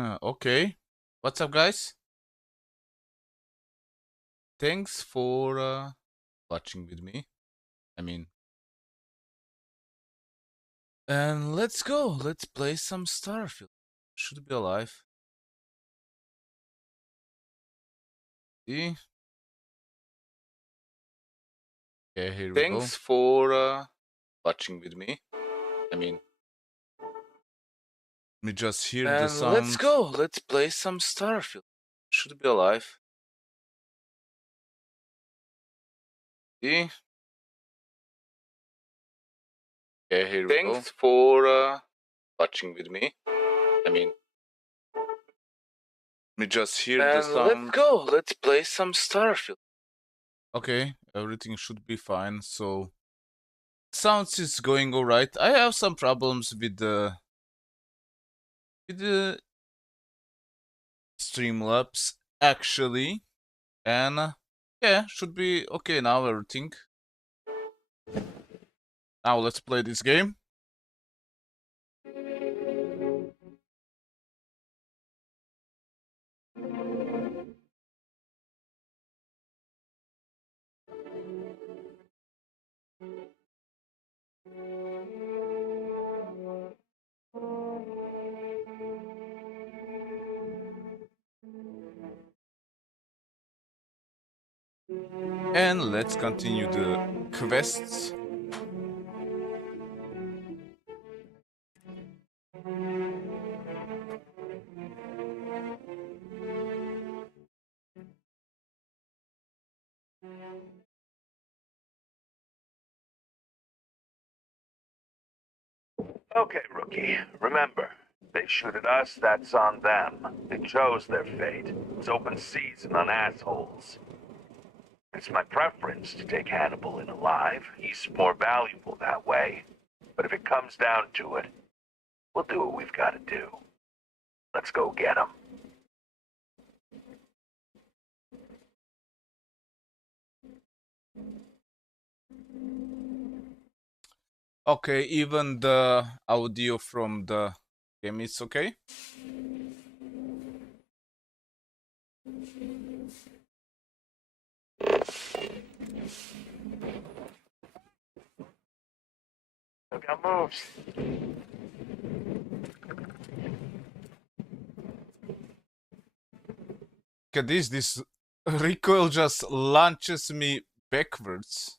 Okay. What's up, guys? Thanks for watching with me. I mean, and let's go. Let's play some Starfield. Should be alive. See? Okay, here we go. Thanks for watching with me. I mean, let me just hear the sound. Let's go. Let's play some Starfield. Should be alive. See? Okay, here we go. Thanks for watching with me. I mean, let me just hear the sound. Let's go. Let's play some Starfield. Okay, everything should be fine. So, sounds is going alright. I have some problems with the Streamlabs actually, and yeah, should be okay now. Everything. Now let's play this game. And let's continue the quests. Okay, rookie. Remember, they shoot at us, that's on them. They chose their fate. It's open season on assholes. It's my preference to take Hannibal in alive. He's more valuable that way. But if it comes down to it, we'll do what we've got to do. Let's go get him. Okay, even the audio from the game is okay. Look out moves. Look at this recoil just launches me backwards.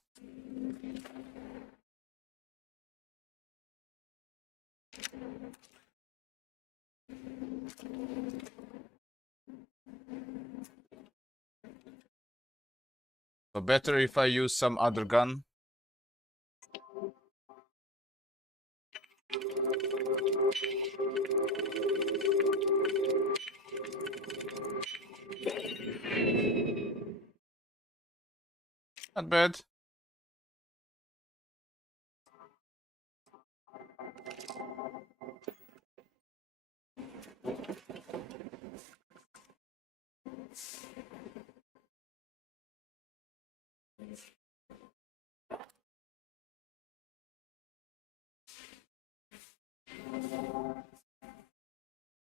So better if I use some other gun. Not bad.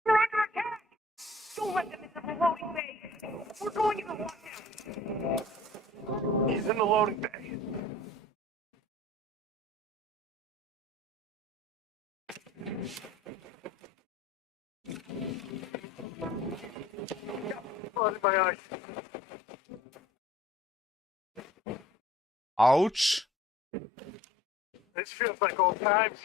We're under attack! Don't let them into the loading bay! We're going into lockdown! He's in the loading bay. Blood in my eyes. Ouch. This feels like old times.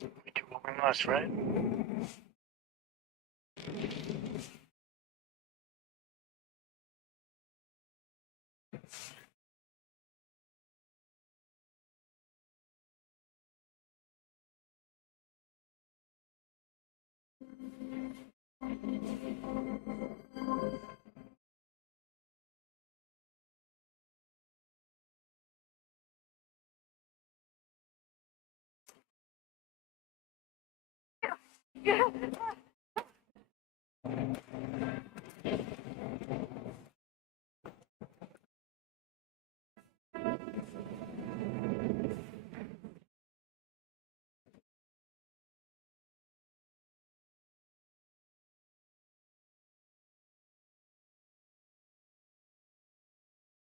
We do what we must, right?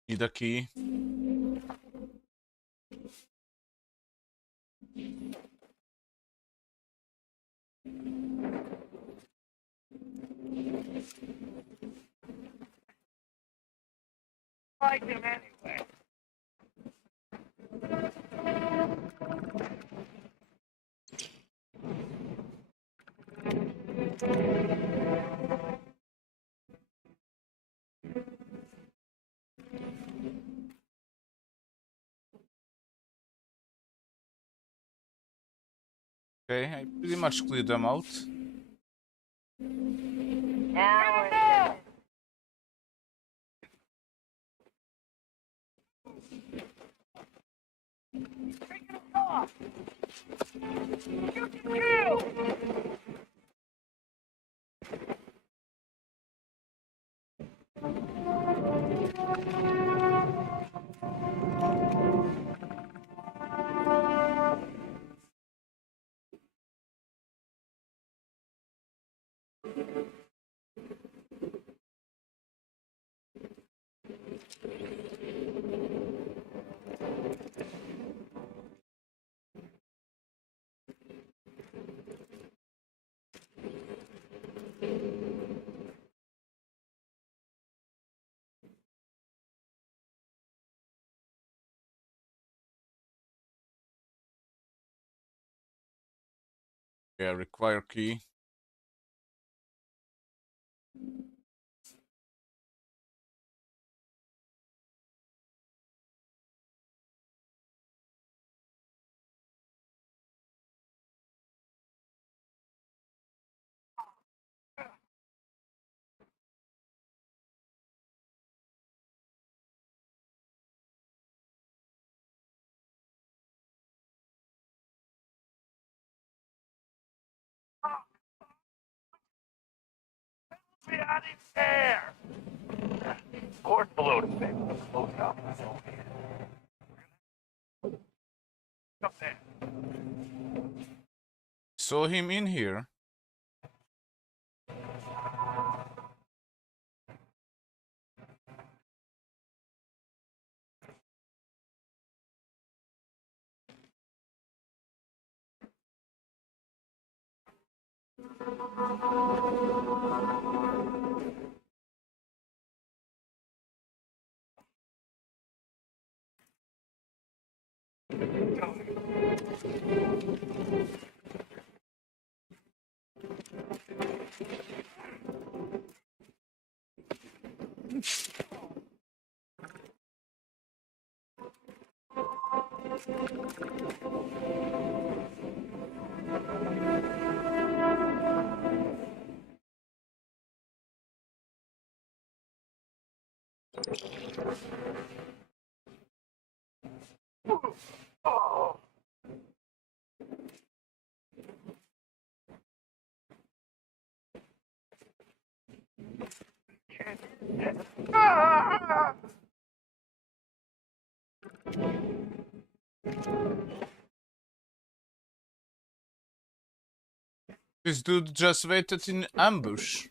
Need a key. Like him anyway. Okay, I pretty much cleared them out. Now taking us off. You can kill. Yeah, require key. Be out in there. Of course, below the thing. Close up. Up there. Saw him in here. Oh. Ah! This dude just waited in ambush.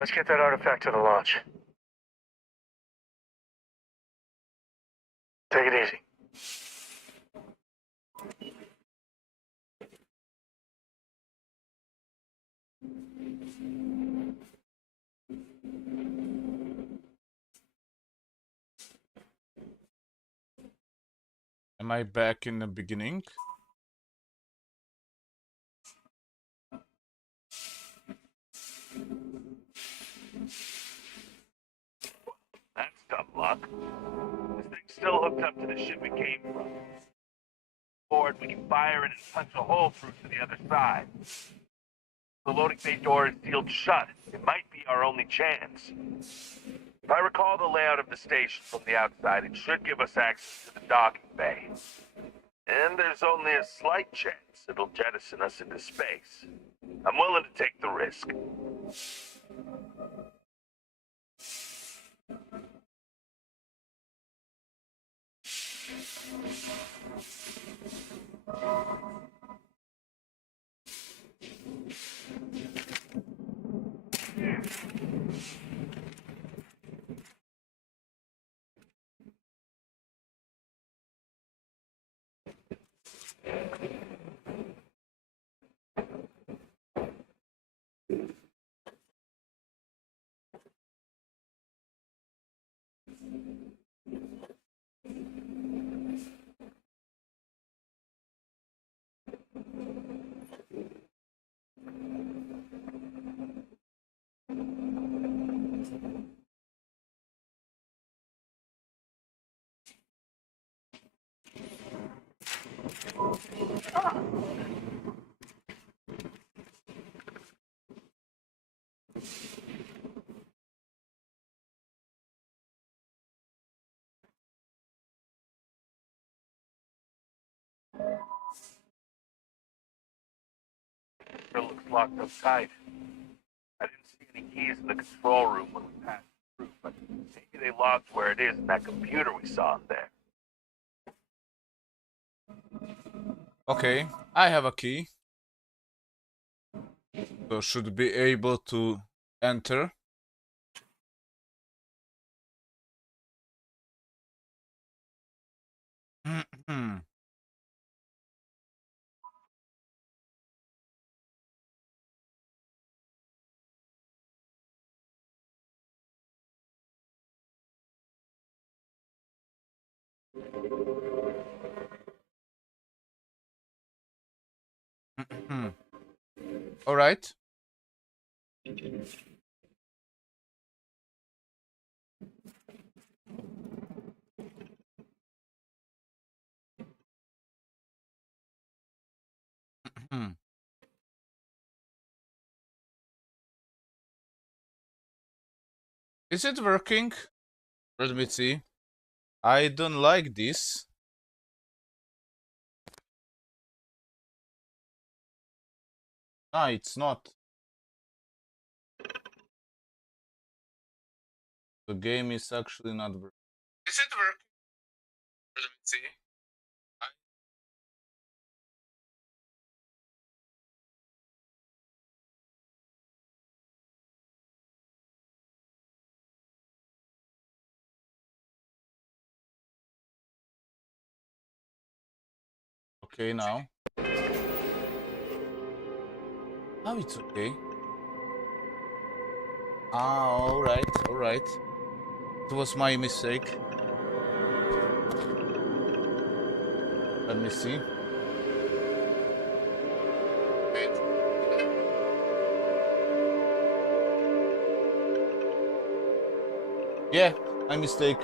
Let's get that artifact to the launch. Take it easy. Am I back in the beginning? That's dumb luck. This thing's still hooked up to the ship it came from. Board, we can fire it and punch a hole through to the other side. The loading bay door is sealed shut. It might be our only chance. If I recall the layout of the station from the outside, it should give us access to the docking bay. And there's only a slight chance it'll jettison us into space. I'm willing to take the risk. It looks locked up tight. I didn't see any keys in the control room when we passed through, but maybe they logged where it is in that computer we saw in there. Okay, I have a key. So should be able to enter. All right. Is it working? Let me see. I don't like this. Ah, it's not. The game is actually not working. Is it working? Let me see. Okay, now. Oh, it's okay. Ah, alright, alright. It was my mistake. Let me see. Wait. Yeah, my mistake.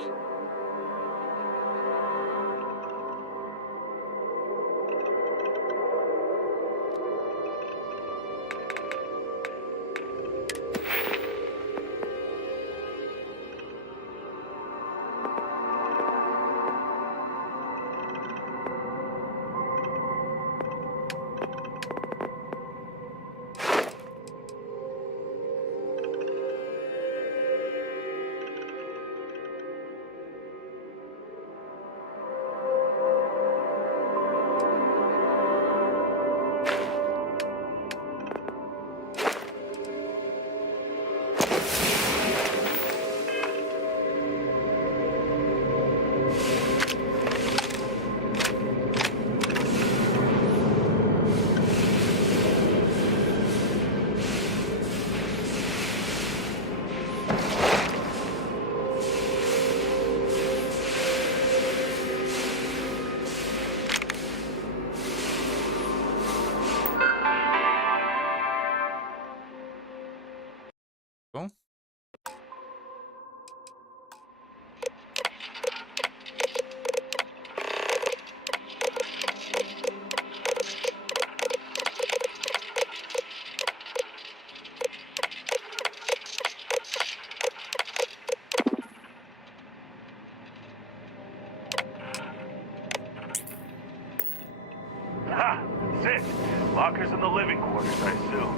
That's it. Lockers in the living quarters, I assume.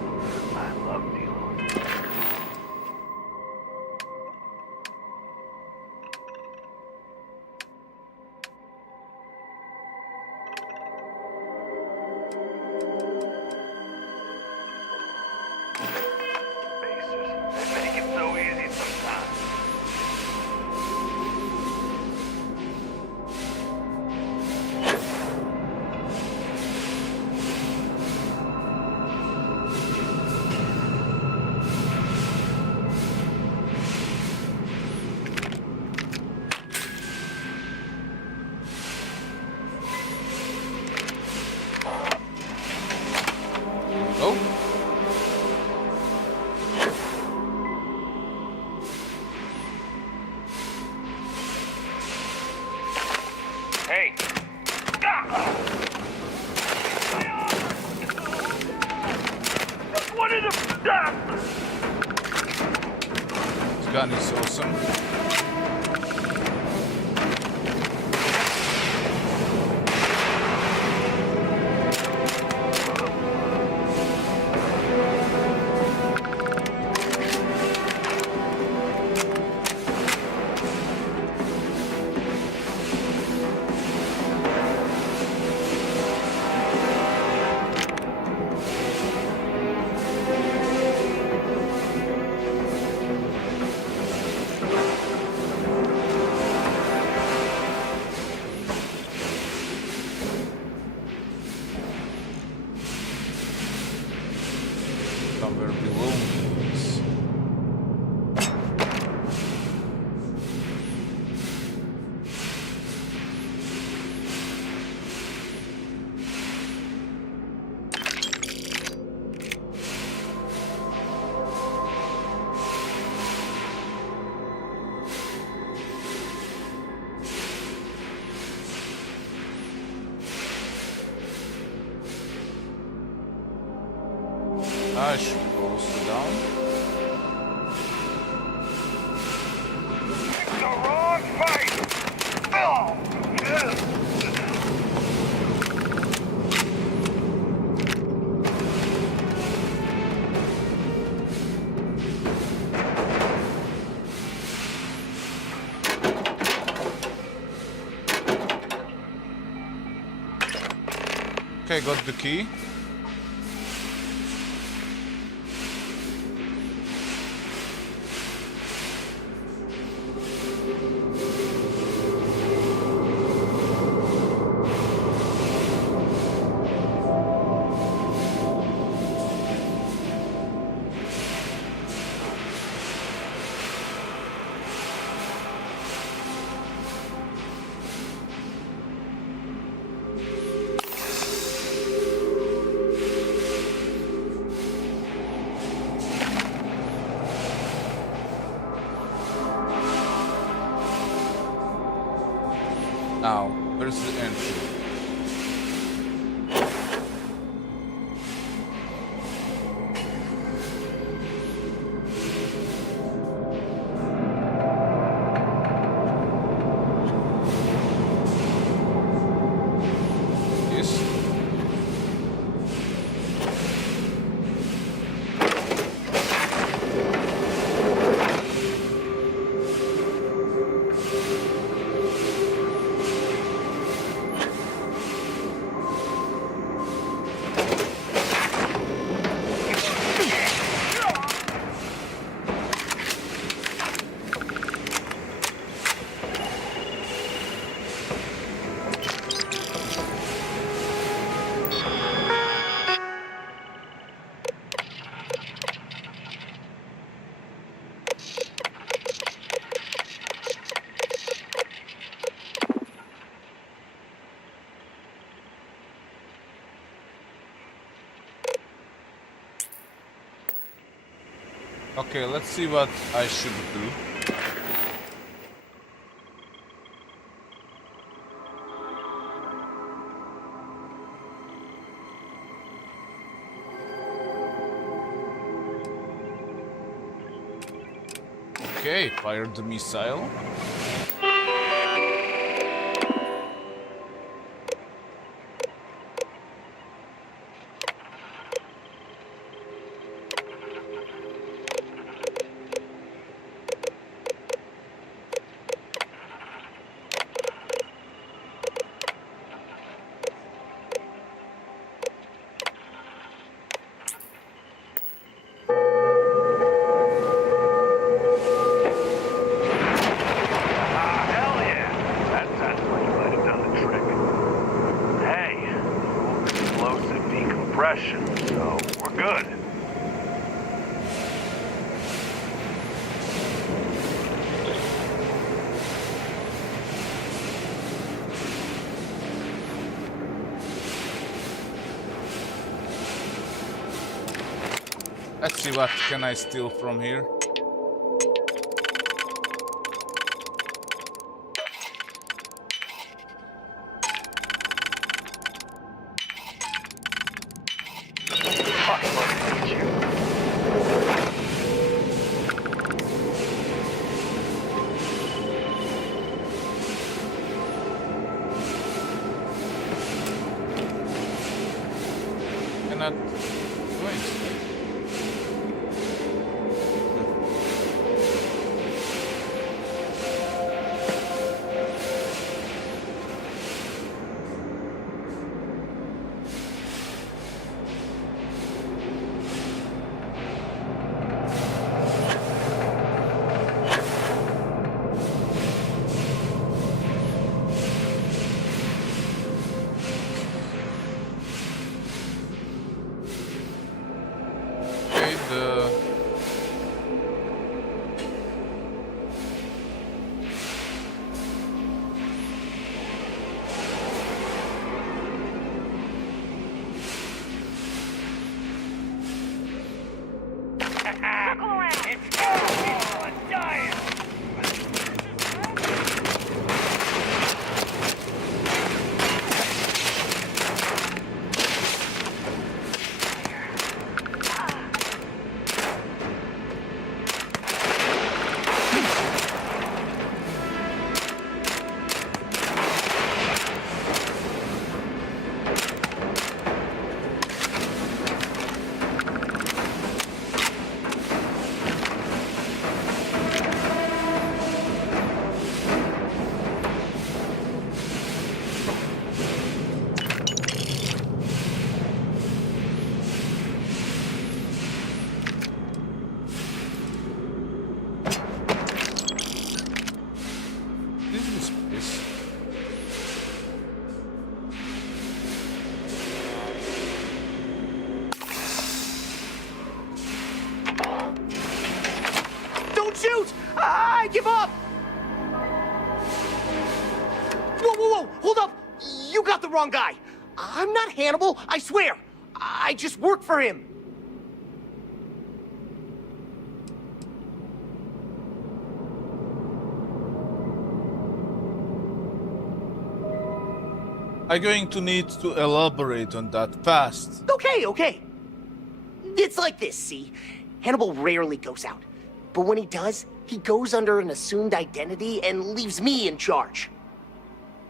I love dealing with you. They make it so easy sometimes. Oh. Hey! What is it? This gun is awesome. Somewhere below me is... I should go slow down. The wrong fight! Oh! Okay, got the key. Now, where's the entry? Yes. Okay, let's see what I should do. Okay, fire the missile. suppression, so we're good. Let's see what can I steal from here. Cannot go inside. Okay, Circle around. It's go. I'm dying. this is space. Don't shoot! I give up! Whoa, whoa, whoa! Hold up! You got the wrong guy! I'm not Hannibal, I swear! I just work for him! I'm going to need to elaborate on that fast. Okay, okay. It's like this, see? Hannibal rarely goes out. But when he does, he goes under an assumed identity and leaves me in charge.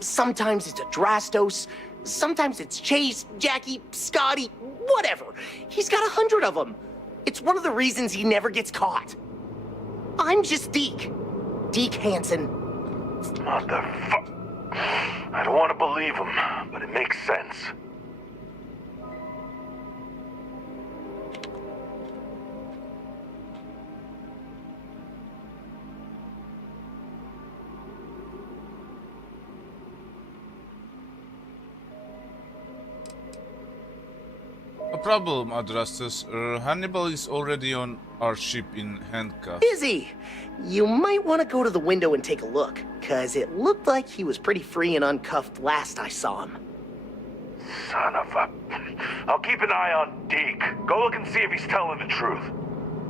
Sometimes it's Adrastos, sometimes it's Chase, Jackie, Scotty, whatever. He's got 100 of them. It's one of the reasons he never gets caught. I'm just Deke. Deke Hansen. Motherfuck. I don't want to believe him, but it makes sense. No problem, Adrastus. Hannibal is already on our ship in handcuffs. Is he? You might want to go to the window and take a look, cause it looked like he was pretty free and uncuffed last I saw him. Son of a... I'll keep an eye on Deke. Go look and see if he's telling the truth.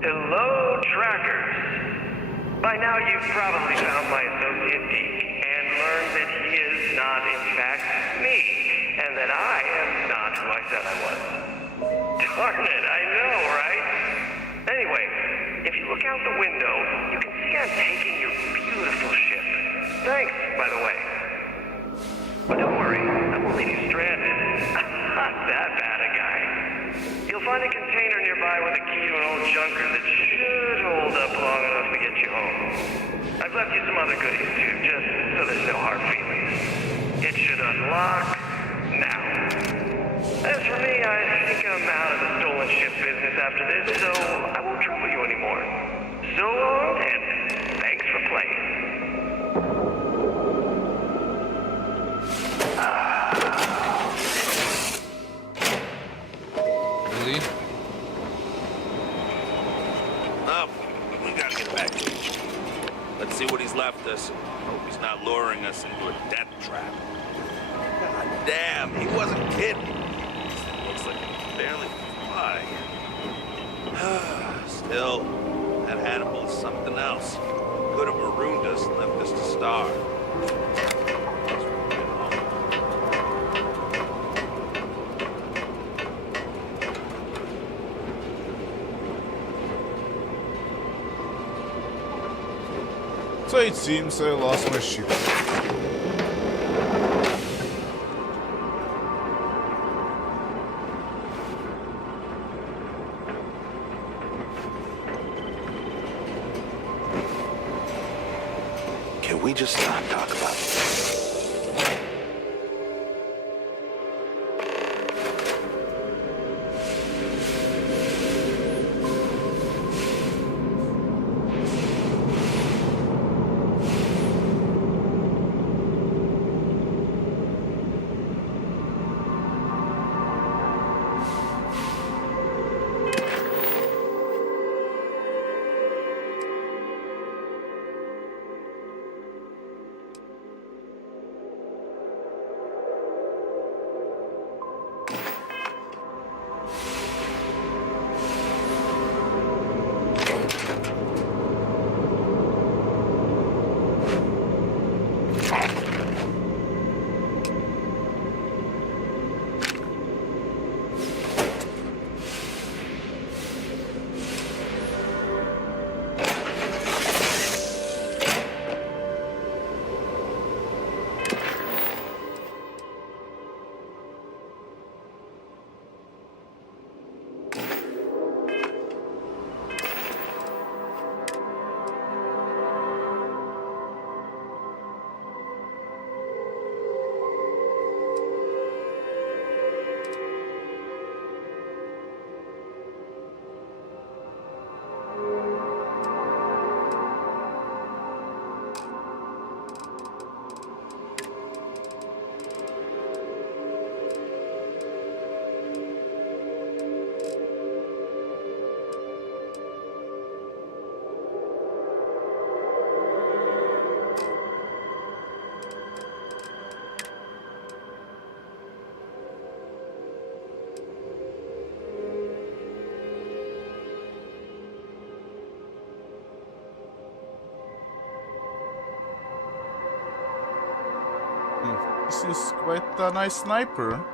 Hello, trackers. By now you've probably found my associate Deke and learned that he is not in fact me, and that I am not who I said I was. Darn it, I know, right? Anyway, if you look out the window, you can see I'm taking your beautiful ship. Thanks, by the way. But don't worry, I won't leave you stranded. I'm not that bad a guy. You'll find a container nearby with a key to an old junker that should hold up long enough to get you home. I've left you some other goodies too, just so there's no hard feelings. It should unlock now. As for me, I think I'm out of the stolen ship business after this, so I won't trouble you anymore. So long, and thanks for playing. us. Hope he's not luring us into a death trap. God damn, he wasn't kidding. It looks like he can barely fly. Still, that Hannibal is something else. Could have marooned us and left us to starve. So it seems I lost my ship. Can we just not talk about this? This is quite a nice sniper.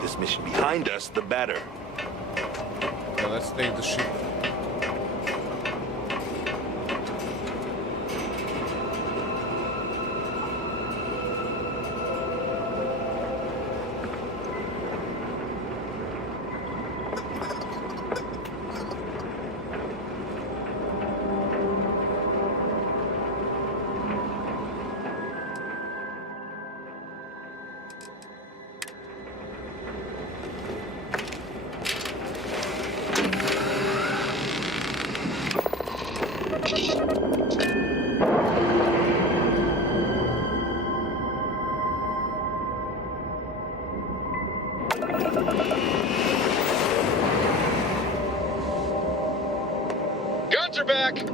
This mission behind us, the better. Yeah, let's take the ship. Guns are back!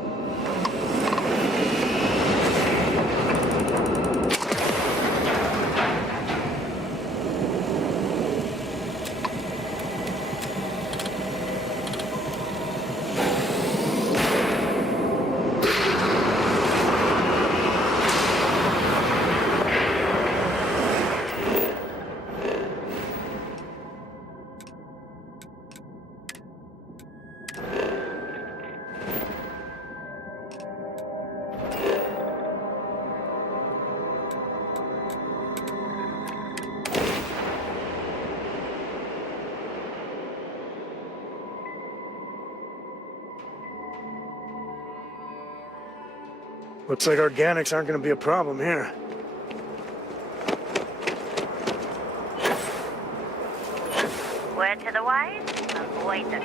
Looks like organics aren't gonna be a problem here. Word to the wise, avoid them.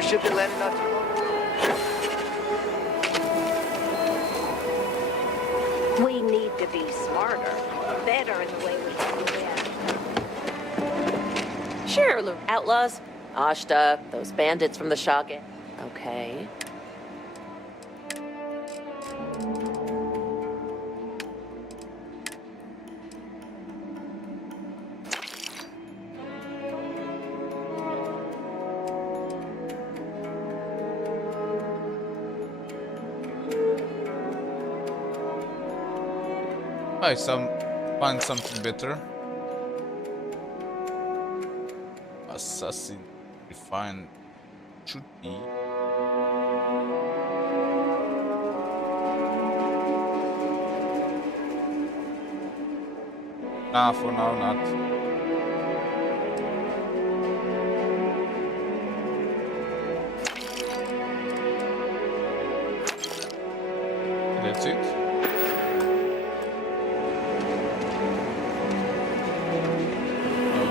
Ship that landed not too long ago? We need to be smarter, better in the way we handle. Sure, look. Outlaws, Ashta, those bandits from the Shotgun. Okay. Find something better. Assassin refined should be. Nah, for now not. That's it.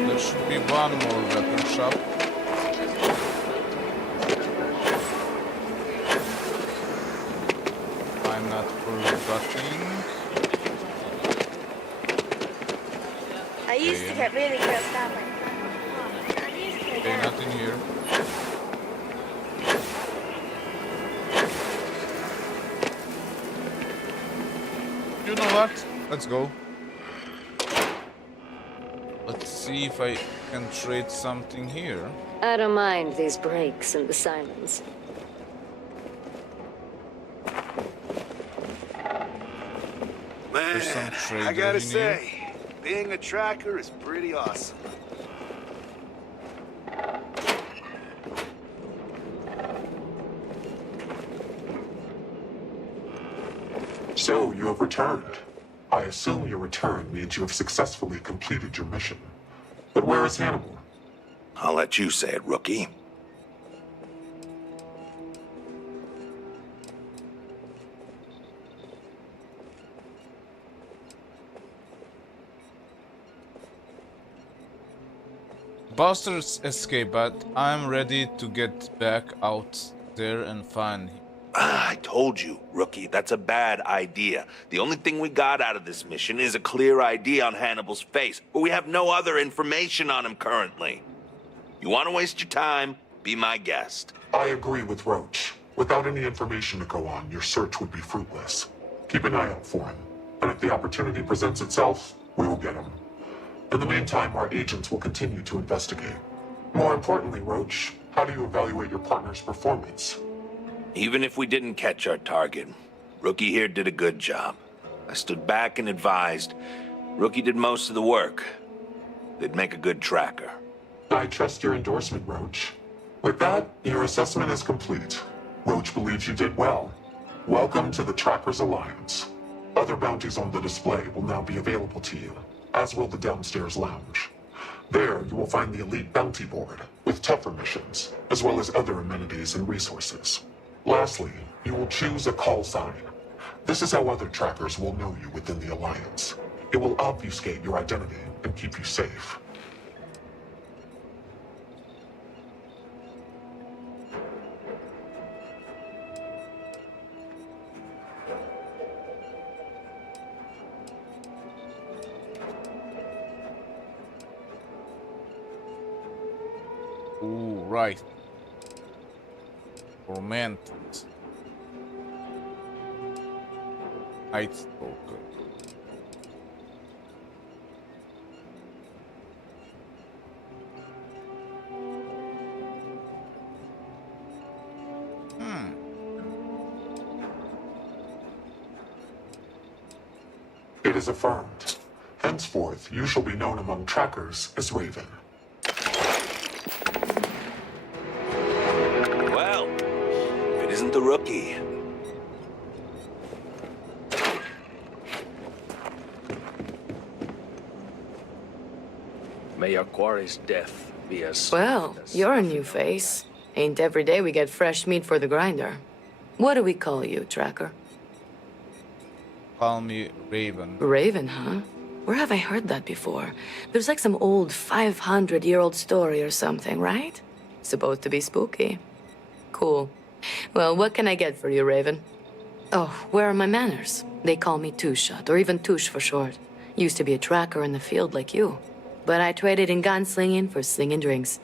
There should be one more weapon shop. I'm not forgetting. I used to get really grossed out by Okay, nothing here. You know what? Let's go. Let's see if I can trade something here. I don't mind these breaks and the silence. Man, I gotta say, here. being a tracker is pretty awesome. So, you have returned. I assume your return means you have successfully completed your mission. But where is Hannibal? I'll let you say it, rookie. Bastards escape, but I'm ready to get back out there and find him. I told you, rookie, that's a bad idea. The only thing we got out of this mission is a clear ID on Hannibal's face, but we have no other information on him currently. You want to waste your time? Be my guest. I agree with Roach. Without any information to go on, your search would be fruitless. Keep an eye out for him, and if the opportunity presents itself, we will get him. In the meantime, our agents will continue to investigate. More importantly, Roach, how do you evaluate your partner's performance? Even if we didn't catch our target, Rookie here did a good job. I stood back and advised. Rookie did most of the work. They'd make a good tracker. I trust your endorsement, Roach. With that, your assessment is complete. Roach believes you did well. Welcome to the Trackers Alliance. Other bounties on the display will now be available to you, as will the downstairs lounge. There, you will find the Elite Bounty Board, with tougher missions, as well as other amenities and resources. Lastly, you will choose a call sign. This is how other trackers will know you within the Alliance. It will obfuscate your identity and keep you safe. Ooh, right. Romantic. Night Stalker. It is affirmed. Henceforth, you shall be known among trackers as Raven. Well, it isn't the rookie. May your quarry's death be as... Well, you're a new face. Ain't every day we get fresh meat for the grinder. What do we call you, Tracker? Call me Raven. Raven, huh? Where have I heard that before? There's like some old 500-year-old story or something, right? Supposed to be spooky. Cool. Well, what can I get for you, Raven? Oh, where are my manners? They call me Two-Shot, or even Touche for short. Used to be a tracker in the field like you. But I traded in gunslinging for slinging drinks.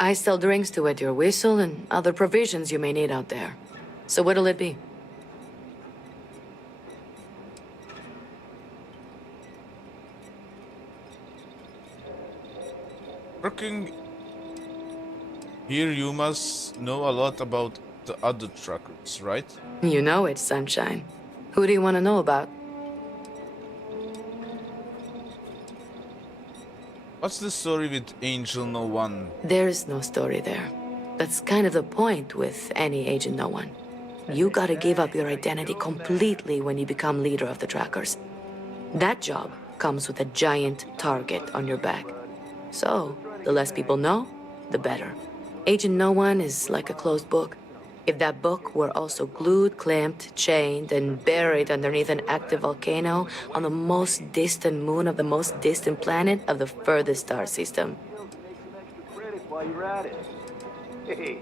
I sell drinks to wet your whistle and other provisions you may need out there. So what'll it be? Working here, you must know a lot about the other trackers, right? You know it, Sunshine. Who do you want to know about? What's the story with Angel No One? There's no story there. That's kind of the point with any Agent No One. You gotta give up your identity completely when you become leader of the trackers. That job comes with a giant target on your back. So, the less people know, the better. Agent No One is like a closed book. If that book were also glued, clamped, chained, and buried underneath an active volcano on the most distant moon of the most distant planet of the furthest star system. While you're at it. Hey,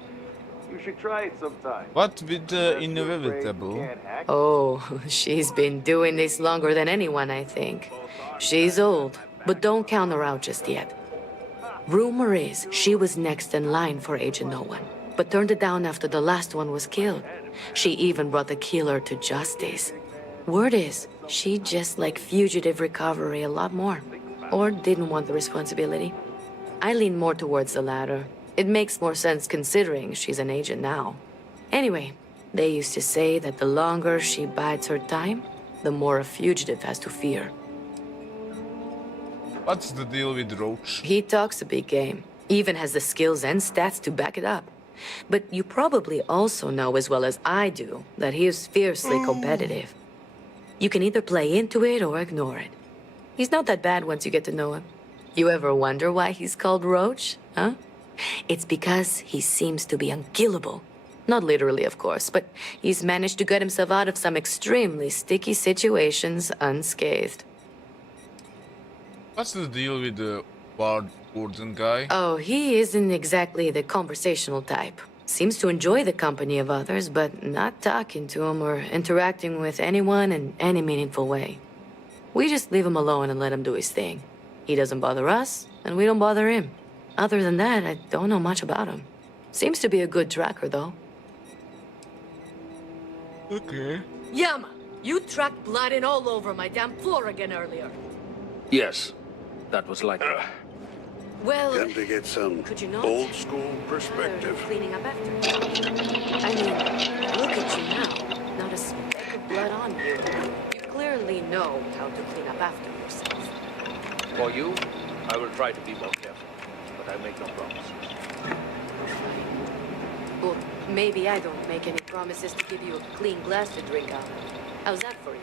you should try it sometime. What with the inevitable? Oh, she's been doing this longer than anyone, I think. She's old, but don't count her out just yet. Rumor is she was next in line for Agent No One, but turned it down after the last one was killed. She even brought the killer to justice. Word is, she just liked fugitive recovery a lot more, or didn't want the responsibility. I lean more towards the latter. It makes more sense considering she's an agent now. Anyway, they used to say that the longer she bides her time, the more a fugitive has to fear. What's the deal with Roach? He talks a big game, even has the skills and stats to back it up. But you probably also know as well as I do that he is fiercely competitive. You can either play into it or ignore it. He's not that bad once you get to know him. You ever wonder why he's called Roach, huh? It's because he seems to be unkillable. Not literally, of course, but he's managed to get himself out of some extremely sticky situations unscathed. What's the deal with the Warden guy? Oh, he isn't exactly the conversational type. Seems to enjoy the company of others, but not talking to them or interacting with anyone in any meaningful way. We just leave him alone and let him do his thing. He doesn't bother us, and we don't bother him. Other than that, I don't know much about him. Seems to be a good tracker, though. Okay. Yama, you tracked blood in all over my damn floor again earlier. Yes, that was like... Well, Time to get some could you not? old school perspective. Cleaning up after. I mean, look at you now. Not a speck of blood on you. You clearly know how to clean up after yourself. For you, I will try to be more careful, but I make no promises. Well, maybe I don't make any promises to give you a clean glass to drink out of. How's that for you?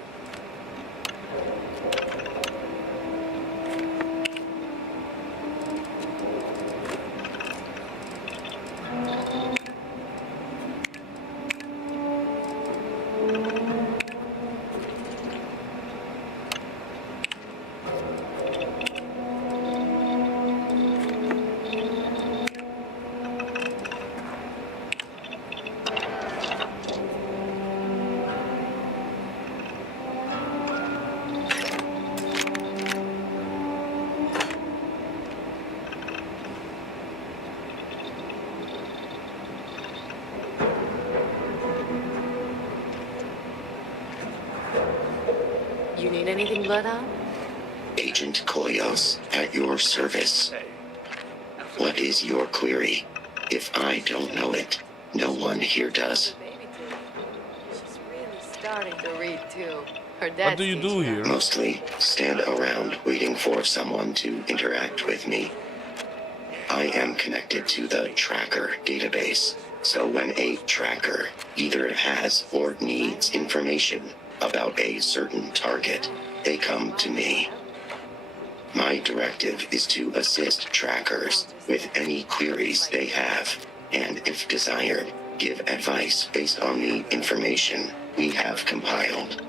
You need anything, Bloodhound? Agent Koyos, at your service. What is your query? If I don't know it, no one here does. She's really starting to read too. Her What dad's do you do teaching her. here? Mostly stand around waiting for someone to interact with me. I am connected to the tracker database, so when a tracker either has or needs information about a certain target, they come to me. My directive is to assist trackers with any queries they have, and if desired, give advice based on the information we have compiled.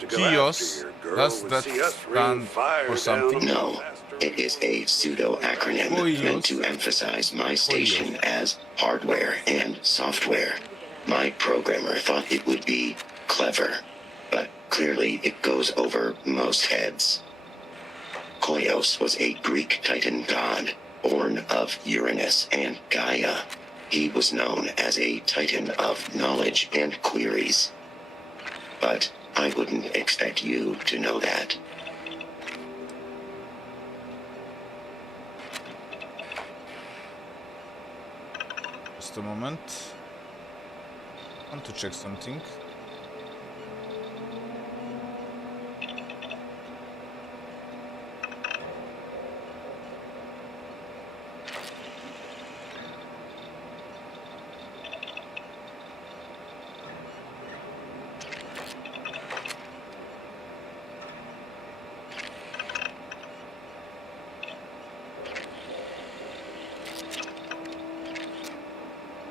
Kios, does that stand for something? No, it is a pseudo-acronym meant to emphasize my station as hardware and software. My programmer thought it would be clever, but clearly it goes over most heads. Koios was a Greek Titan god, born of Uranus and Gaia. He was known as a Titan of knowledge and queries. But I wouldn't expect you to know that. Just a moment. I want to check something.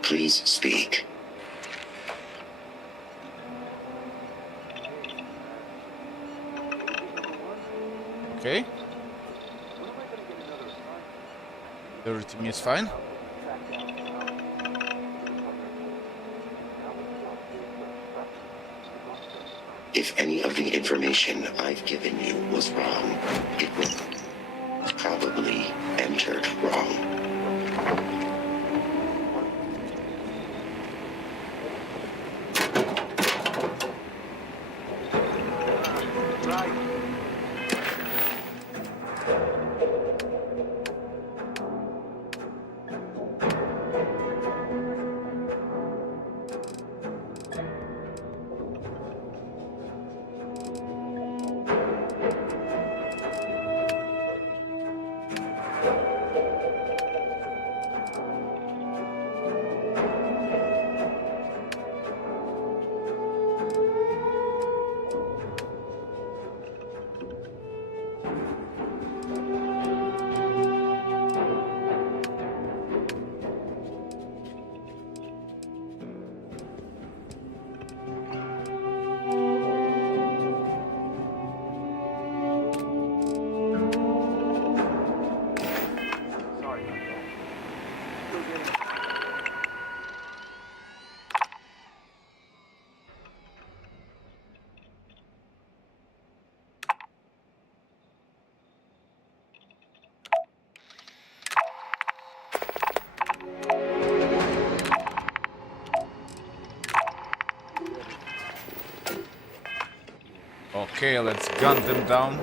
Please speak. Okay. Everything is fine. If any of the information I've given you was wrong, it was probably entered wrong. Okay, let's gun them down.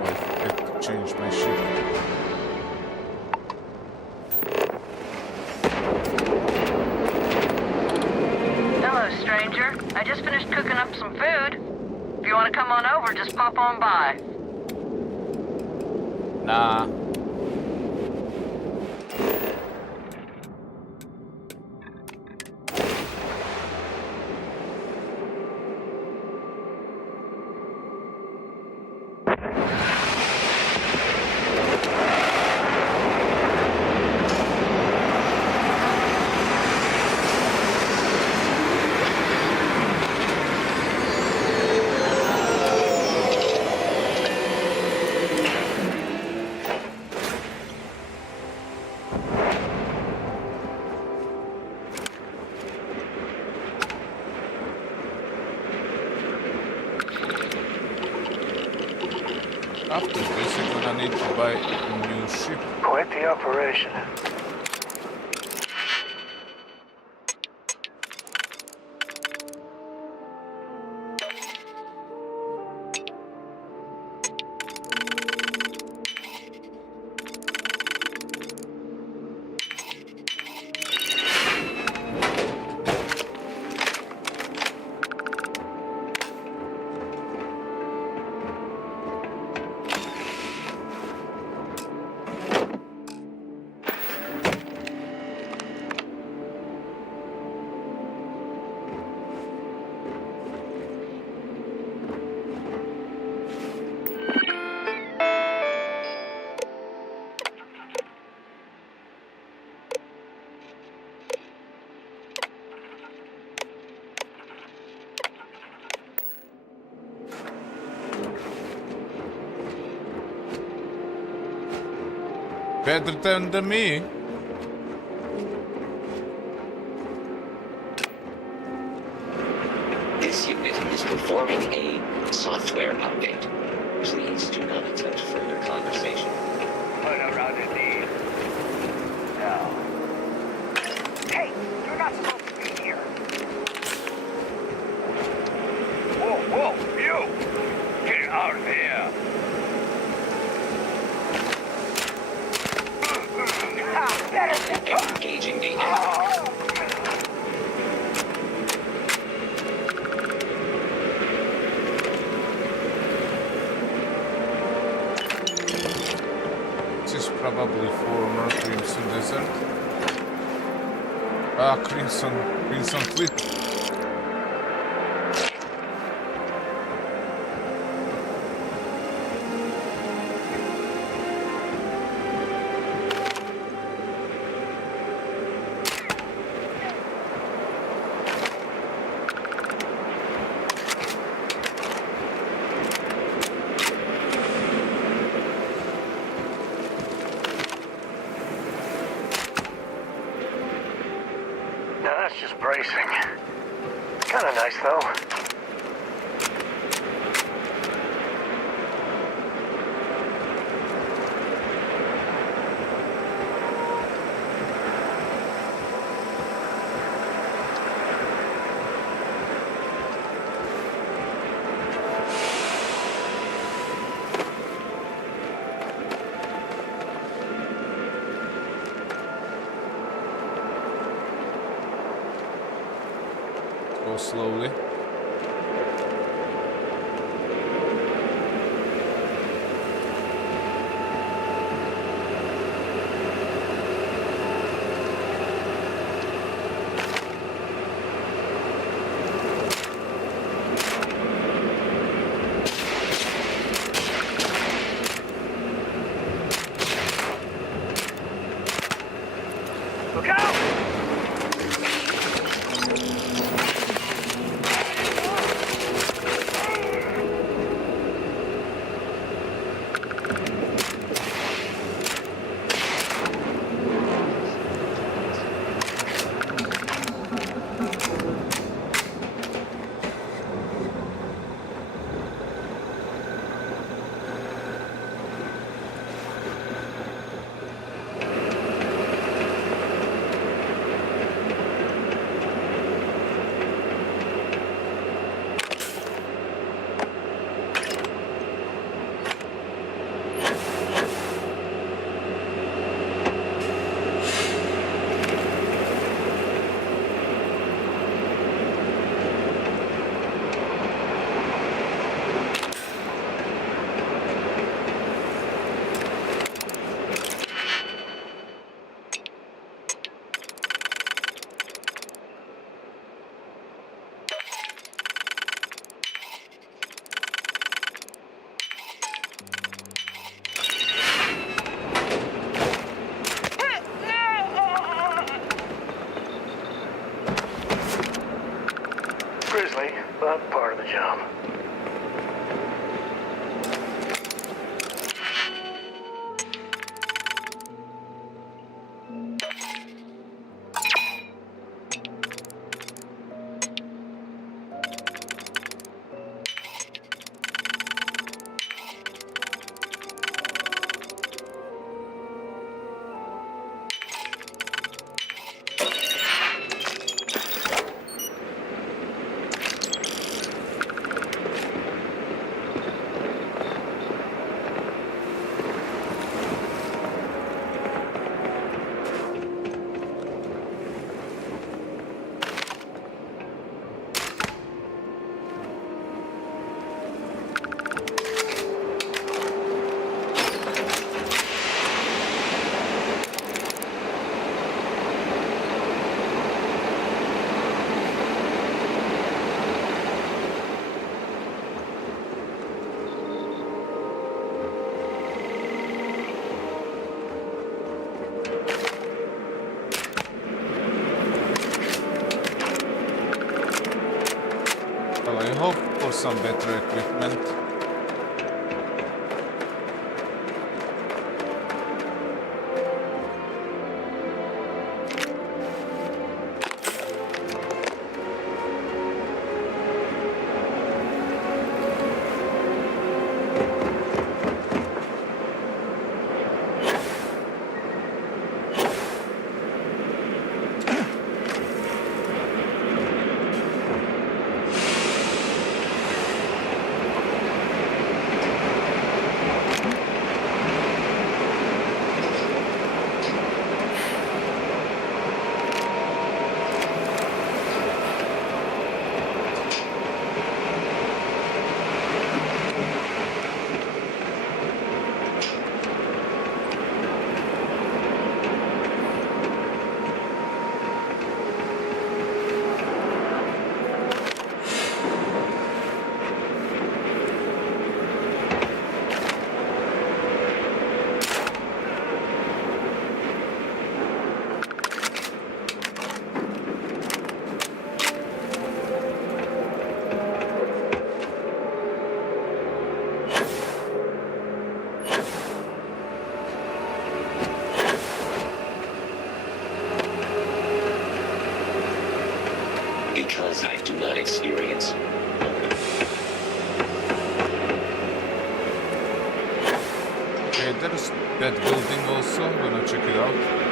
I forgot to change my ship. Hello, stranger. I just finished cooking up some food. If you want to come on over, just pop on by. Nah. after this, you're gonna need to buy a new ship. Quite the operation. Better than me. This unit is performing a software update. Please do not attempt further conversation. Put around indeed. Now. Hey, you're not supposed to be here. Whoa, you! Get out of here! Engaging the enemy. This is probably former Crimson Desert. Crimson Fleet. No, that's just bracing. Kinda nice, though. Go slowly. Look out! Grizzly, but part of the job. for some better equipment. Because I do not experience. Okay, there's that building also. I'm gonna check it out.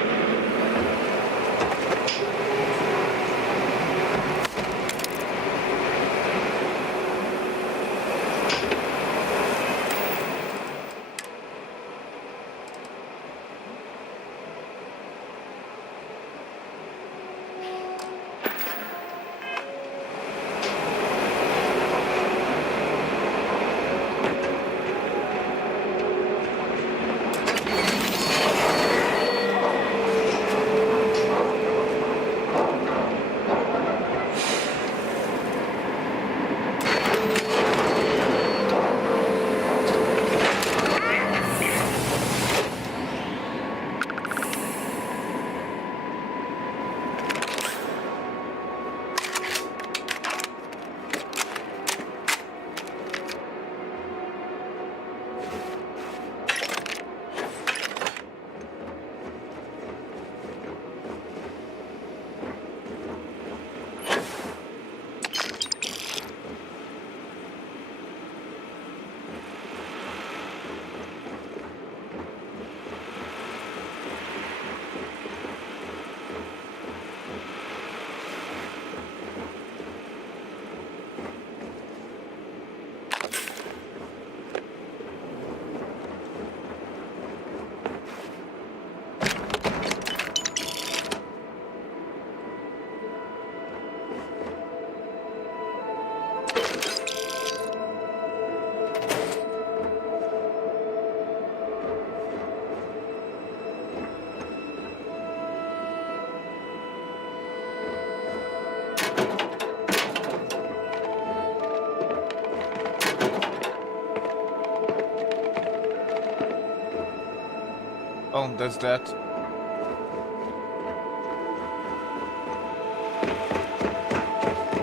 Oh, that's that.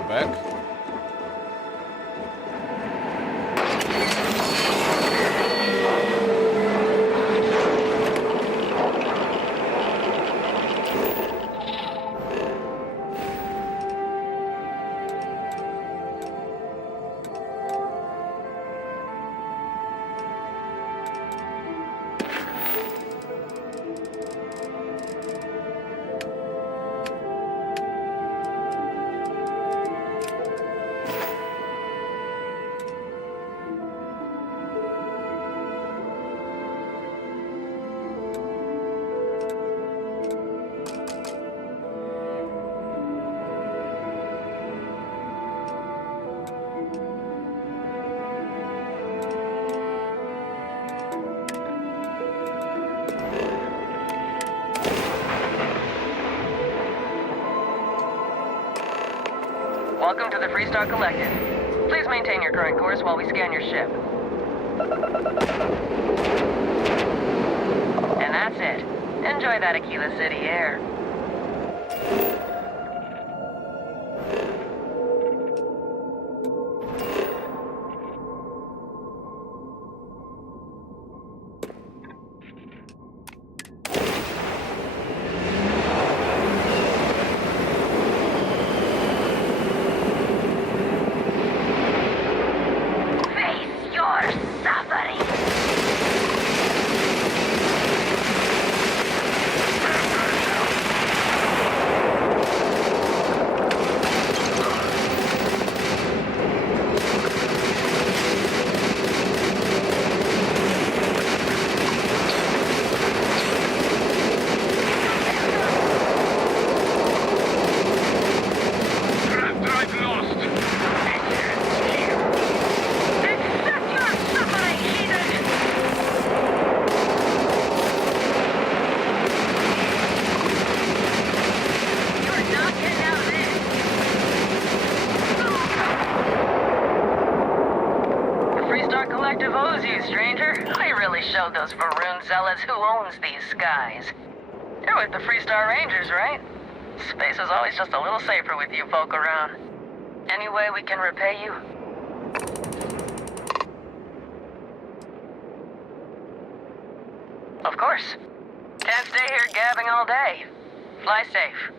Back. Welcome to the Freestar Collective. Please maintain your current course while we scan your ship. And that's it. Enjoy that Aquila City air. because who owns these skies? You're with the Freestar Rangers, right? Space is always just a little safer with you folk around. Any way we can repay you? Of course. Can't stay here gabbing all day. Fly safe.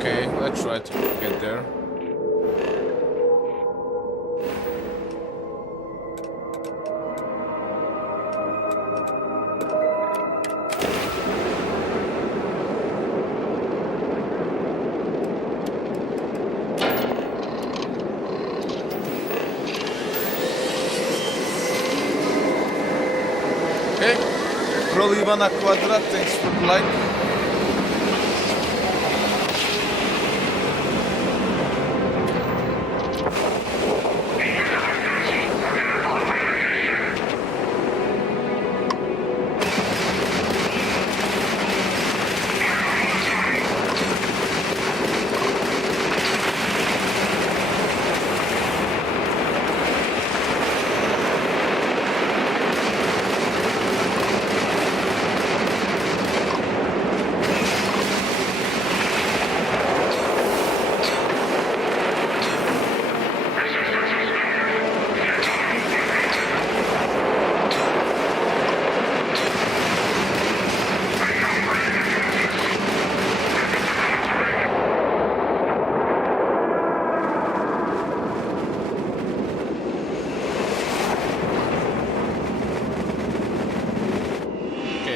Okay, let's try to get there. Okay, Proliva na kwadrat, thanks for the like.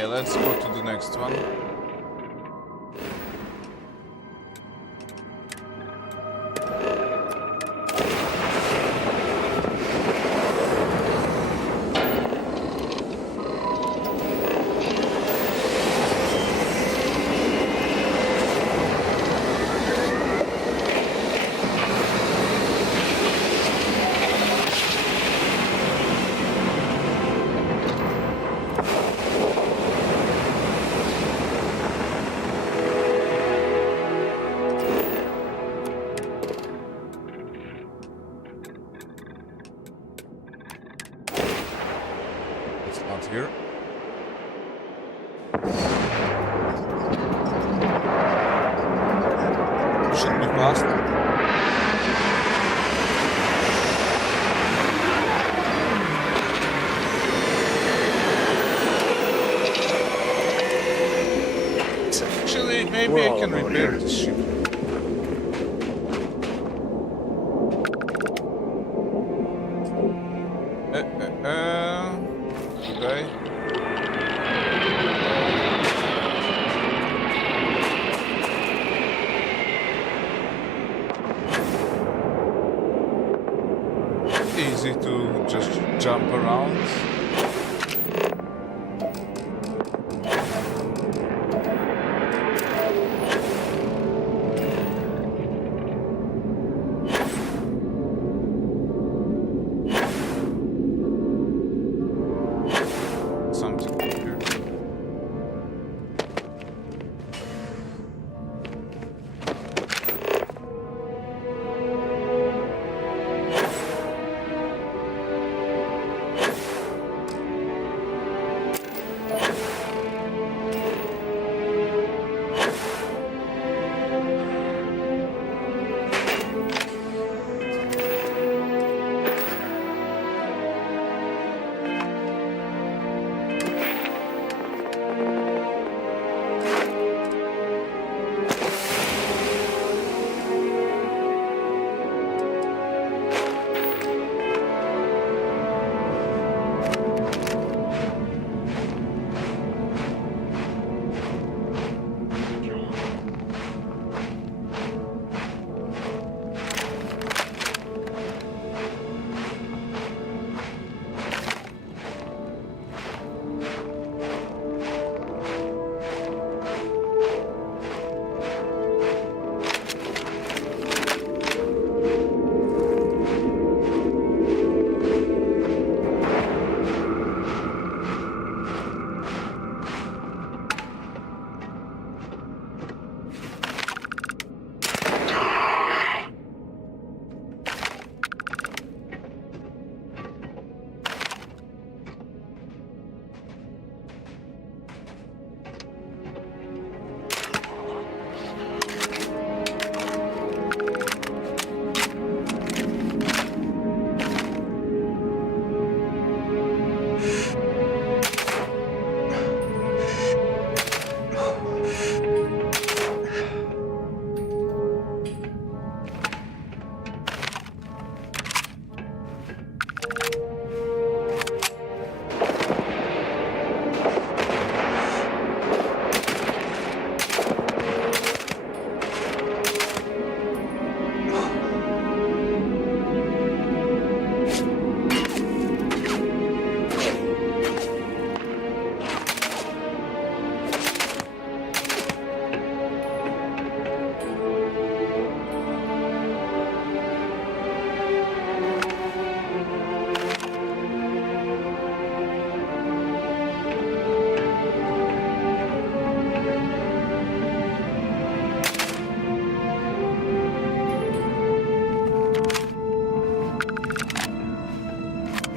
Let's go to the next one. Not here. Shouldn't be fast. Actually, maybe I can repair this ship. Okay. Easy to just jump around.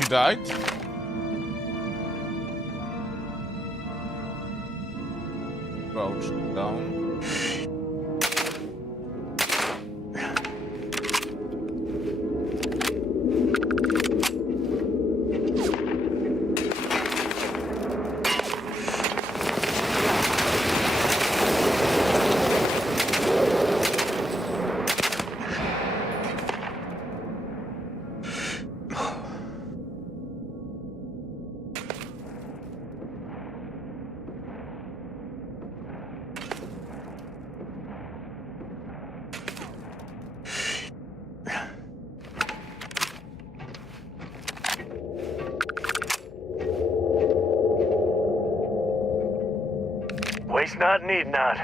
died? Crouch down. Waste not, need not.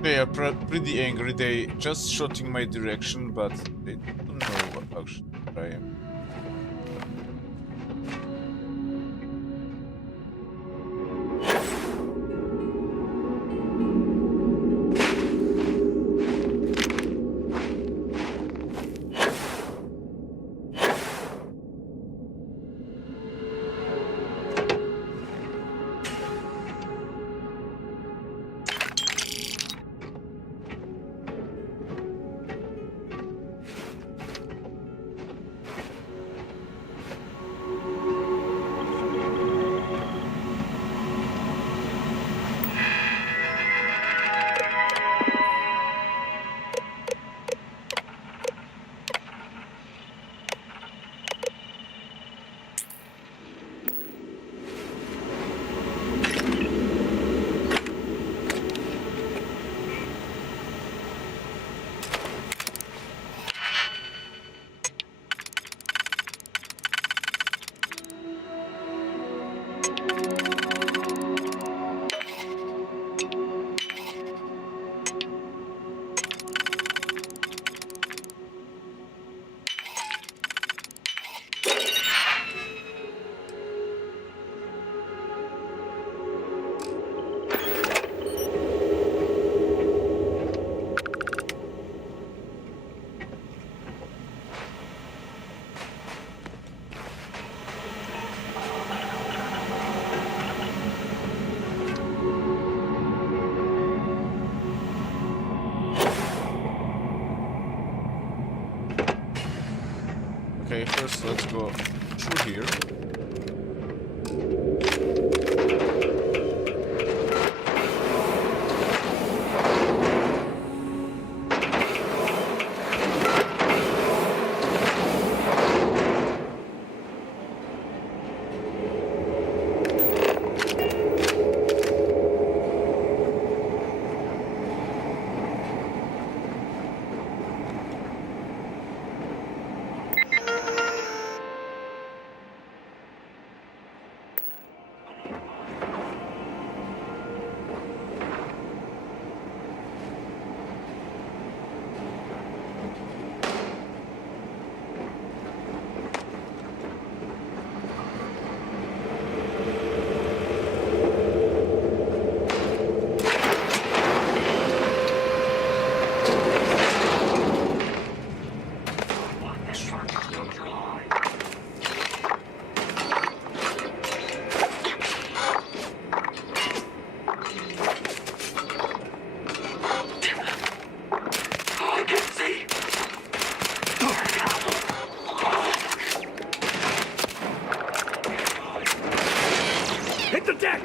They are pretty angry. They just shot in my direction, but they don't know what actually I am. Okay, first let's go through here. Hit the deck!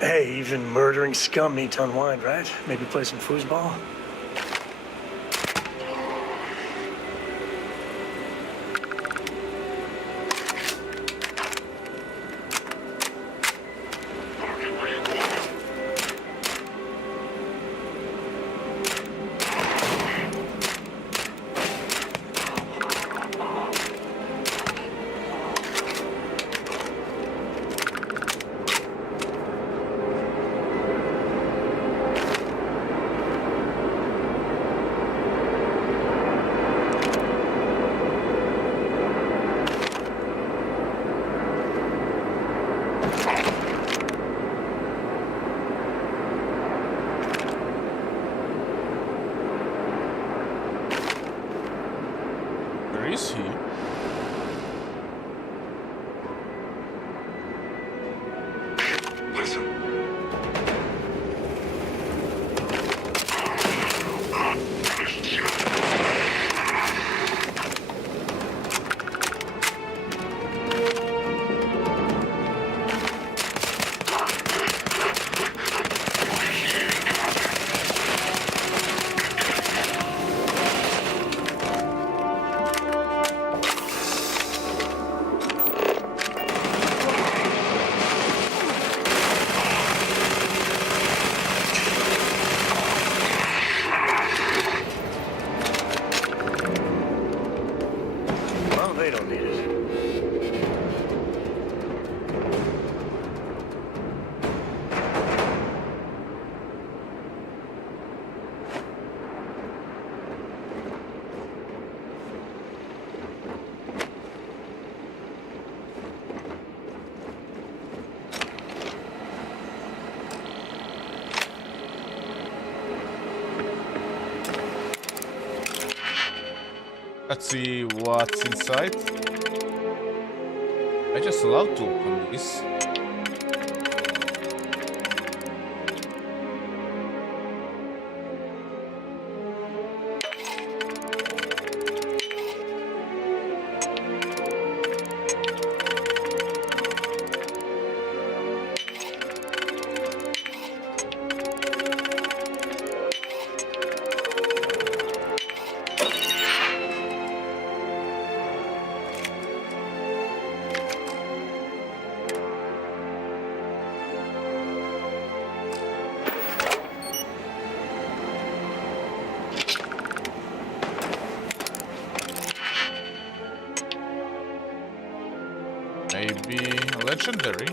Hey, even murdering scum need to unwind, right? Maybe play some foosball? Where is he? Well, they don't need it. Let's see what's inside. I just allowed to open this. Maybe legendary.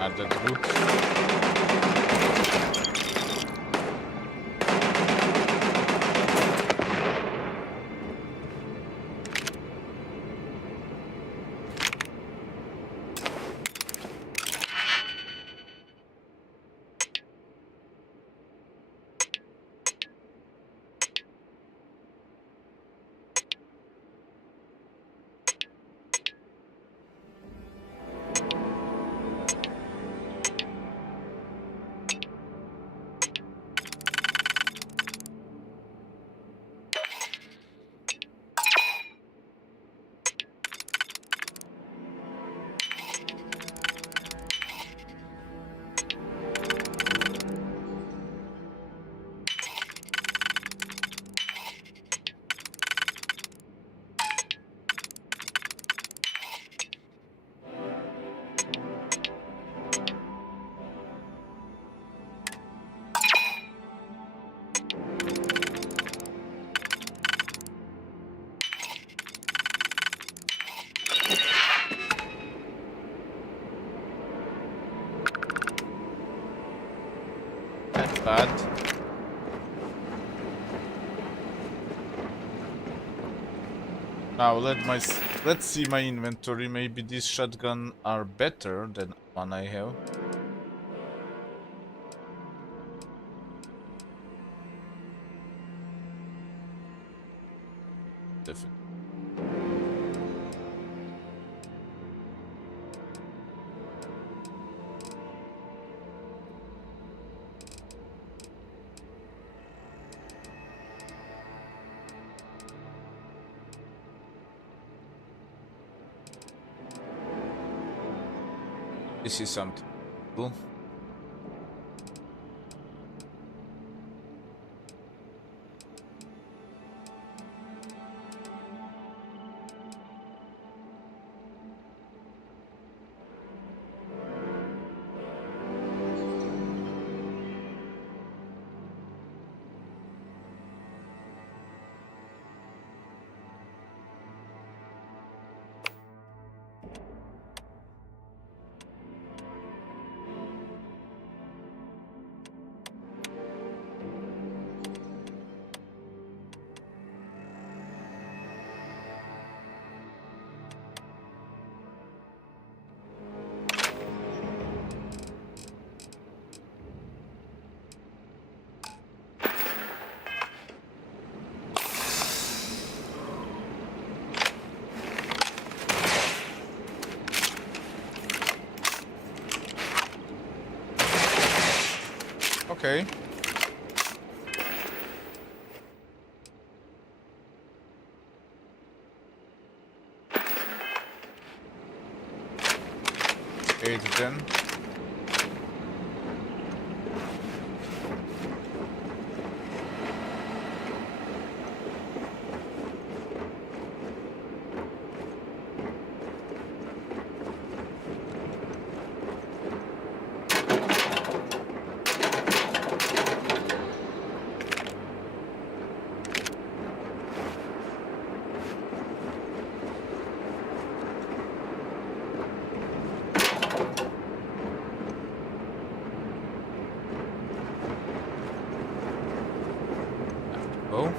Added root. bad. Now let's see my inventory. Maybe these shotgun are better than one I have. Definitely. This is something cool. Okay. Okay, then. Oh.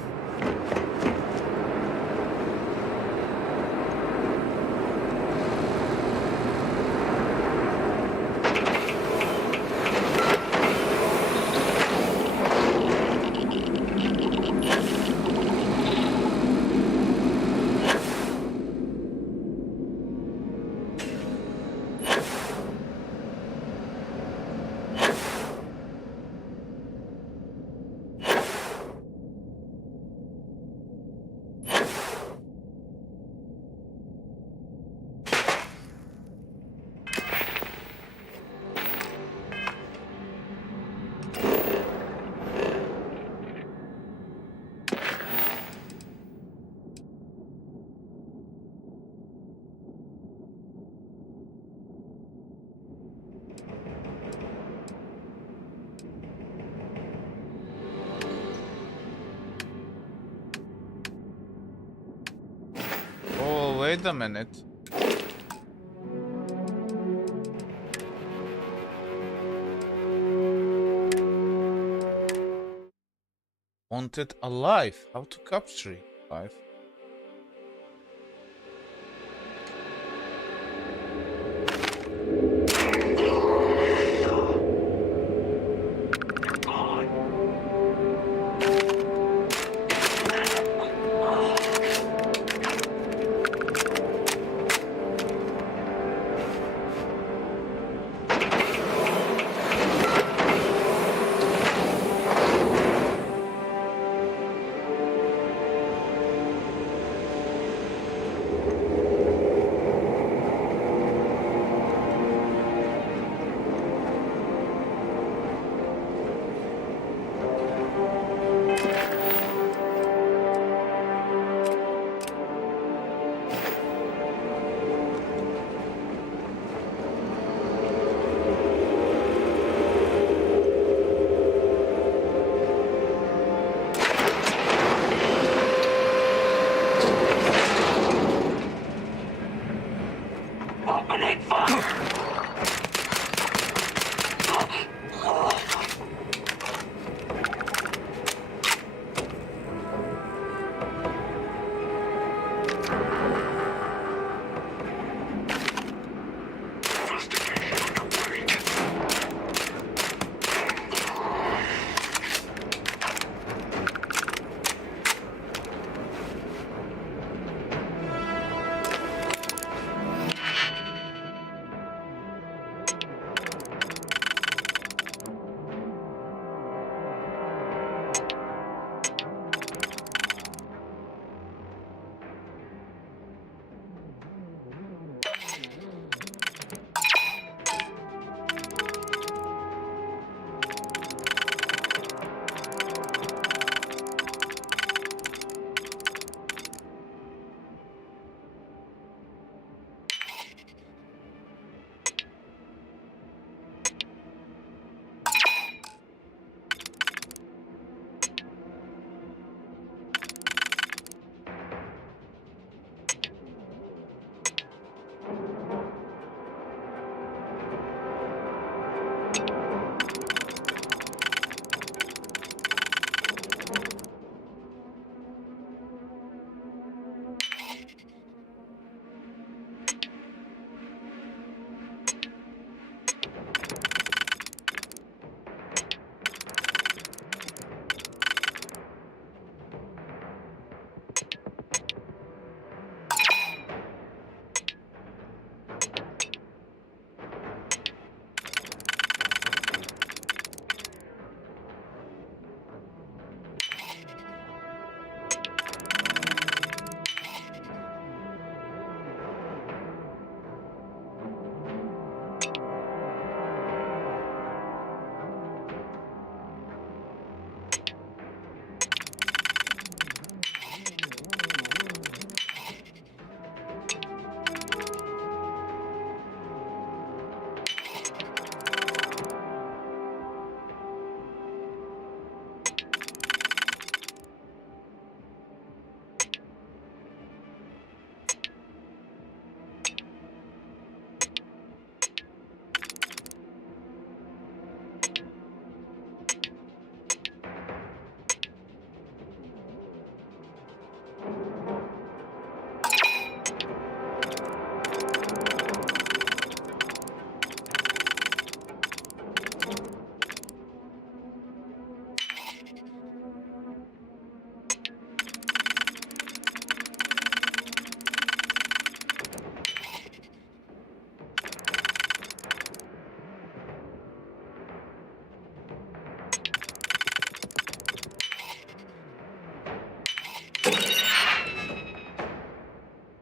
Oh, wait a minute. Wanted alive. How to capture it alive?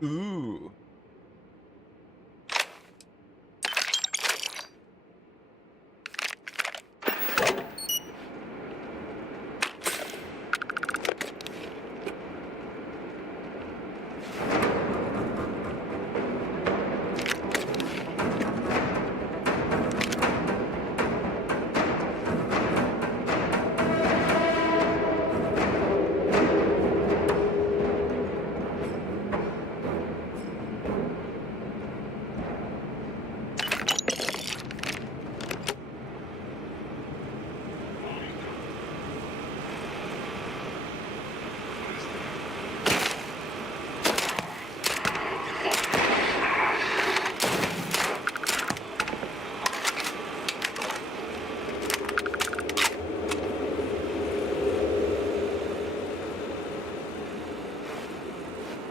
Ooh.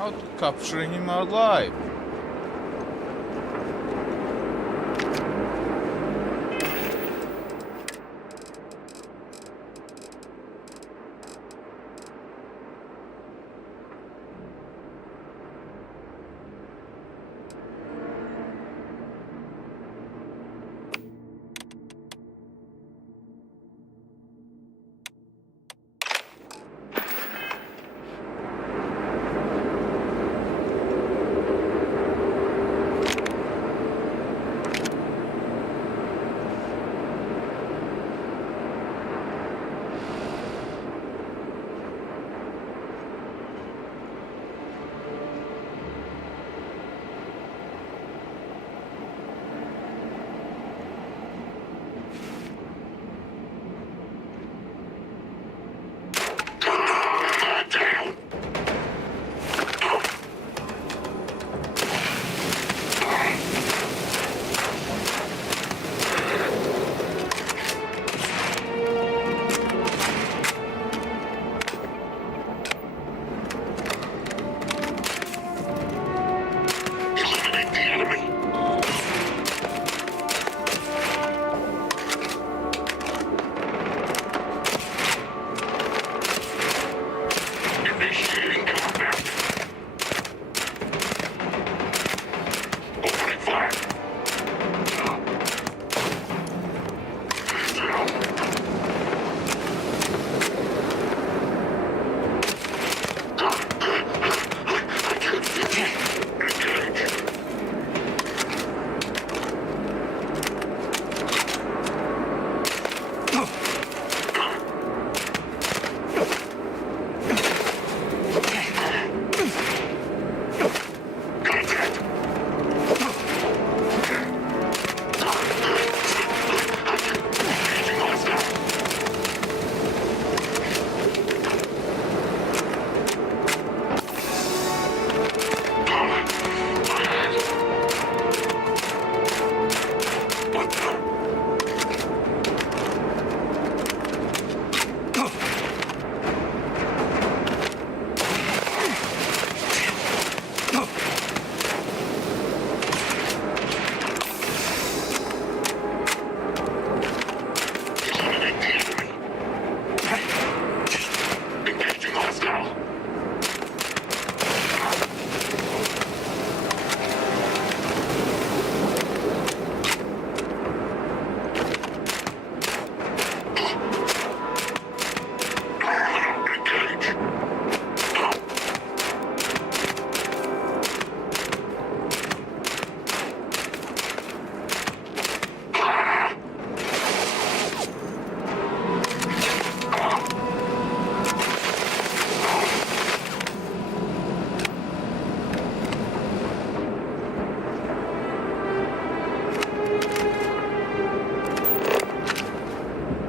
How to capture him alive?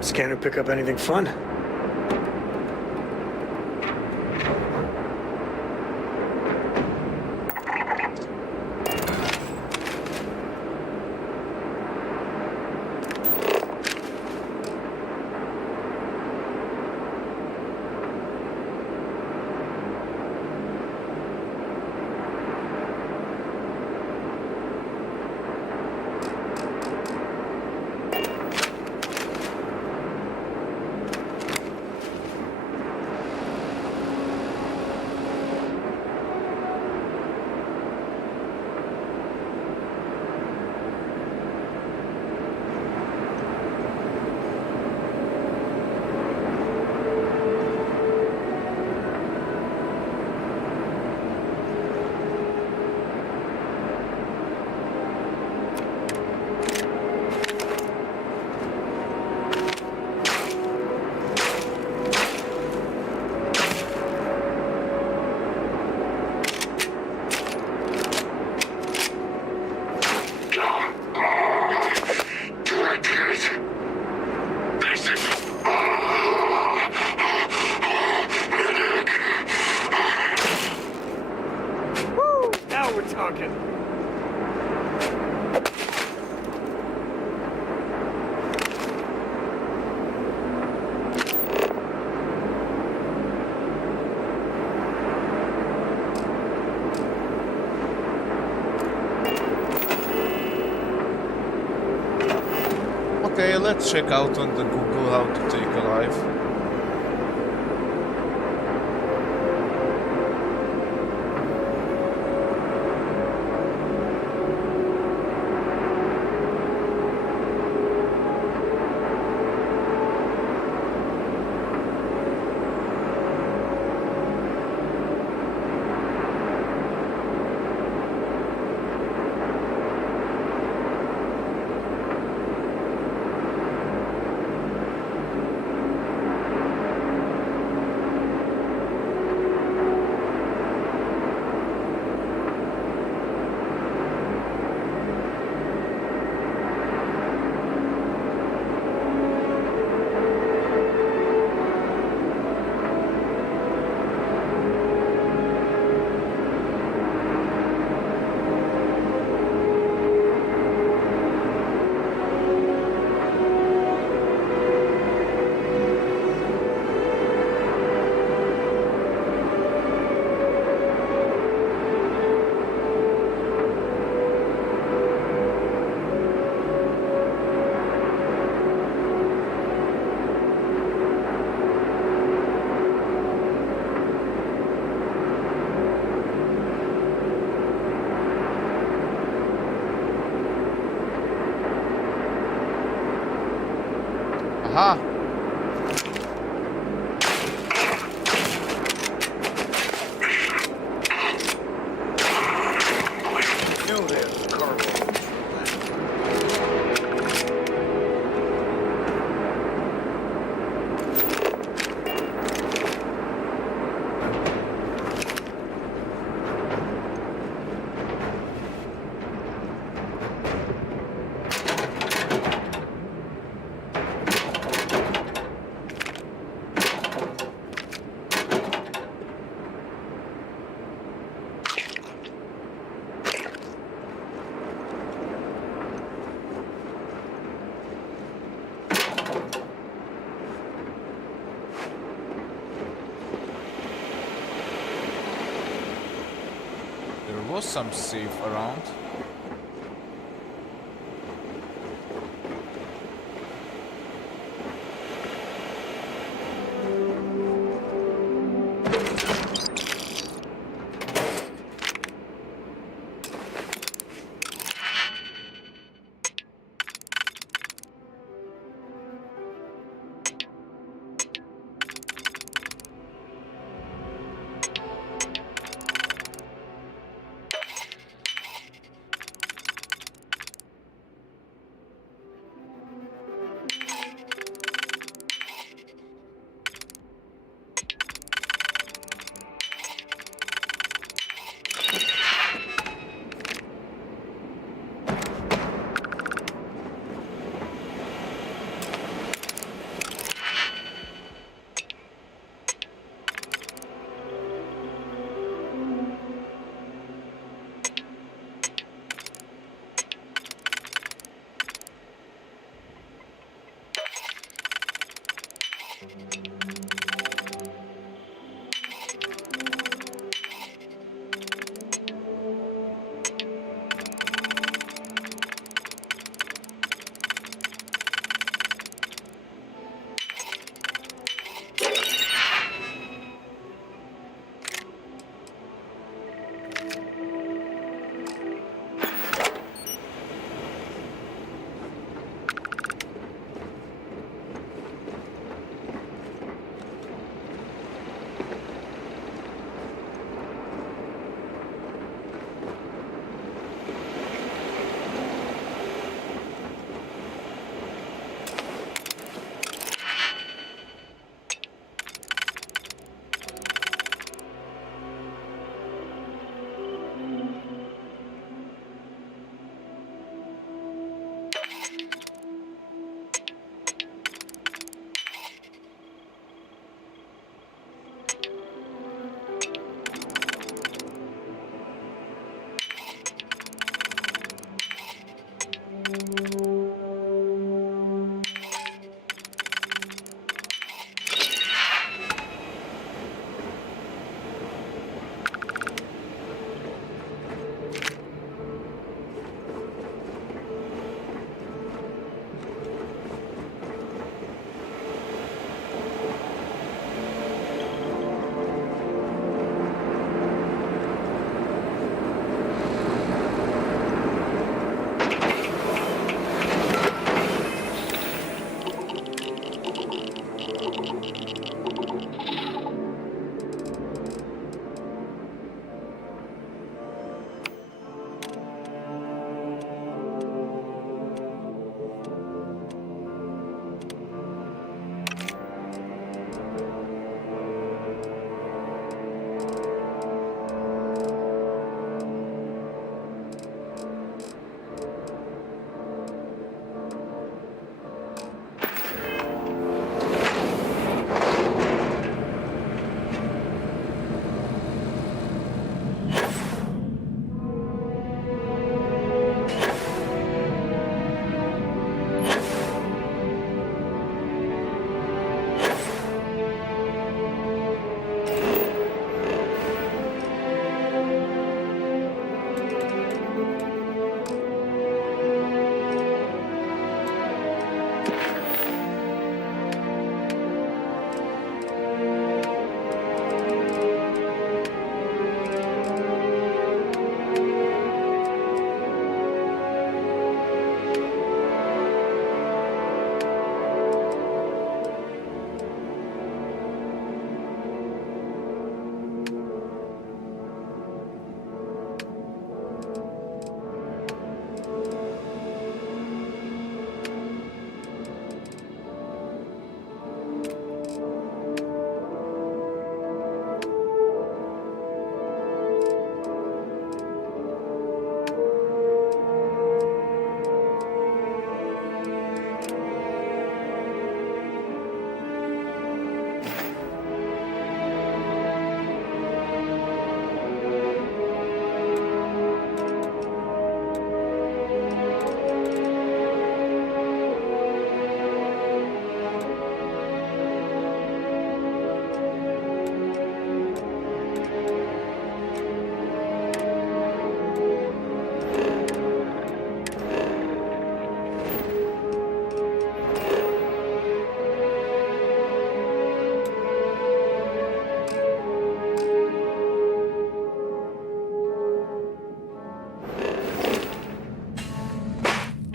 Scanner pick up anything fun? Now we're talking. Okay, let's check out on the Google how to take a life. Aha! Kill this, Carl. There was some safe around.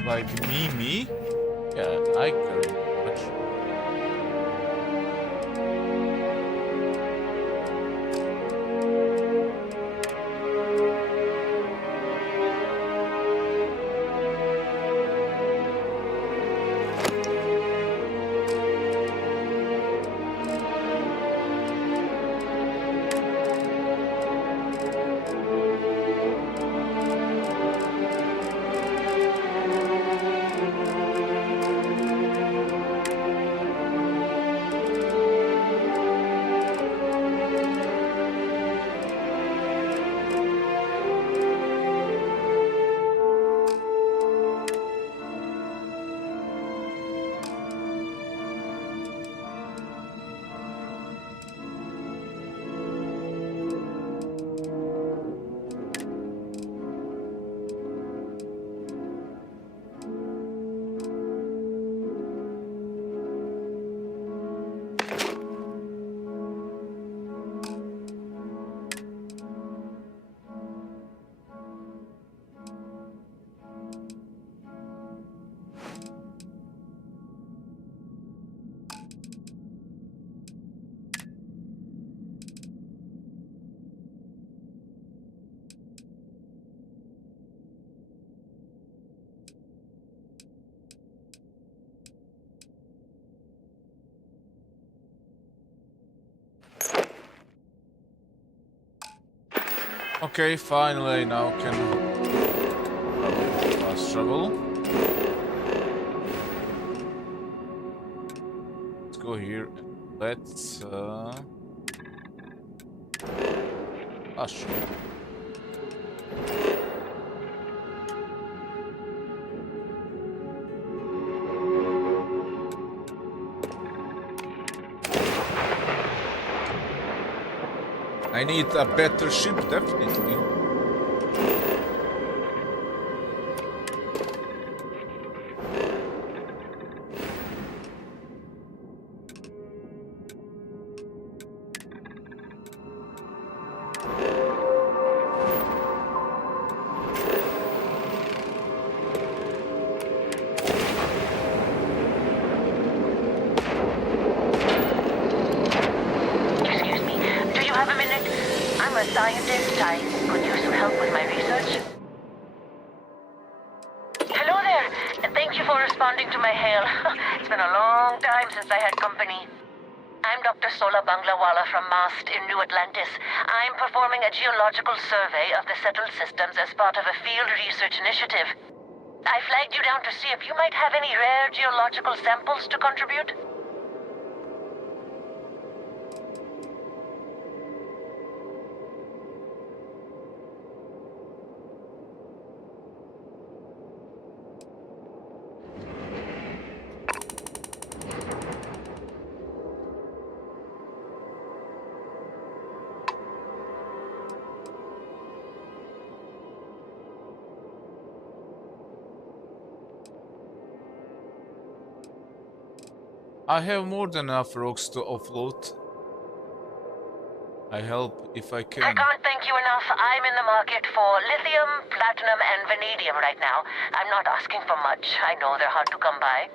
Like me? Yeah, I care much. Okay, finally now can fast travel. Let's go here and let's fast travel. I need a better ship, definitely. Excuse me, do you have a minute? I'm a scientist. I could use some help with my research. Hello there. Thank you for responding to my hail. It's been a long time since I had company. I'm Dr. Sola Banglawala from MAST in New Atlantis. I'm performing a geological survey of the settled systems as part of a field research initiative. I flagged you down to see if you might have any rare geological samples to contribute. I have more than enough rocks to offload. I help if I can. I can't thank you enough. I'm in the market for lithium, platinum, and vanadium right now. I'm not asking for much. I know they're hard to come by.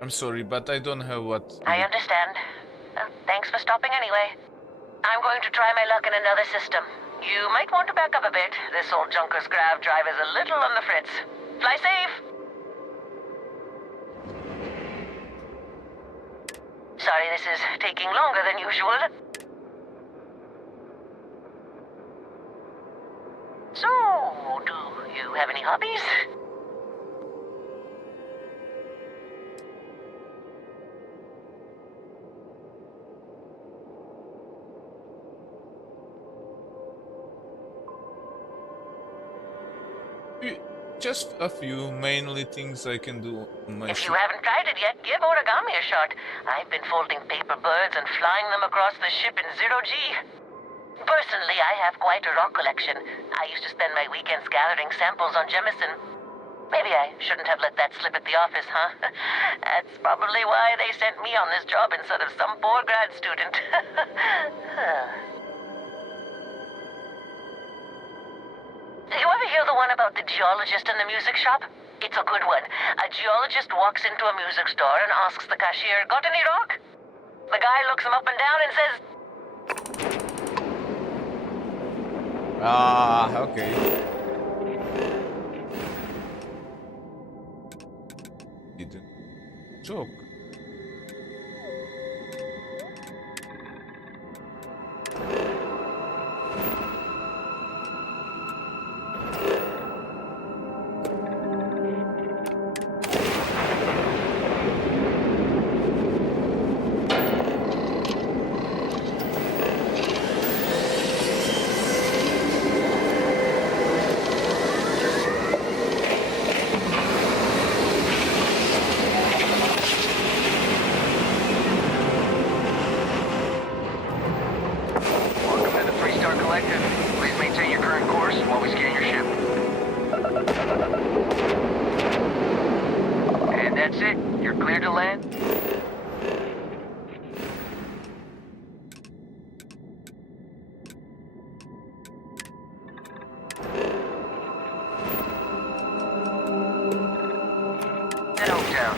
I'm sorry, but I don't have what... I understand. Thanks for stopping anyway. I'm going to try my luck in another system. You might want to back up a bit. This old junker's grav drive is a little on the fritz. Fly safe! Sorry this is taking longer than usual. So, do you have any hobbies? Just a few, mainly things I can do on my If ship. you haven't tried it yet, give origami a shot. I've been folding paper birds and flying them across the ship in zero-G. Personally, I have quite a rock collection. I used to spend my weekends gathering samples on Jemison. Maybe I shouldn't have let that slip at the office, huh? That's probably why they sent me on this job instead of some poor grad student. You ever hear the one about the geologist in the music shop? It's a good one. A geologist walks into a music store and asks the cashier, "Got any rock?" The guy looks him up and down and says, Ah, okay. Didn't joke. Please maintain your current course while we scan your ship. And that's it. You're clear to land. Head hometown.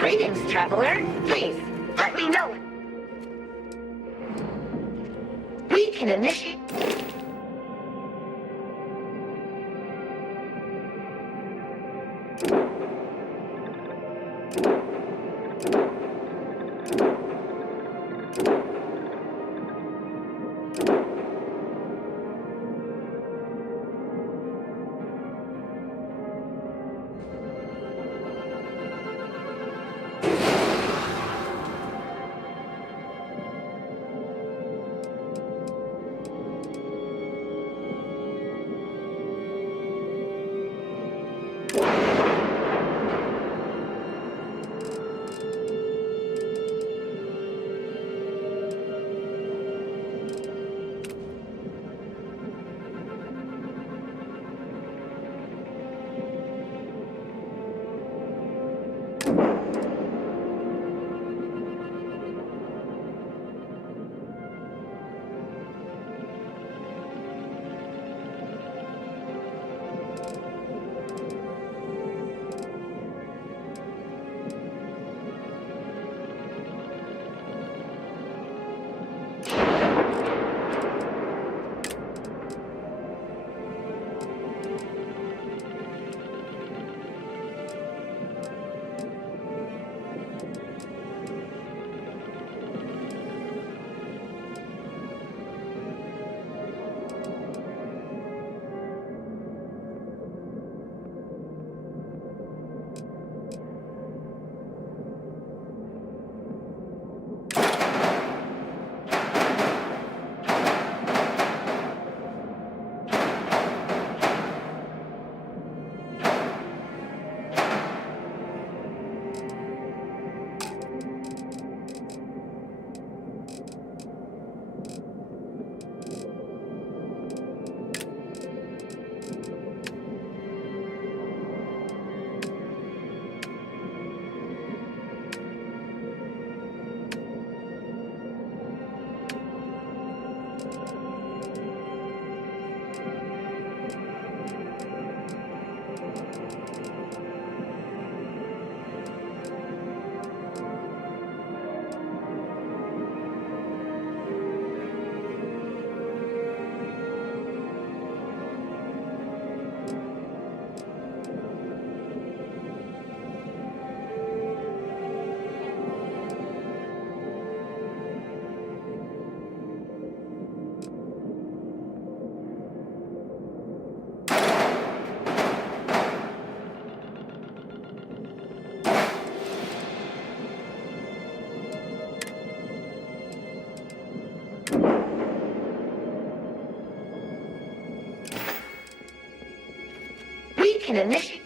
Greetings, traveler. Please, let me know. We can initiate... can initiate.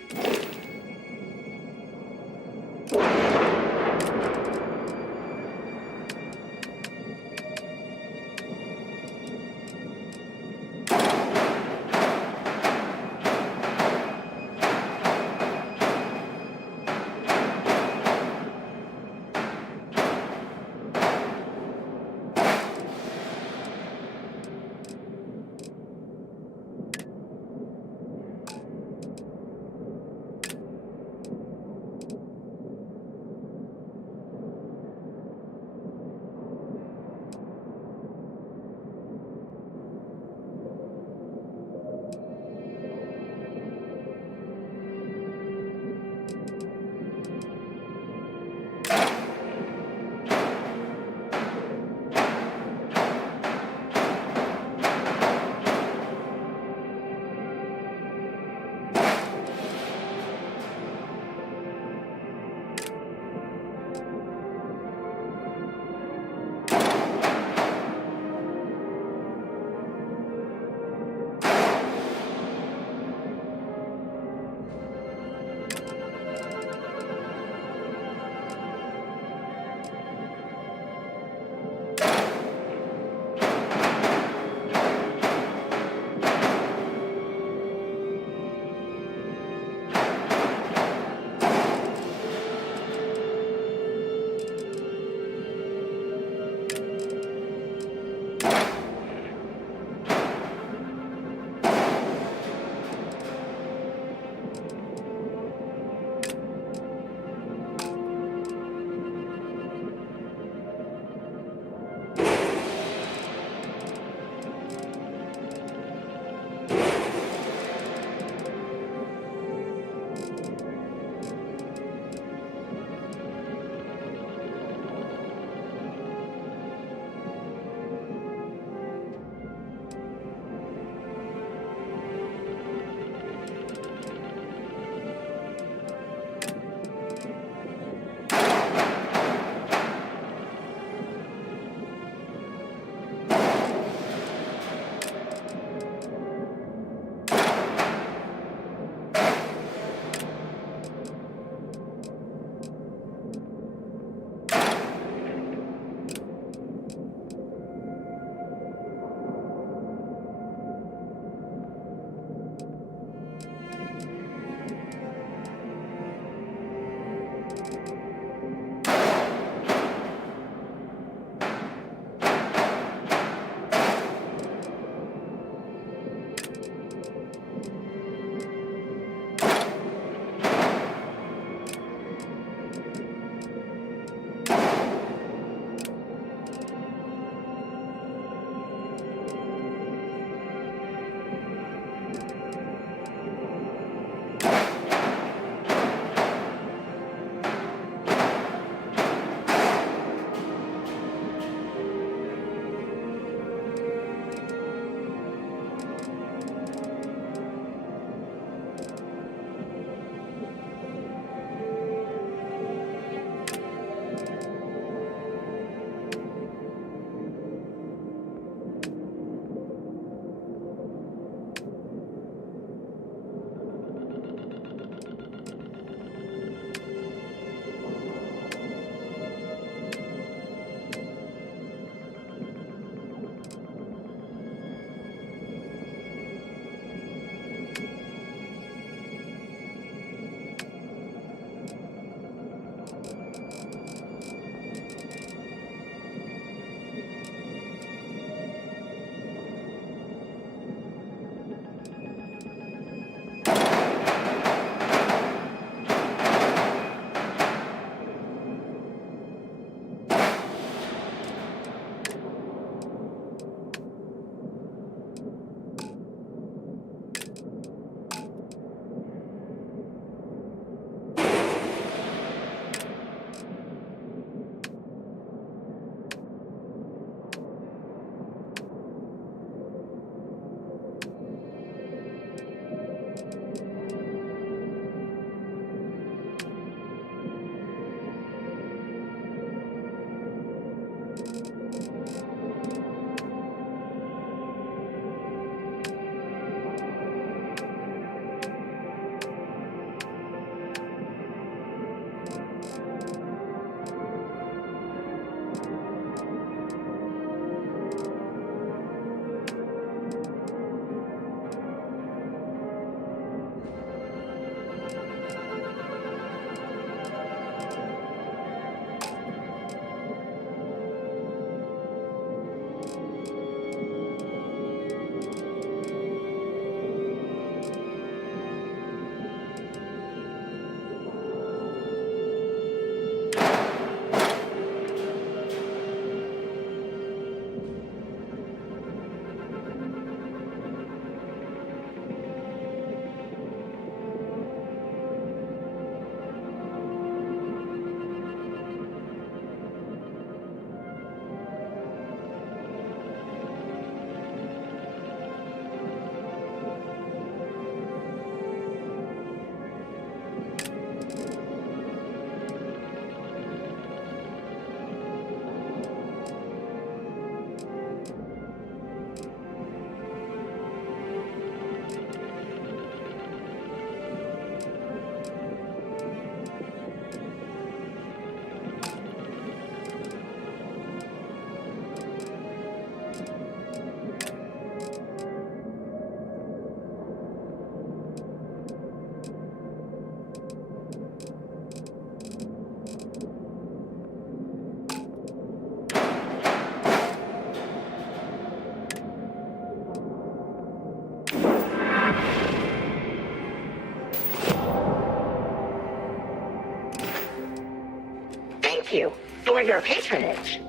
for your patronage.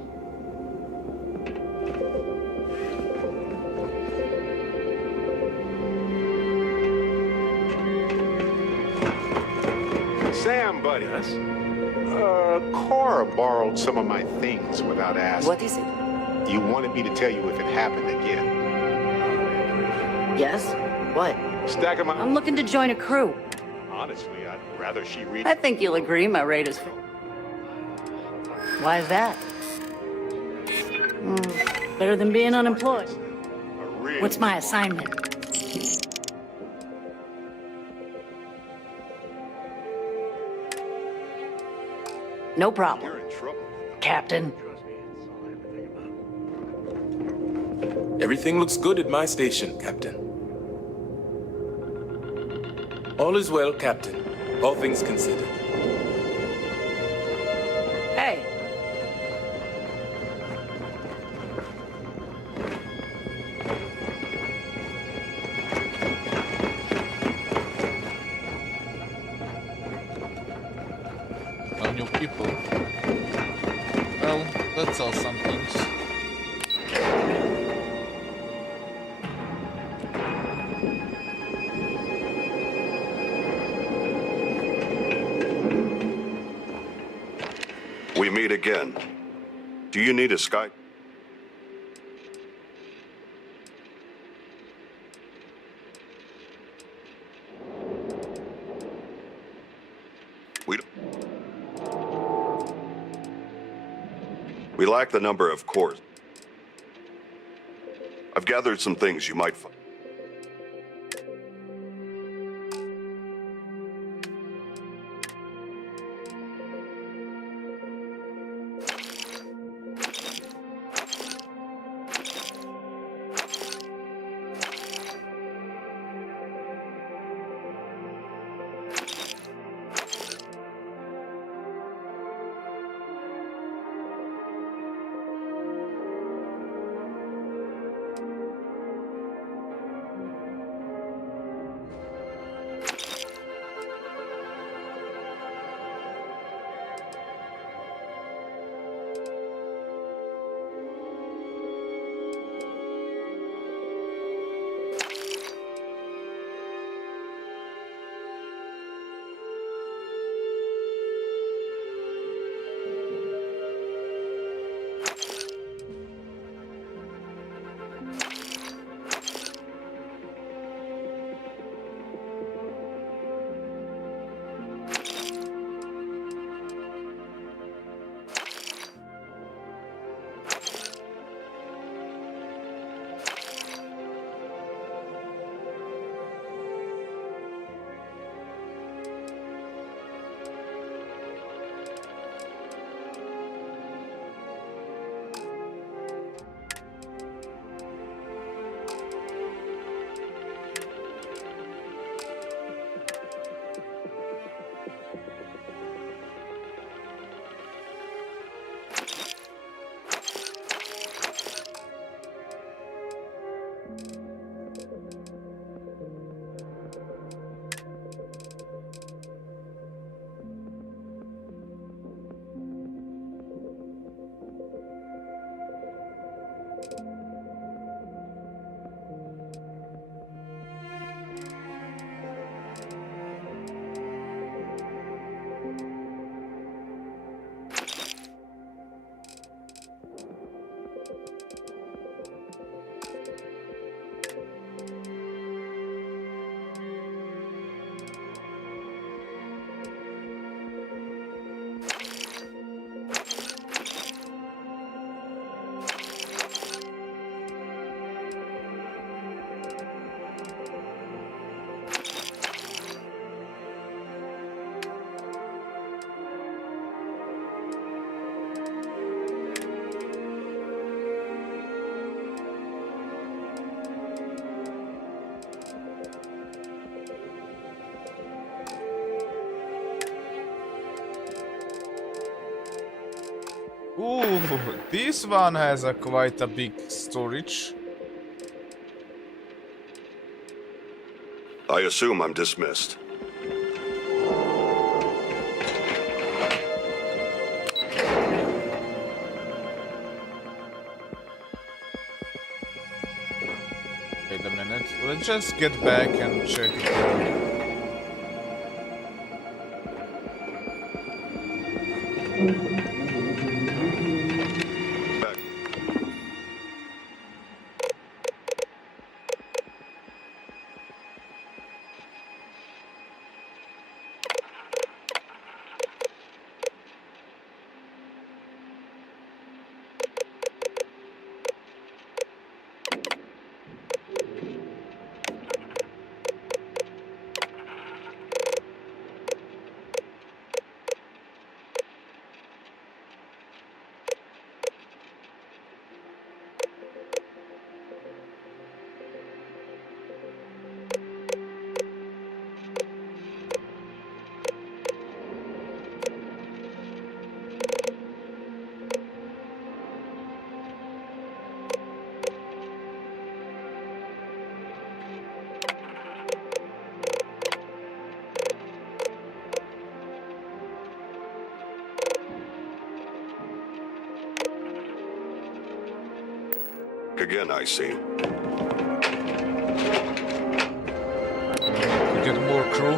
Sam, buddy. Yes? Cora borrowed some of my things without asking. What is it? You wanted me to tell you if it happened again. Yes? What? Stack 'em up. I'm looking to join a crew. Honestly, I'd rather she read. I think you'll agree my rate is... Why is that? Better than being unemployed. What's my assignment? No problem. You're in trouble. Captain. Everything looks good at my station, Captain. All is well, Captain. All things considered. Hey. No new people. Well, that's all some things. We meet again. Do you need a Skype? We lack the number of cores. I've gathered some things you might find. Ooh, this one has quite a big storage. I assume I'm dismissed. let's just get back and check it out. Again, I see. To get more crew.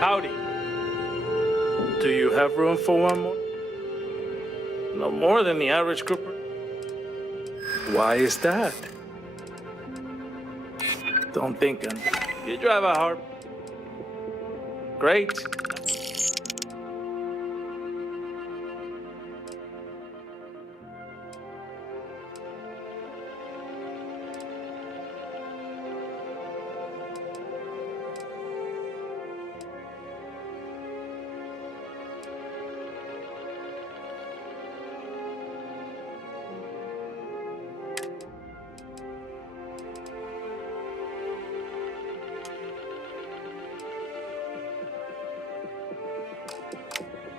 Howdy. Do you have room for one more? No more than the average grouper? Why is that? Don't think on. You drive a hard. Great.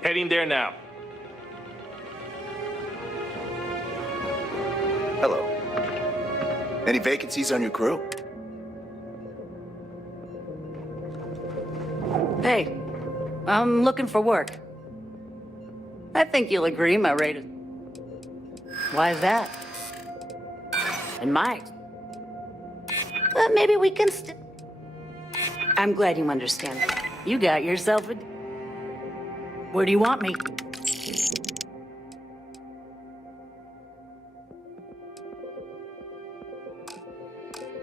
Heading there now. Hello. Any vacancies on your crew? Hey, I'm looking for work. I think you'll agree my rate is... Why is that? And Mike. Maybe we can I'm glad you understand. You got yourself a... Where do you want me?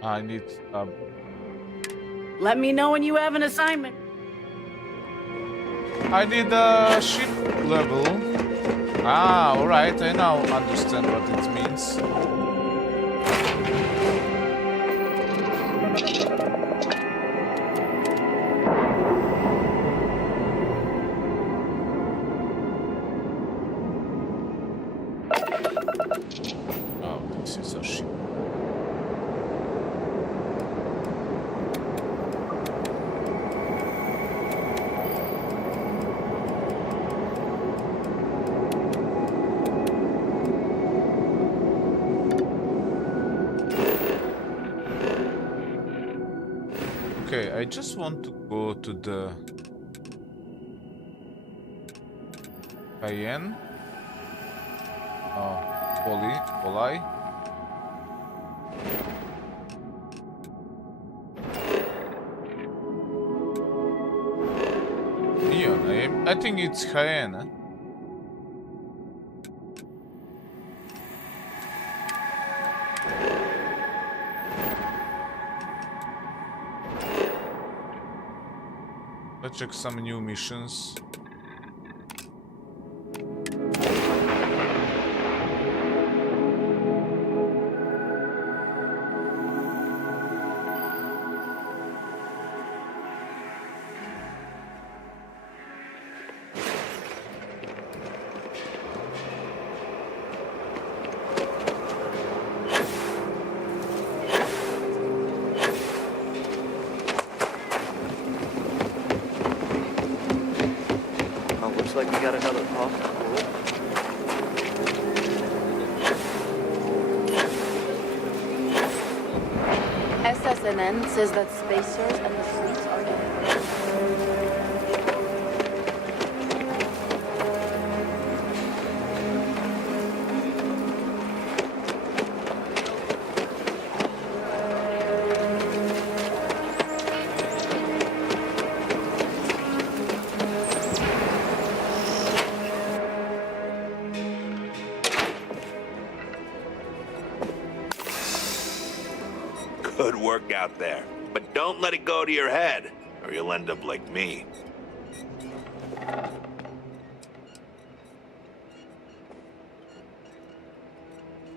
I need Let me know when you have an assignment. I need a ship level. Ah, alright, I now understand what it means. Oh, this is a ship. Okay, I just want to go to the Cayenne. Oh, Poli. Neon, I think it's Cayenne. Huh? Let's check some new missions. Like we got another off. SS CNN says that spacers and the fleets are getting... Good work out there. But don't let it go to your head, or you'll end up like me.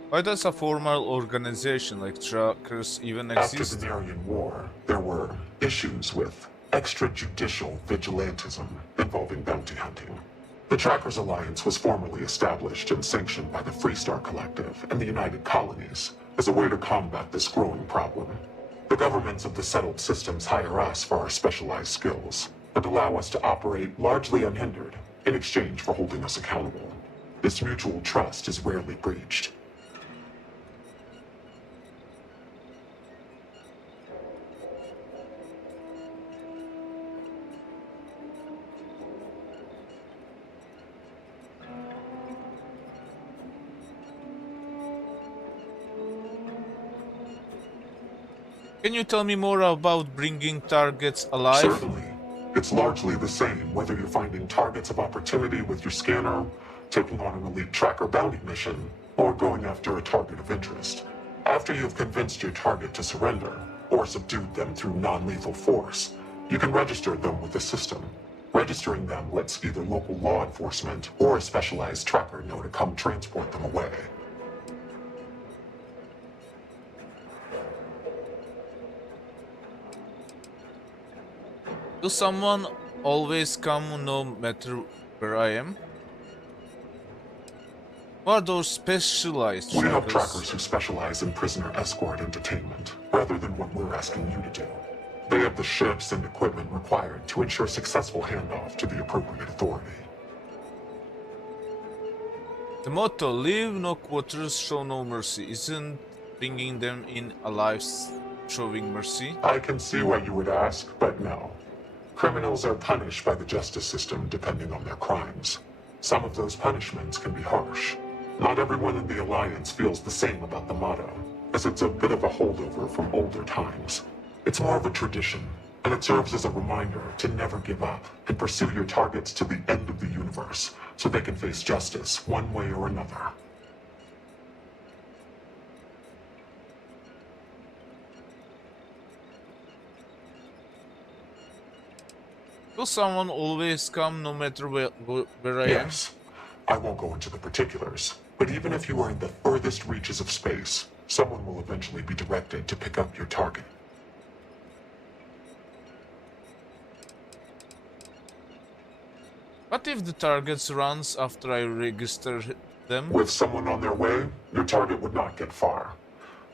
Why does a formal organization like Trackers even exist? After the Marian War, there were issues with extrajudicial vigilantism involving bounty hunting. The Trackers Alliance was formally established and sanctioned by the Freestar Collective and the United Colonies as a way to combat this growing problem. The governments of the settled systems hire us for our specialized skills and allow us to operate largely unhindered in exchange for holding us accountable. This mutual trust is rarely breached. Can you tell me more about bringing targets alive? Certainly. It's largely the same whether you're finding targets of opportunity with your scanner, taking on an elite tracker bounty mission, or going after a target of interest. After you've convinced your target to surrender, or subdued them through non-lethal force, you can register them with the system. Registering them lets either local law enforcement or a specialized tracker know to come transport them away. Will someone always come no matter where I am? What are those specialized We have trackers? trackers who specialize in prisoner escort entertainment, rather than what we're asking you to do. They have the ships and equipment required to ensure successful handoff to the appropriate authority. The motto, leave no quarters, show no mercy, isn't bringing them in alive showing mercy? I can see why you would ask, but no. Criminals are punished by the justice system depending on their crimes. Some of those punishments can be harsh. Not everyone in the Alliance feels the same about the motto, as it's a bit of a holdover from older times. It's more of a tradition, and it serves as a reminder to never give up and pursue your targets to the end of the universe, so they can face justice one way or another. Will someone always come no matter where I am? Yes. I won't go into the particulars, but even if you are in the furthest reaches of space, someone will eventually be directed to pick up your target. What if the target runs after I register them? With someone on their way, your target would not get far.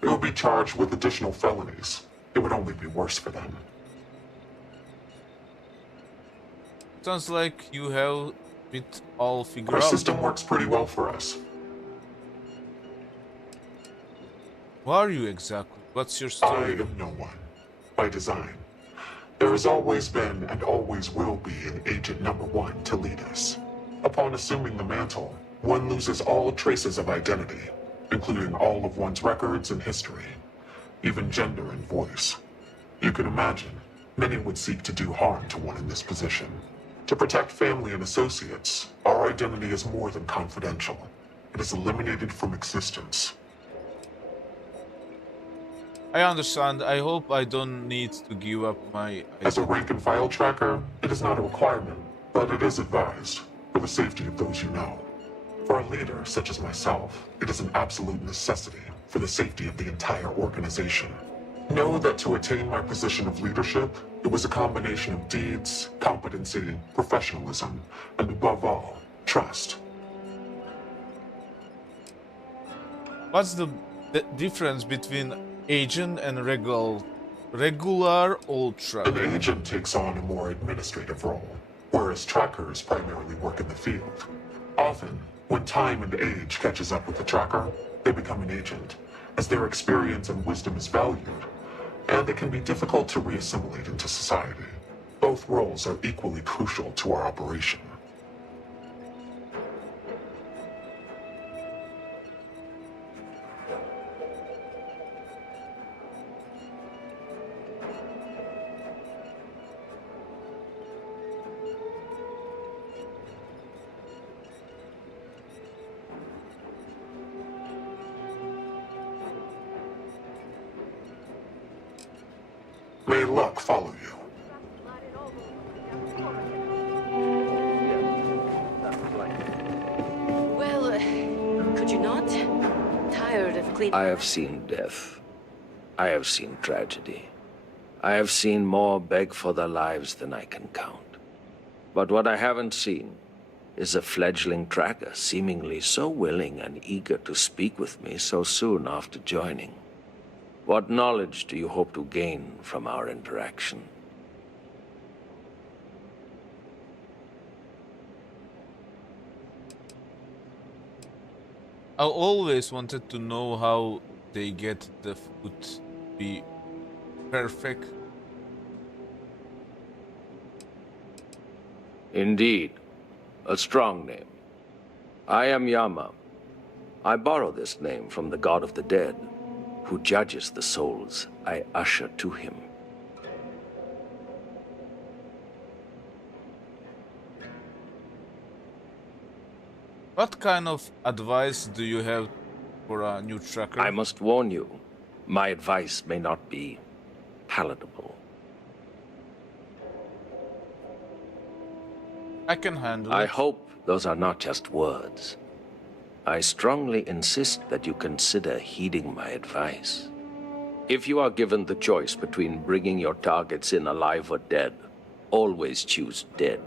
They would be charged with additional felonies. It would only be worse for them. Sounds like you have it all figured Our out. system works pretty well for us. Who are you exactly? What's your story? I am no one. By design. There has always been and always will be an agent number one to lead us. Upon assuming the mantle, one loses all traces of identity, including all of one's records and history, even gender and voice. You can imagine, many would seek to do harm to one in this position. To protect family and associates, our identity is more than confidential. It is eliminated from existence. I understand. I hope I don't need to give up my... As a rank-and-file tracker, it is not a requirement, but it is advised, for the safety of those you know. For a leader such as myself, it is an absolute necessity for the safety of the entire organization. Know that to attain my position of leadership, it was a combination of deeds, competency, professionalism, and above all, trust. What's the difference between agent and regular old tracker? An agent takes on a more administrative role, whereas trackers primarily work in the field. Often, when time and age catches up with the tracker, they become an agent, as their experience and wisdom is valued. and it can be difficult to reassimilate into society. Both roles are equally crucial to our operation. May luck follow you. Well, could you not? Tired of cleaning. I have seen death. I have seen tragedy. I have seen more beg for their lives than I can count. But what I haven't seen is a fledgling tracker seemingly so willing and eager to speak with me so soon after joining. What knowledge do you hope to gain from our interaction? I always wanted to know how they get the food to be perfect. Indeed, a strong name. I am Yama. I borrow this name from the god of the dead, who judges the souls I usher to him. What kind of advice do you have for a new tracker? I must warn you, my advice may not be palatable. I can handle it. I hope those are not just words. I strongly insist that you consider heeding my advice. If you are given the choice between bringing your targets in alive or dead, always choose dead.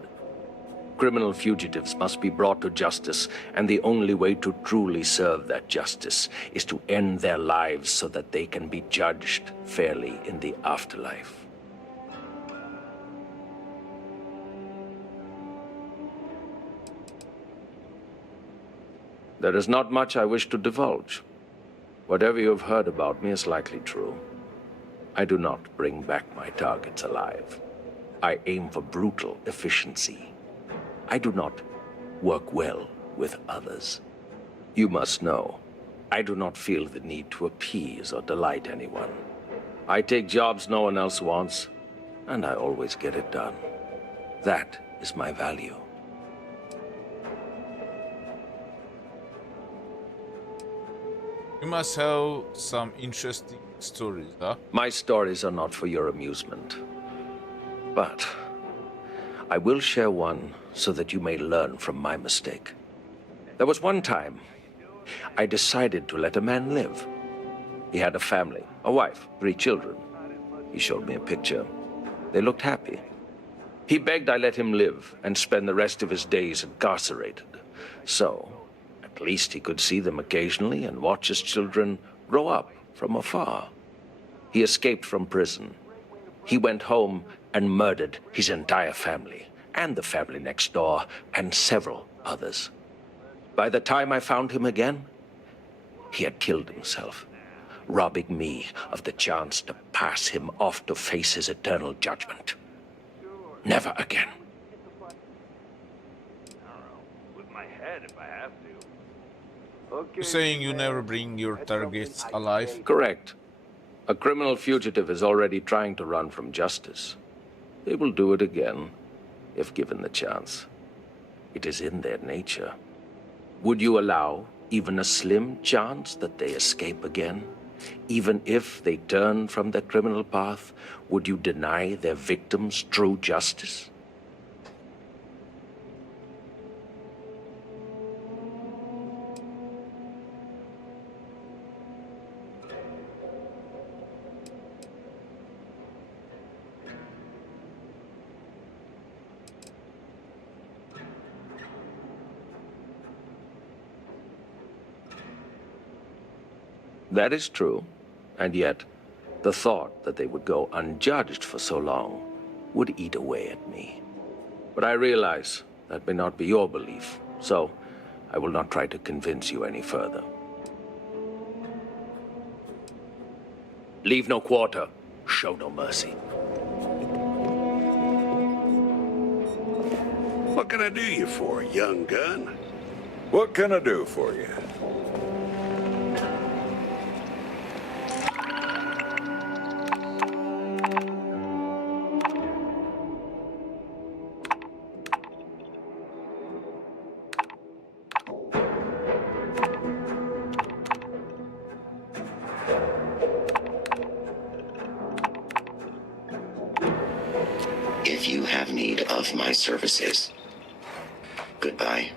Criminal fugitives must be brought to justice, and the only way to truly serve that justice is to end their lives so that they can be judged fairly in the afterlife. There is not much I wish to divulge. Whatever you have heard about me is likely true. I do not bring back my targets alive. I aim for brutal efficiency. I do not work well with others. You must know, I do not feel the need to appease or delight anyone. I take jobs no one else wants, and I always get it done. That is my value. You must have some interesting stories, huh? My stories are not for your amusement. But I will share one so that you may learn from my mistake. There was one time I decided to let a man live. He had a family, a wife, 3 children. He showed me a picture. They looked happy. He begged I let him live and spend the rest of his days incarcerated. So, at least he could see them occasionally and watch his children grow up from afar. He escaped from prison. He went home and murdered his entire family, and the family next door, and several others. By the time I found him again, he had killed himself, robbing me of the chance to pass him off to face his eternal judgment. Never again. With my head if I have to. You're saying you never bring your targets alive? Correct. A criminal fugitive is already trying to run from justice. They will do it again, if given the chance. It is in their nature. Would you allow even a slim chance that they escape again? Even if they turn from their criminal path, would you deny their victims true justice? That is true, and yet the thought that they would go unjudged for so long would eat away at me. But I realize that may not be your belief, so I will not try to convince you any further. Leave no quarter. show no mercy. What can I do you for, young gun? What can I do for you? If you have need of my services, goodbye.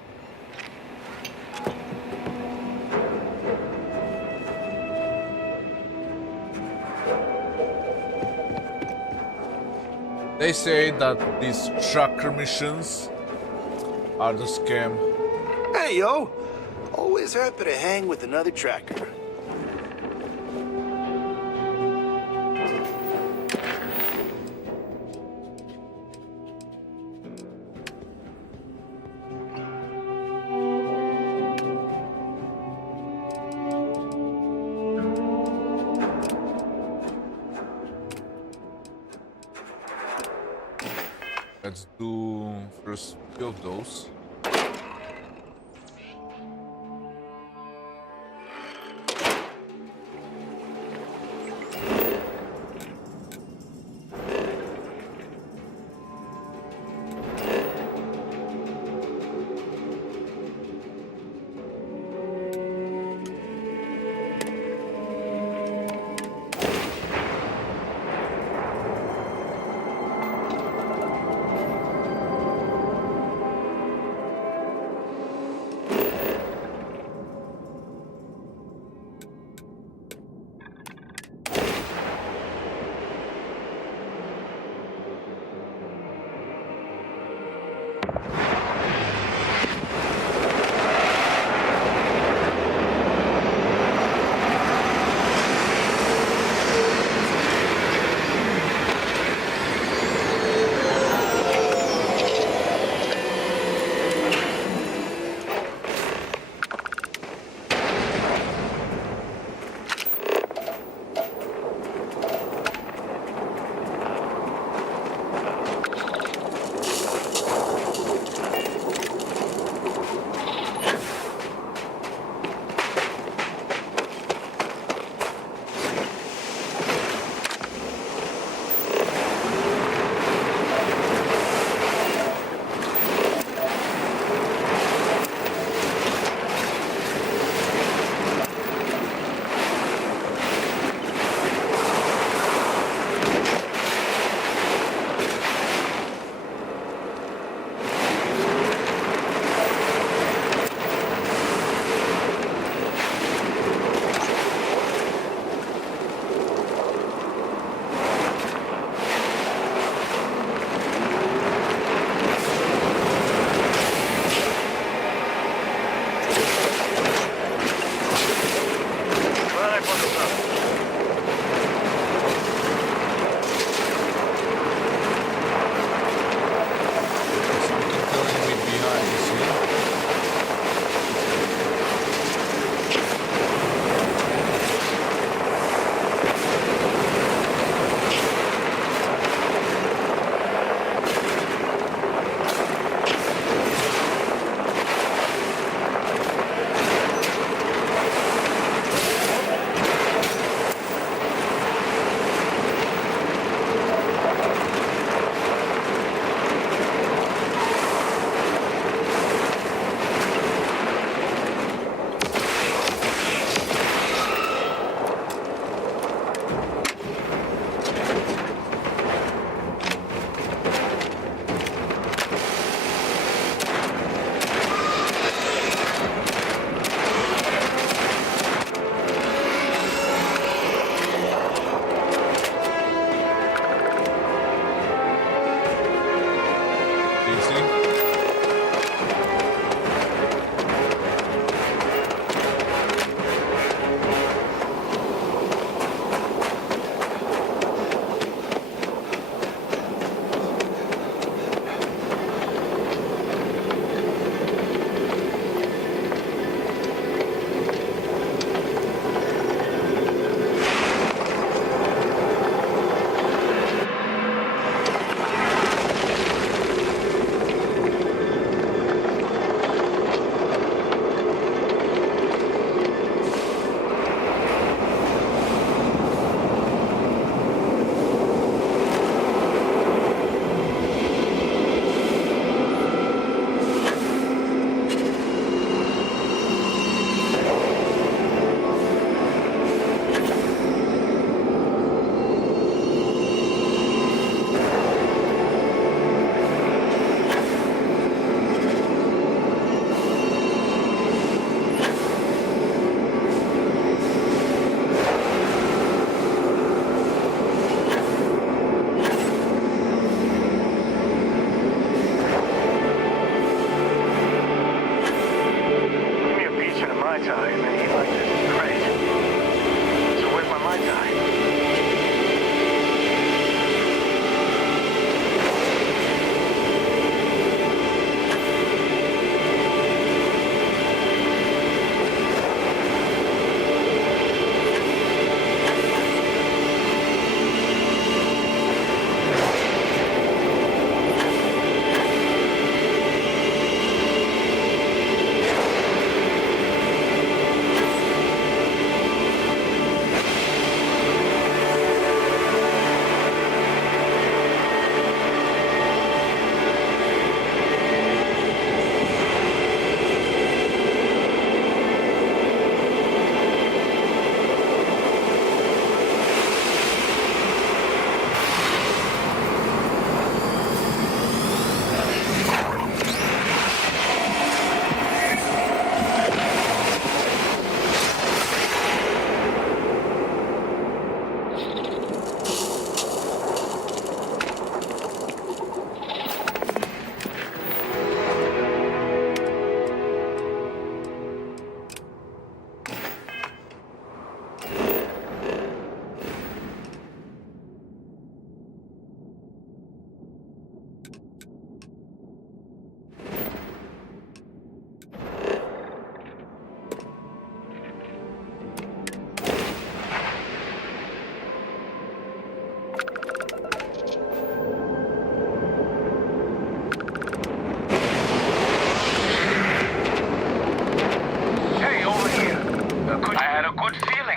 They say that these tracker missions are the scam. Hey, yo. Always happy to hang with another tracker. Let's do first few of those.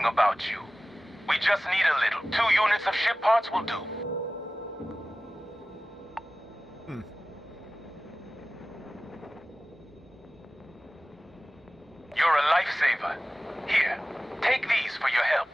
anything about you. We just need a little. 2 units of ship parts will do. You're a lifesaver. Here, take these for your help.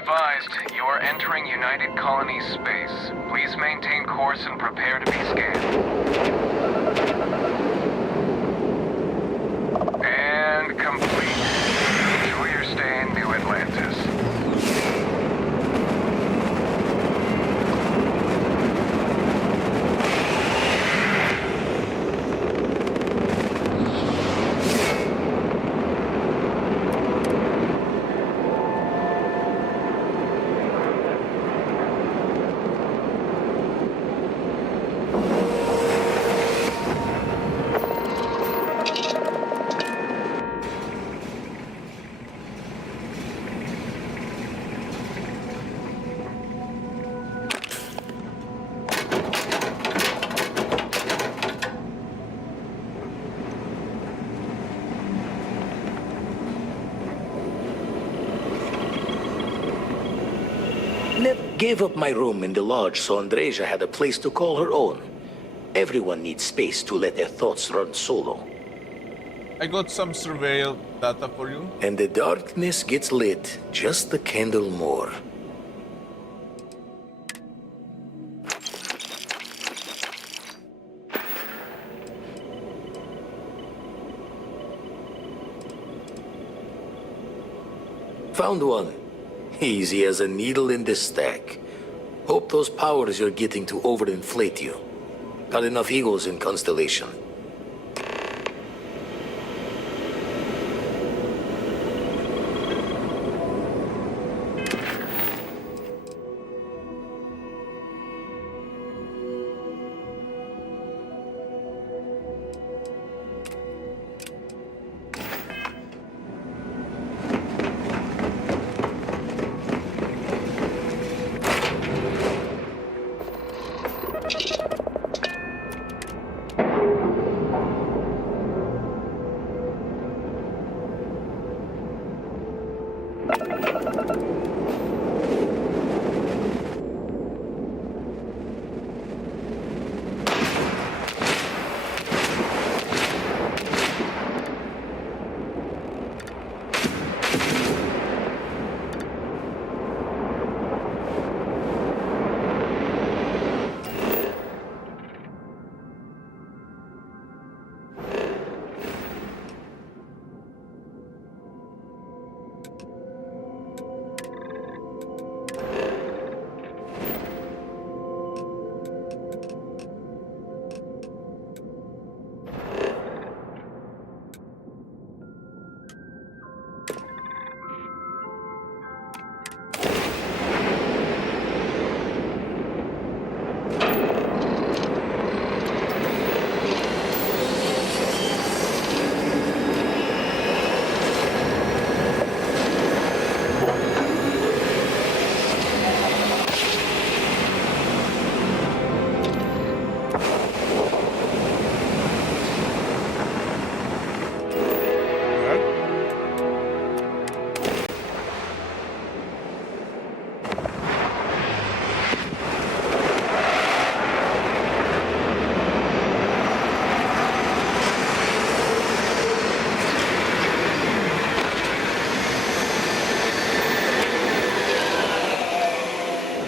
Advised, you are entering United Colonies space. Please maintain course and prepare to be scanned. And complete. Enjoy your stay in New Atlantis. Gave up my room in the lodge so Andreja had a place to call her own. Everyone needs space to let their thoughts run solo. I got some surveil data for you. And the darkness gets lit just a candle more. Found one. Easy as a needle in the stack. Hope those powers you're getting to overinflate you. Got enough egos in Constellation.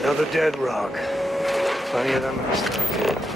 Another dead rock. Plenty of them in the Starfield.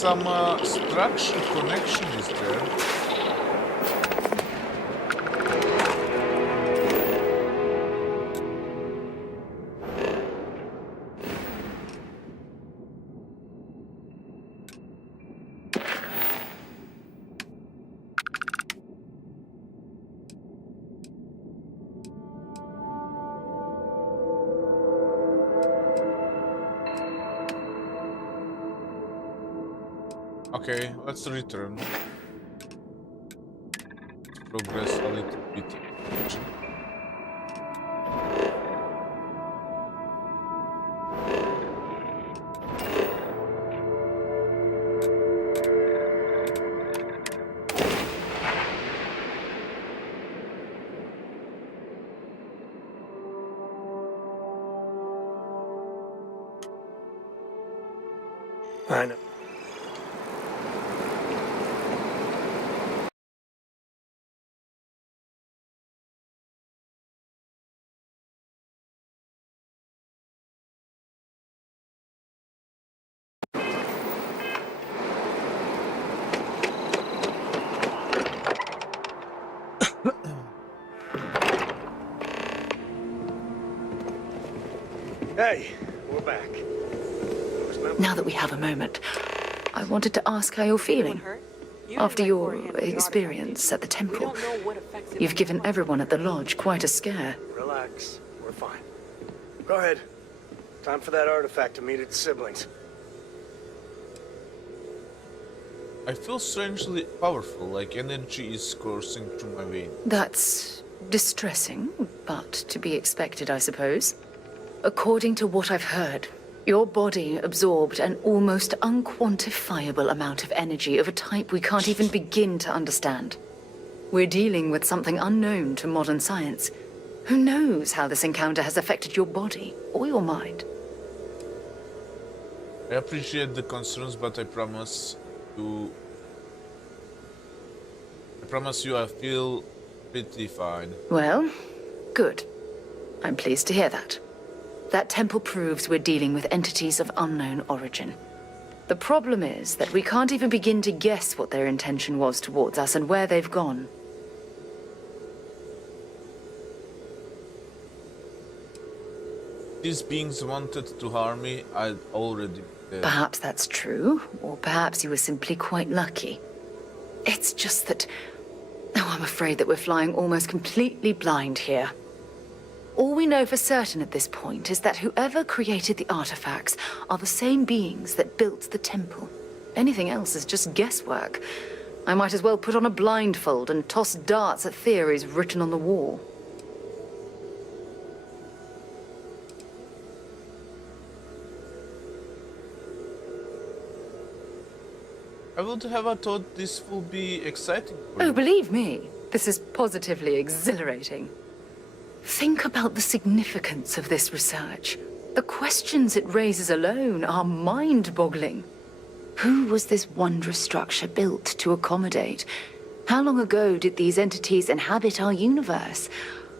some structured connection is there. Okay, let's return. Let's progress a little bit. I know. Hey, we're back. Now that we have a moment, I wanted to ask how you're feeling. After your experience at the temple, you've given everyone at the lodge quite a scare. Relax. We're fine. Go ahead. Time for that artifact to meet its siblings. I feel strangely powerful, like energy is coursing through my veins. That's distressing, but to be expected, I suppose. According to what I've heard, your body absorbed an almost unquantifiable amount of energy of a type we can't even begin to understand. We're dealing with something unknown to modern science. Who knows how this encounter has affected your body or your mind? I appreciate the concerns, but I promise you I feel pretty fine. Well, good. I'm pleased to hear that. That temple proves we're dealing with entities of unknown origin. The problem is that we can't even begin to guess what their intention was towards us and where they've gone. These beings wanted to harm me, I'd already been dead. Perhaps that's true, or perhaps you were simply quite lucky. It's just that... Oh, I'm afraid that we're flying almost completely blind here. All we know for certain at this point is that whoever created the artifacts are the same beings that built the temple. Anything else is just guesswork. I might as well put on a blindfold and toss darts at theories written on the wall. I would have thought this will be exciting for Oh, you. believe me, this is positively exhilarating. Think about the significance of this research. The questions it raises alone are mind-boggling. Who was this wondrous structure built to accommodate? How long ago did these entities inhabit our universe?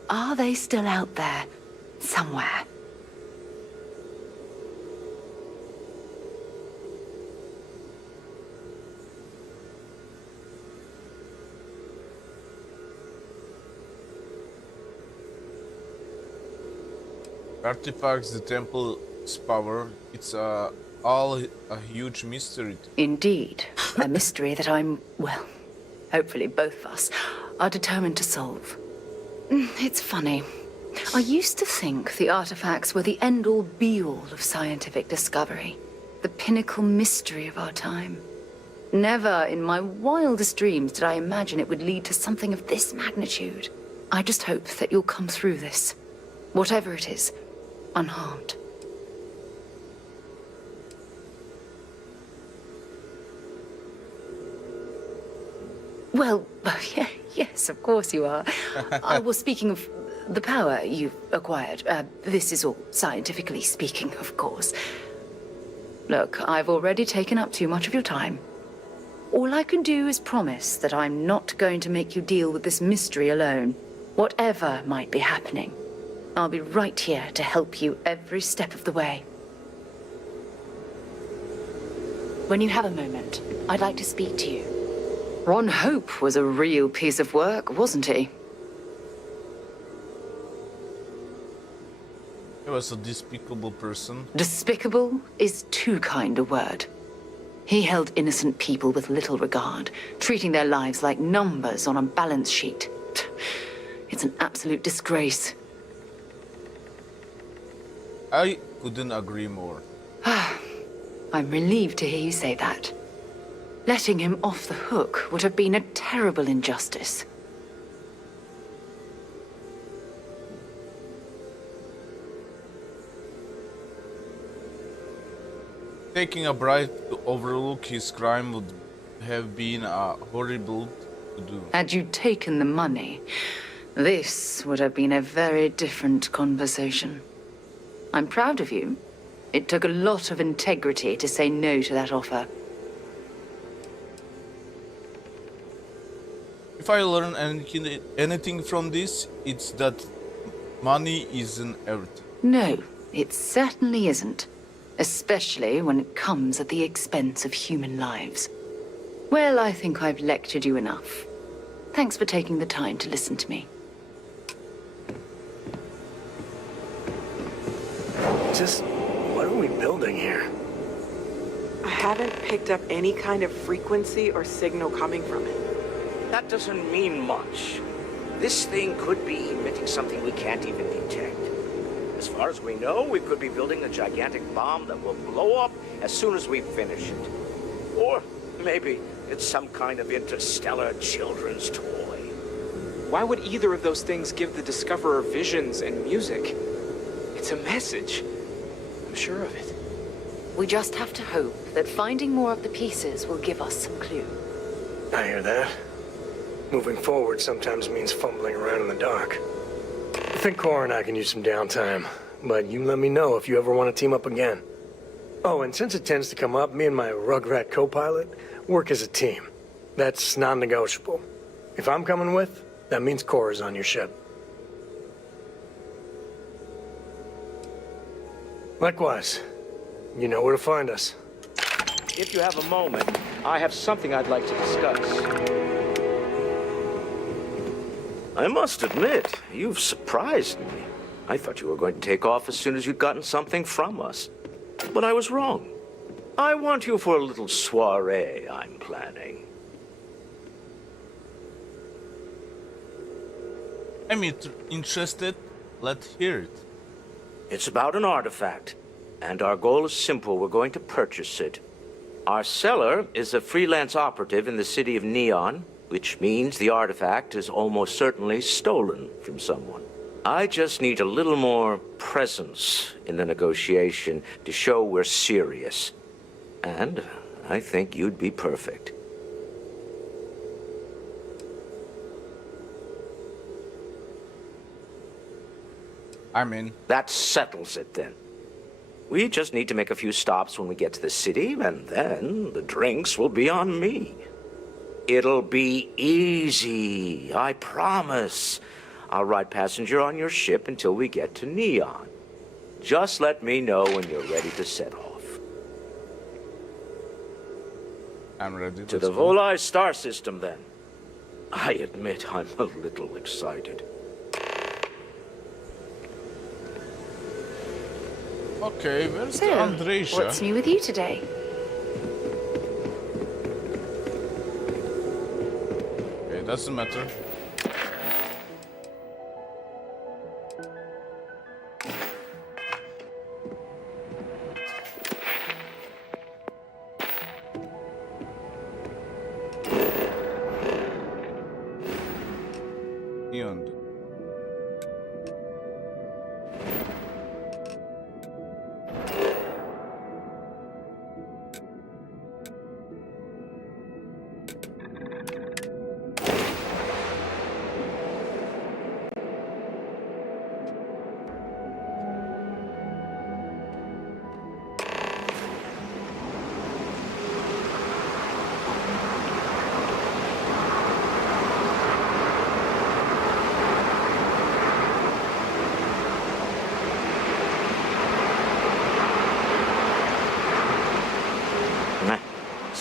Are they still out there, somewhere? Artifacts, the temple's power, it's all a huge mystery. Indeed. A mystery that well, hopefully both of us are determined to solve. It's funny. I used to think the artifacts were the end-all be-all of scientific discovery. The pinnacle mystery of our time. Never in my wildest dreams did I imagine it would lead to something of this magnitude. I just hope that you'll come through this, whatever it is, unharmed. Well, yes, of course you are. Well, speaking of the power you've acquired, this is all scientifically speaking, of course. Look, I've already taken up too much of your time. All I can do is promise that I'm not going to make you deal with this mystery alone, whatever might be happening. I'll be right here to help you every step of the way. When you have a moment, I'd like to speak to you. Ron Hope was a real piece of work, wasn't he? He was a despicable person. Despicable is too kind a word. He held innocent people with little regard, treating their lives like numbers on a balance sheet. It's an absolute disgrace. I couldn't agree more. I'm relieved to hear you say that. Letting him off the hook would have been a terrible injustice. Taking a bribe to overlook his crime would have been horrible to do. Had you taken the money, this would have been a very different conversation. I'm proud of you. It took a lot of integrity to say no to that offer. If I learn anything from this, it's that money isn't everything. No, it certainly isn't. Especially when it comes at the expense of human lives. Well, I think I've lectured you enough. Thanks for taking the time to listen to me. Just what are we building here? I haven't picked up any kind of frequency or signal coming from it. That doesn't mean much. This thing could be emitting something we can't even detect. As far as we know, we could be building a gigantic bomb that will blow up as soon as we finish it. Or maybe it's some kind of interstellar children's toy. Why would either of those things give the Discoverer visions and music? It's a message. I'm sure of it. We just have to hope that finding more of the pieces will give us some clue. I hear that. Moving forward sometimes means fumbling around in the dark. I think Cora and I can use some downtime, but you let me know if you ever want to team up again. Oh, and since it tends to come up, me and my Rugrat co-pilot work as a team. That's non-negotiable. If I'm coming with, that means Cora's on your ship. Likewise, you know where to find us. If you have a moment, I have something I'd like to discuss. I must admit, you've surprised me. I thought you were going to take off as soon as you'd gotten something from us. But I was wrong. I want you for a little soiree I'm planning. I'm interested. Let's hear it. It's about an artifact, and our goal is simple. We're going to purchase it. Our seller is a freelance operative in the city of Neon, which means the artifact is almost certainly stolen from someone. I just need a little more presence in the negotiation to show we're serious. And I think you'd be perfect. I'm in. That settles it then. We just need to make a few stops when we get to the city, and then the drinks will be on me. It'll be easy, I promise. I'll ride passenger on your ship until we get to Neon. Just let me know when you're ready to set off. I'm ready. To the Volai star system, then. I admit I'm a little excited. Okay, where's the So, Andreja? what's new with you today? Okay, doesn't matter. Neon.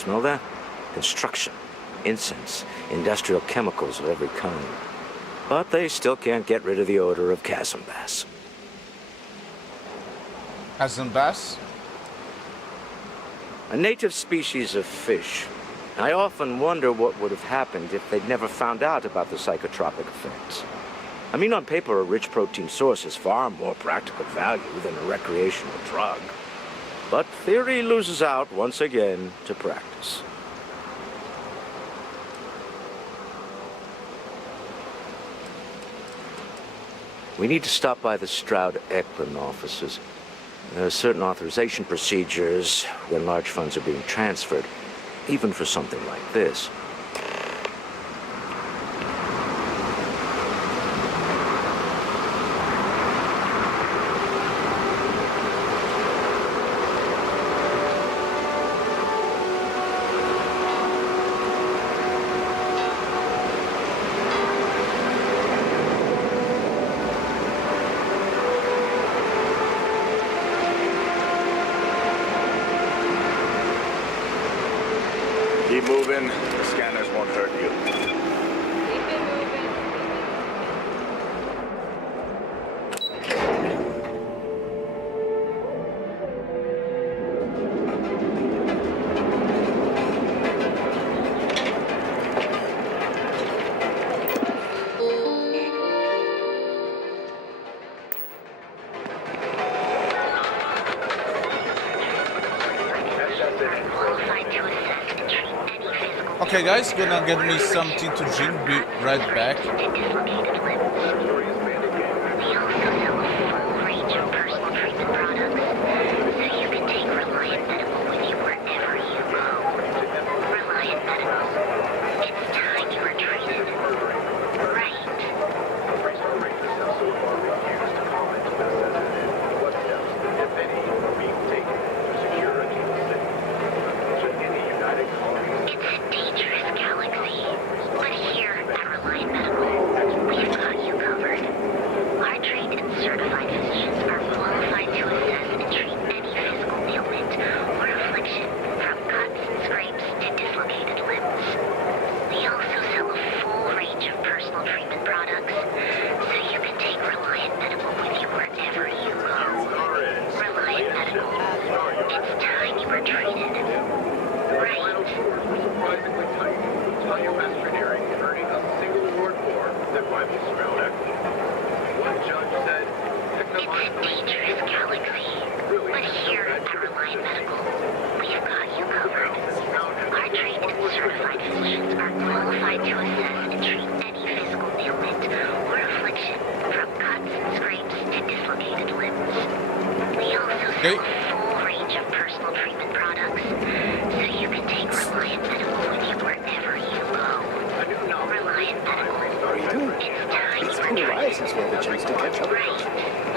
Smell that? Construction, incense, industrial chemicals of every kind. But they still can't get rid of the odor of chasm bass. Chasm bass? A native species of fish. I often wonder what would have happened if they'd never found out about the psychotropic effects. I mean, on paper, a rich protein source has far more practical value than a recreational drug. But theory loses out once again to practice. We need to stop by the Stroud-Eklund offices. There are certain authorization procedures when large funds are being transferred, even for something like this. Keep moving. The scanners won't hurt you. Okay guys, gonna get me something to drink, be right back.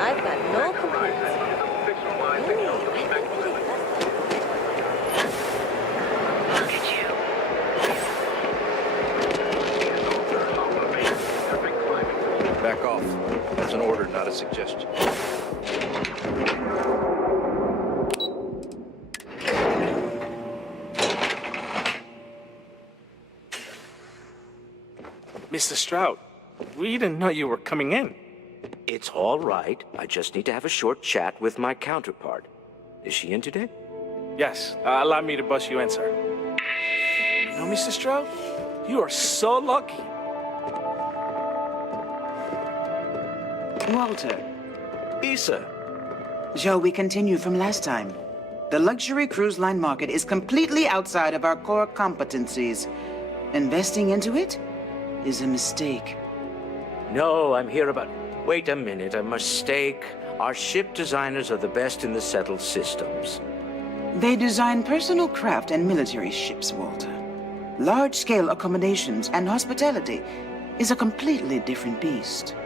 I've got no complaints. Back off. That's an order, not a suggestion. Mr. Stroud, we didn't know you were coming in. It's all right. I just need to have a short chat with my counterpart. Is she in today? Yes, allow me to bust you in, sir. You know, Mr. Stroud, you are so lucky. Walter. Issa. Shall we continue from last time? The luxury cruise line market is completely outside of our core competencies. Investing into it is a mistake. No, I'm here about... Wait a minute, a mistake. Our ship designers are the best in the settled systems. They design personal craft and military ships, Walter. Large-scale accommodations and hospitality is a completely different beast.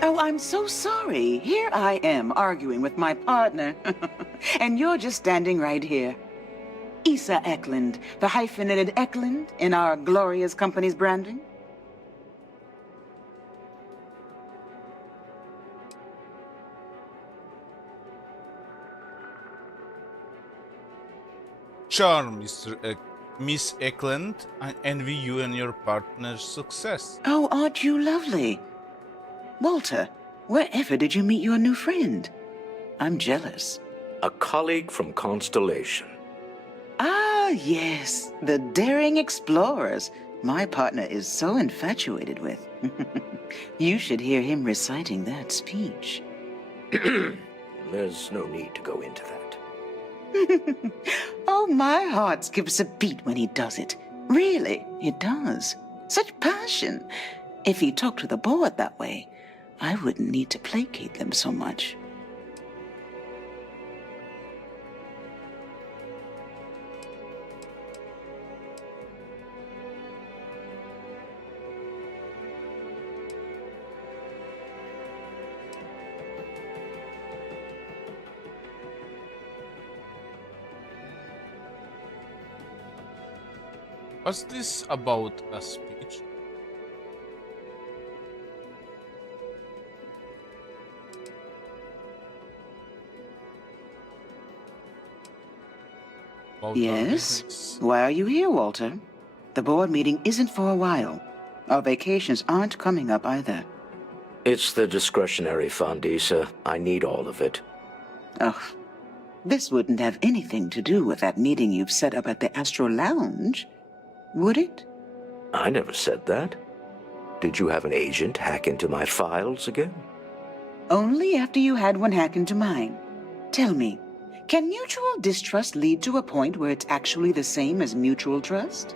Oh, I'm so sorry. Here I am arguing with my partner. And you're just standing right here. Issa Eklund, the hyphenated Eklund in our glorious company's branding. Charm, Mr. Miss Eklund, I envy you and your partner's success. Oh, aren't you lovely? Walter, wherever did you meet your new friend? I'm jealous. A colleague from Constellation. Ah, yes, the daring explorers. My partner is so infatuated with. You should hear him reciting that speech. There's no need to go into that. Oh, my heart skips a beat when he does it. Really, it does. Such passion. If he talked to the board that way, I wouldn't need to placate them so much. Was this about a speech? Yes? Why are you here, Walter? The board meeting isn't for a while. Our vacations aren't coming up either. It's the discretionary fund, Issa. I need all of it. Ugh. This wouldn't have anything to do with that meeting you've set up at the Astro Lounge, would it? I never said that. Did you have an agent hack into my files again? Only after you had one hack into mine. Tell me, can mutual distrust lead to a point where it's actually the same as mutual trust?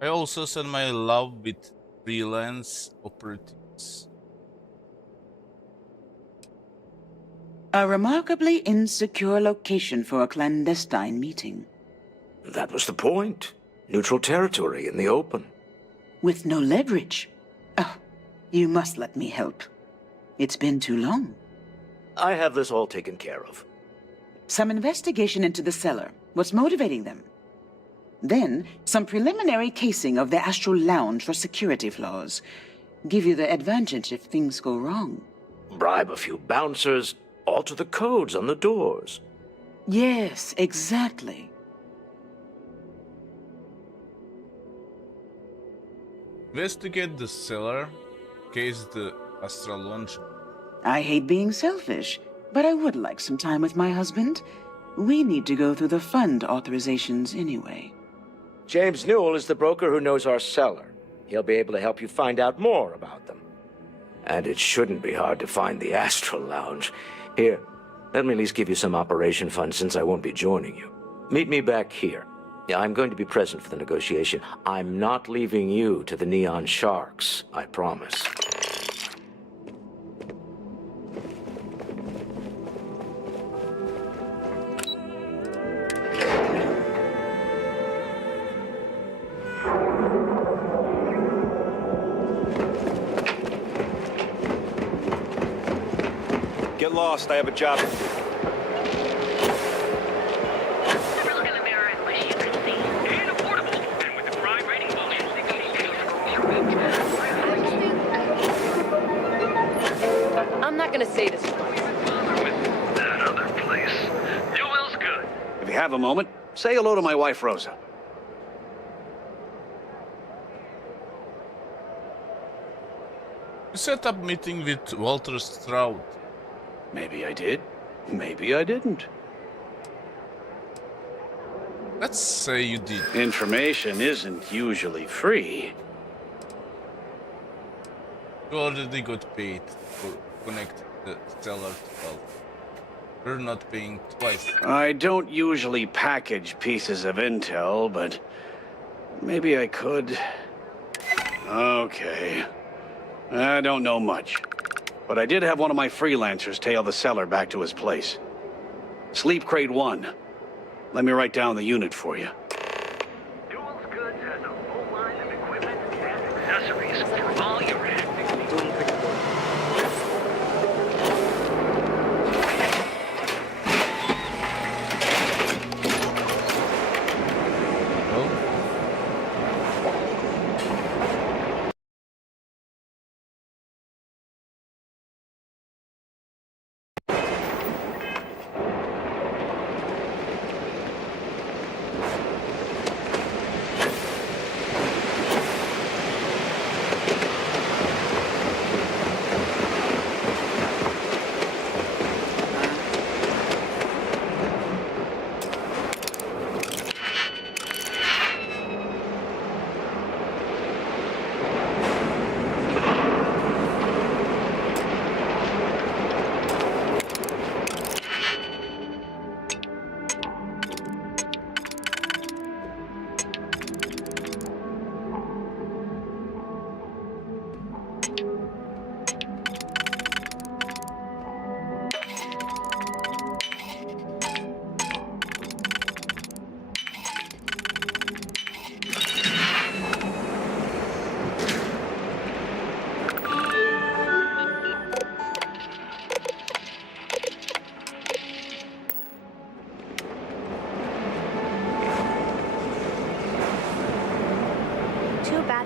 I also send my love with freelance operatives. A remarkably insecure location for a clandestine meeting. That was the point. Neutral territory in the open. With no leverage. Oh, you must let me help. It's been too long. I have this all taken care of. Some investigation into the cellar. What's motivating them? Then, some preliminary casing of the Astral Lounge for security flaws. Give you the advantage if things go wrong. Bribe a few bouncers, alter the codes on the doors. Yes, exactly. Investigate the cellar, case the Astral Lounge. I hate being selfish, but I would like some time with my husband. We need to go through the fund authorizations anyway. James Newell is the broker who knows our cellar. He'll be able to help you find out more about them. And it shouldn't be hard to find the Astral Lounge. Here, let me at least give you some operation funds since I won't be joining you. Meet me back here. Yeah, I'm going to be present for the negotiation. I'm not leaving you to the Neon Sharks, I promise. Get lost, I have a job. I'm not gonna say this twice. That other place. Newell's good. If you have a moment, say hello to my wife, Rosa. You set up meeting with Walter Stroud. Maybe I did. Maybe I didn't. Let's say you did. Information isn't usually free. You already got paid for connecting the cellar to Walter. We're not paying twice. I don't usually package pieces of intel, but maybe I could. Okay. I don't know much. But I did have one of my freelancers tail the cellar back to his place. Sleep Crate 1. Let me write down the unit for you. Newell's Goods has a full line of equipment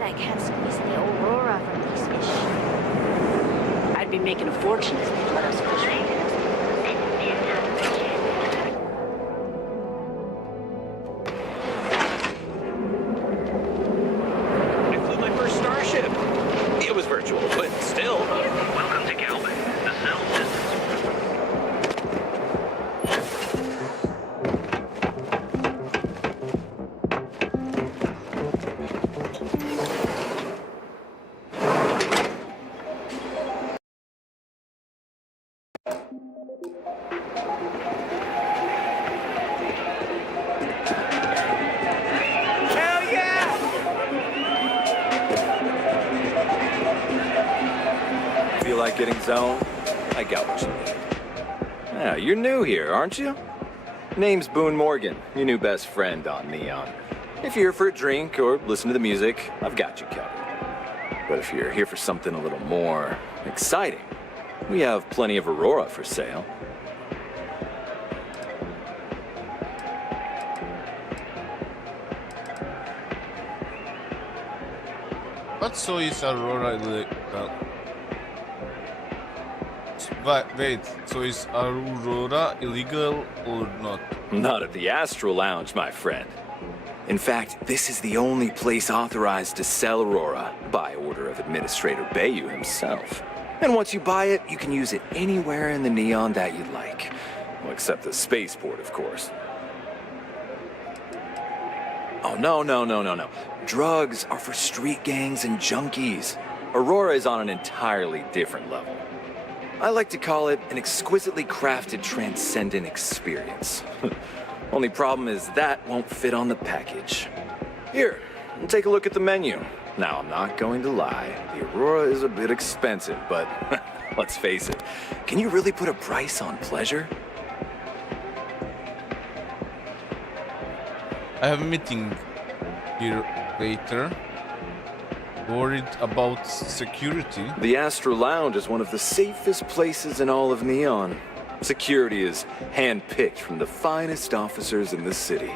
I can't squeeze the Aurora from these fish. I'd be making a fortune if they'd let us fish for it. I flew my first Starship. It was virtual, but still. Welcome to Kelvin, the cell distance. Hell yeah! Feel like getting zoned? I got what you need. Yeah, you're new here, aren't you? Name's Boone Morgan, your new best friend on Neon. If you're here for a drink or listen to the music, I've got you covered. But if you're here for something a little more exciting, we have plenty of Aurora for sale. But so is Aurora illegal? Wait, so is Aurora illegal or not? Not at the Astro Lounge, my friend. In fact, this is the only place authorized to sell Aurora by order of Administrator Bayou himself. And once you buy it, you can use it anywhere in the Neon that you'd like. Well, except the spaceport, of course. Oh, no. Drugs are for street gangs and junkies. Aurora is on an entirely different level. I like to call it an exquisitely crafted, transcendent experience. Only problem is that won't fit on the package. Here, take a look at the menu. Now, I'm not going to lie, the Aurora is a bit expensive, but let's face it, can you really put a price on pleasure? I have a meeting here later. Worried about security? The Astro Lounge is one of the safest places in all of Neon. Security is hand-picked from the finest officers in the city.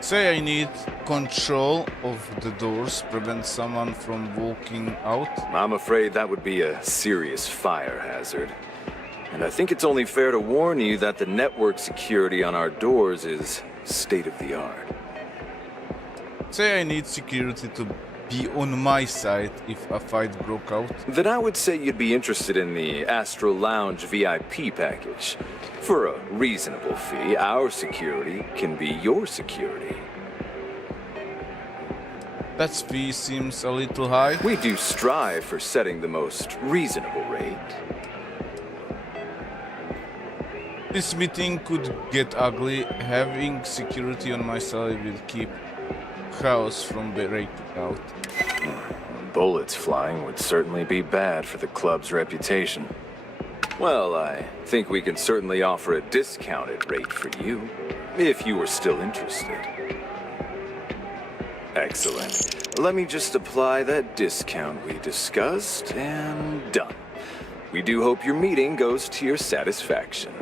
Say I need control of the doors, prevent someone from walking out. I'm afraid that would be a serious fire hazard. And I think it's only fair to warn you that the network security on our doors is state-of-the-art. Say I need security to be on my side if a fight broke out. Then I would say you'd be interested in the Astro Lounge VIP package. For a reasonable fee, our security can be your security. That fee seems a little high. We do strive for setting the most reasonable rate. This meeting could get ugly. Having security on my side will keep chaos from breaking out. Bullets flying would certainly be bad for the club's reputation. Well, I think we can certainly offer a discounted rate for you, if you were still interested. Excellent. Let me just apply that discount we discussed, and done. We do hope your meeting goes to your satisfaction.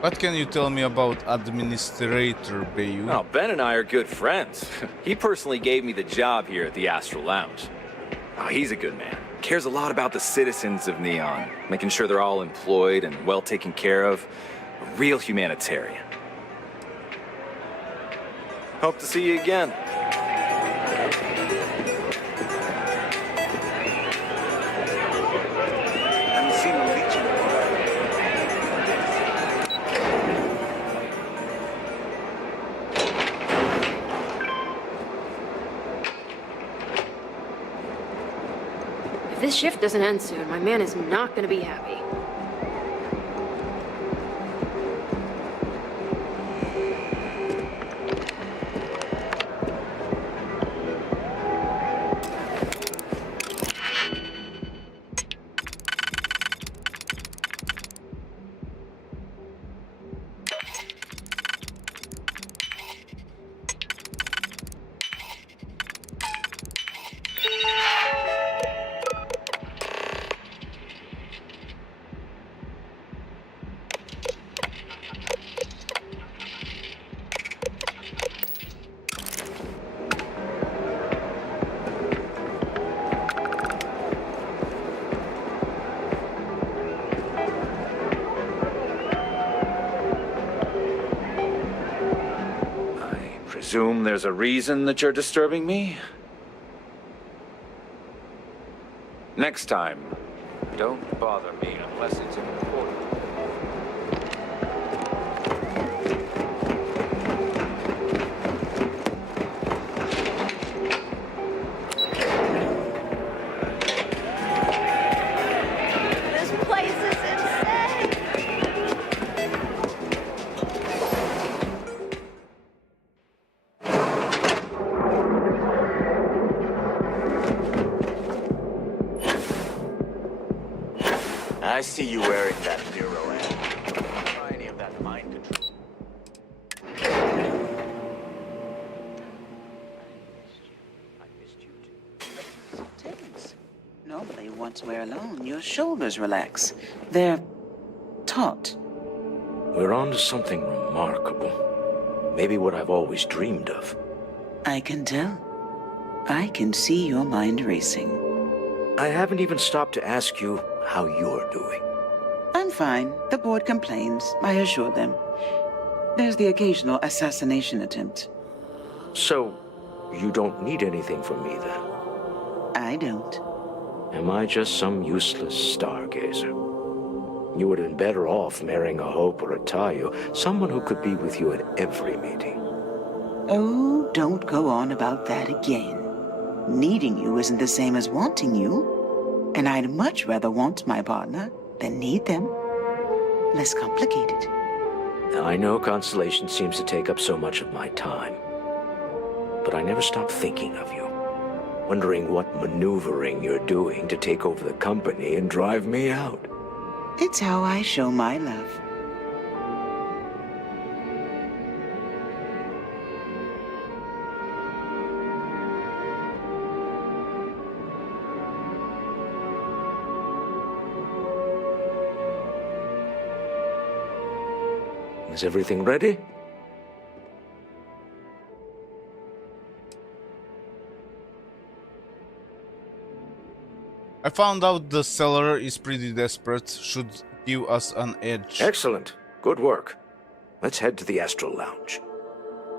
What can you tell me about Administrator Bayou? Oh, Ben and I are good friends. He personally gave me the job here at the Astro Lounge. Oh, he's a good man. Cares a lot about the citizens of Neon, making sure they're all employed and well taken care of. A real humanitarian. Hope to see you again. Haven't seen the Legion. If this shift doesn't end soon, my man is not gonna be happy. presume there's a reason that you're disturbing me? Next time, don't bother me unless it's important. This place is insane! I see you wearing that Nero ad. Don't try any of that mind control. Tense. Normally, once we're alone, your shoulders relax. They're taut. We're on to something remarkable. Maybe what I've always dreamed of. I can tell. I can see your mind racing. I haven't even stopped to ask you how you're doing. I'm fine. The board complains. I assure them. There's the occasional assassination attempt. So, you don't need anything from me then? I don't. Am I just some useless stargazer? You would have been better off marrying a Hope or a Tayo, someone who could be with you at every meeting. Oh, don't go on about that again. Needing you isn't the same as wanting you. And I'd much rather want my partner than need them. Less complicated. I know Constellation seems to take up so much of my time. But I never stop thinking of you. Wondering what maneuvering you're doing to take over the company and drive me out. It's how I show my love. Is everything ready? I found out the seller is pretty desperate, should give us an edge. Excellent. Good work. Let's head to the Astral Lounge.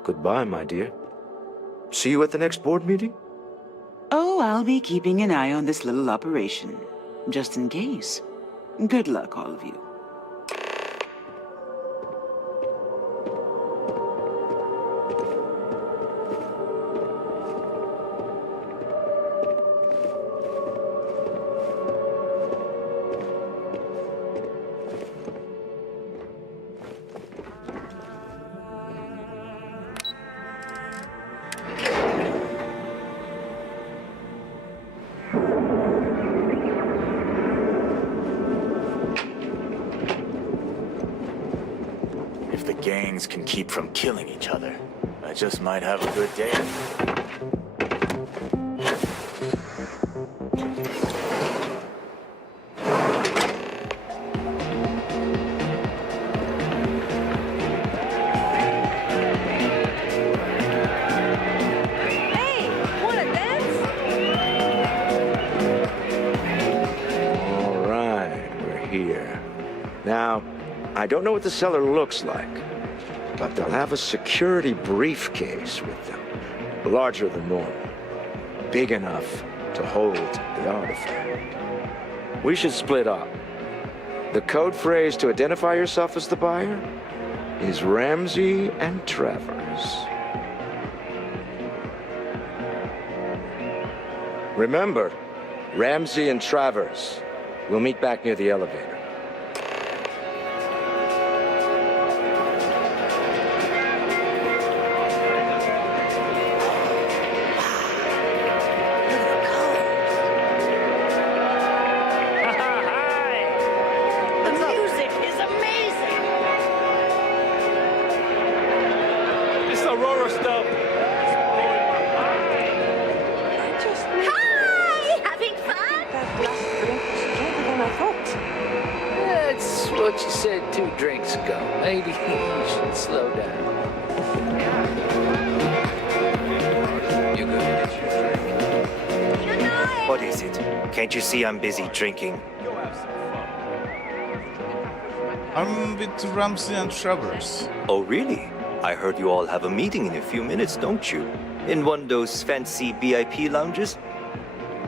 Goodbye, my dear. See you at the next board meeting? Oh, I'll be keeping an eye on this little operation. Just in case. Good luck, all of you. If the gangs can keep from killing each other, I just might have a good day. Hey, wanna dance? All right, we're here. Now, I don't know what the cellar looks like, but they'll have a security briefcase with them, larger than normal, big enough to hold the artifact. We should split up. The code phrase to identify yourself as the buyer is Ramsey and Travers. Remember, Ramsey and Travers. We'll meet back near the elevator. The music is amazing! It's Aurora stuff. Hi! Having fun? That last drink was stronger than I thought. That's what you said 2 drinks ago. Maybe you should slow down. You go get your drink. What is it? Can't you see I'm busy drinking? I'm with Ramsey and Travers. Oh, really? I heard you all have a meeting in a few minutes, don't you? In one of those fancy VIP lounges?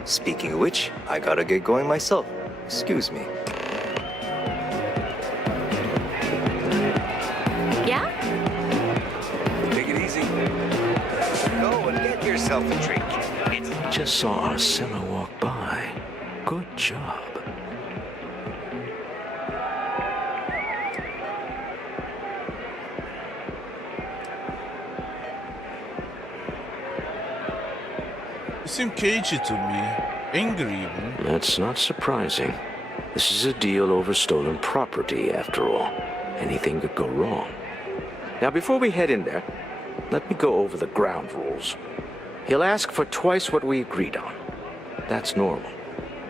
Speaking of which, I gotta get going myself. Excuse me. Yeah? Take it easy. Go and get yourself a drink. Just saw our cellar walk by. Good job. You seem cagey to me. Angry even. That's not surprising. This is a deal over stolen property, after all. Anything could go wrong. Now, before we head in there, let me go over the ground rules. He'll ask for twice what we agreed on. That's normal.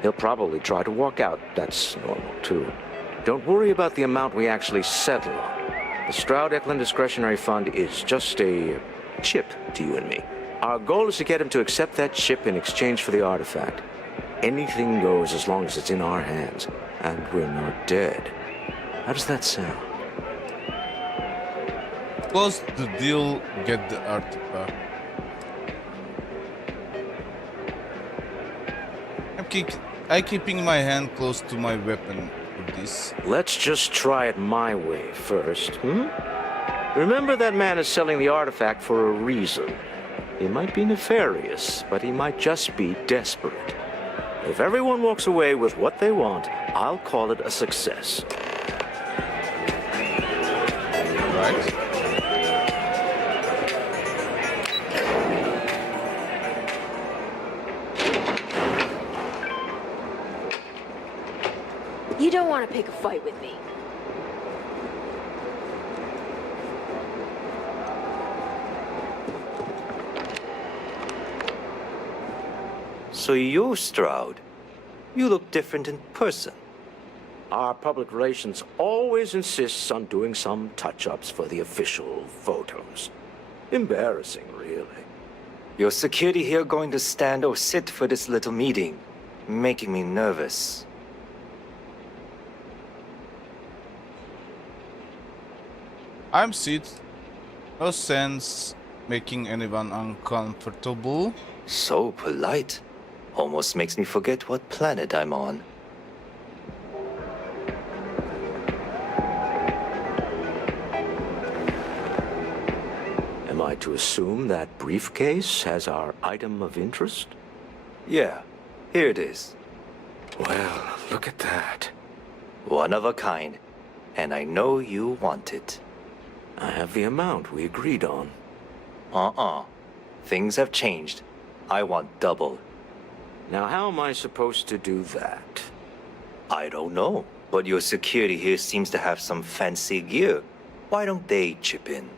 He'll probably try to walk out. That's normal, too. Don't worry about the amount we actually settle on. The Stroud-Eklund Discretionary Fund is just a chip to you and me. Our goal is to get him to accept that chip in exchange for the artifact. Anything goes as long as it's in our hands, and we're not dead. How does that sound? Close the deal, get the artifact. I'm keeping my hand close to my weapon for this. Let's just try it my way first, Remember, that man is selling the artifact for a reason. He might be nefarious, but he might just be desperate. If everyone walks away with what they want, I'll call it a success. Right. You don't want to pick a fight with me. So you're Stroud. You look different in person. Our public relations always insists on doing some touch-ups for the official photos. Embarrassing, really. Your security here going to stand or sit for this little meeting, making me nervous. I'm sit. No sense making anyone uncomfortable. So polite. Almost makes me forget what planet I'm on. Am I to assume that briefcase has our item of interest? Yeah, here it is. Well, look at that. One of a kind. And I know you want it. I have the amount we agreed on. Things have changed. I want double. Now, how am I supposed to do that? I don't know, but your security here seems to have some fancy gear. Why don't they chip in?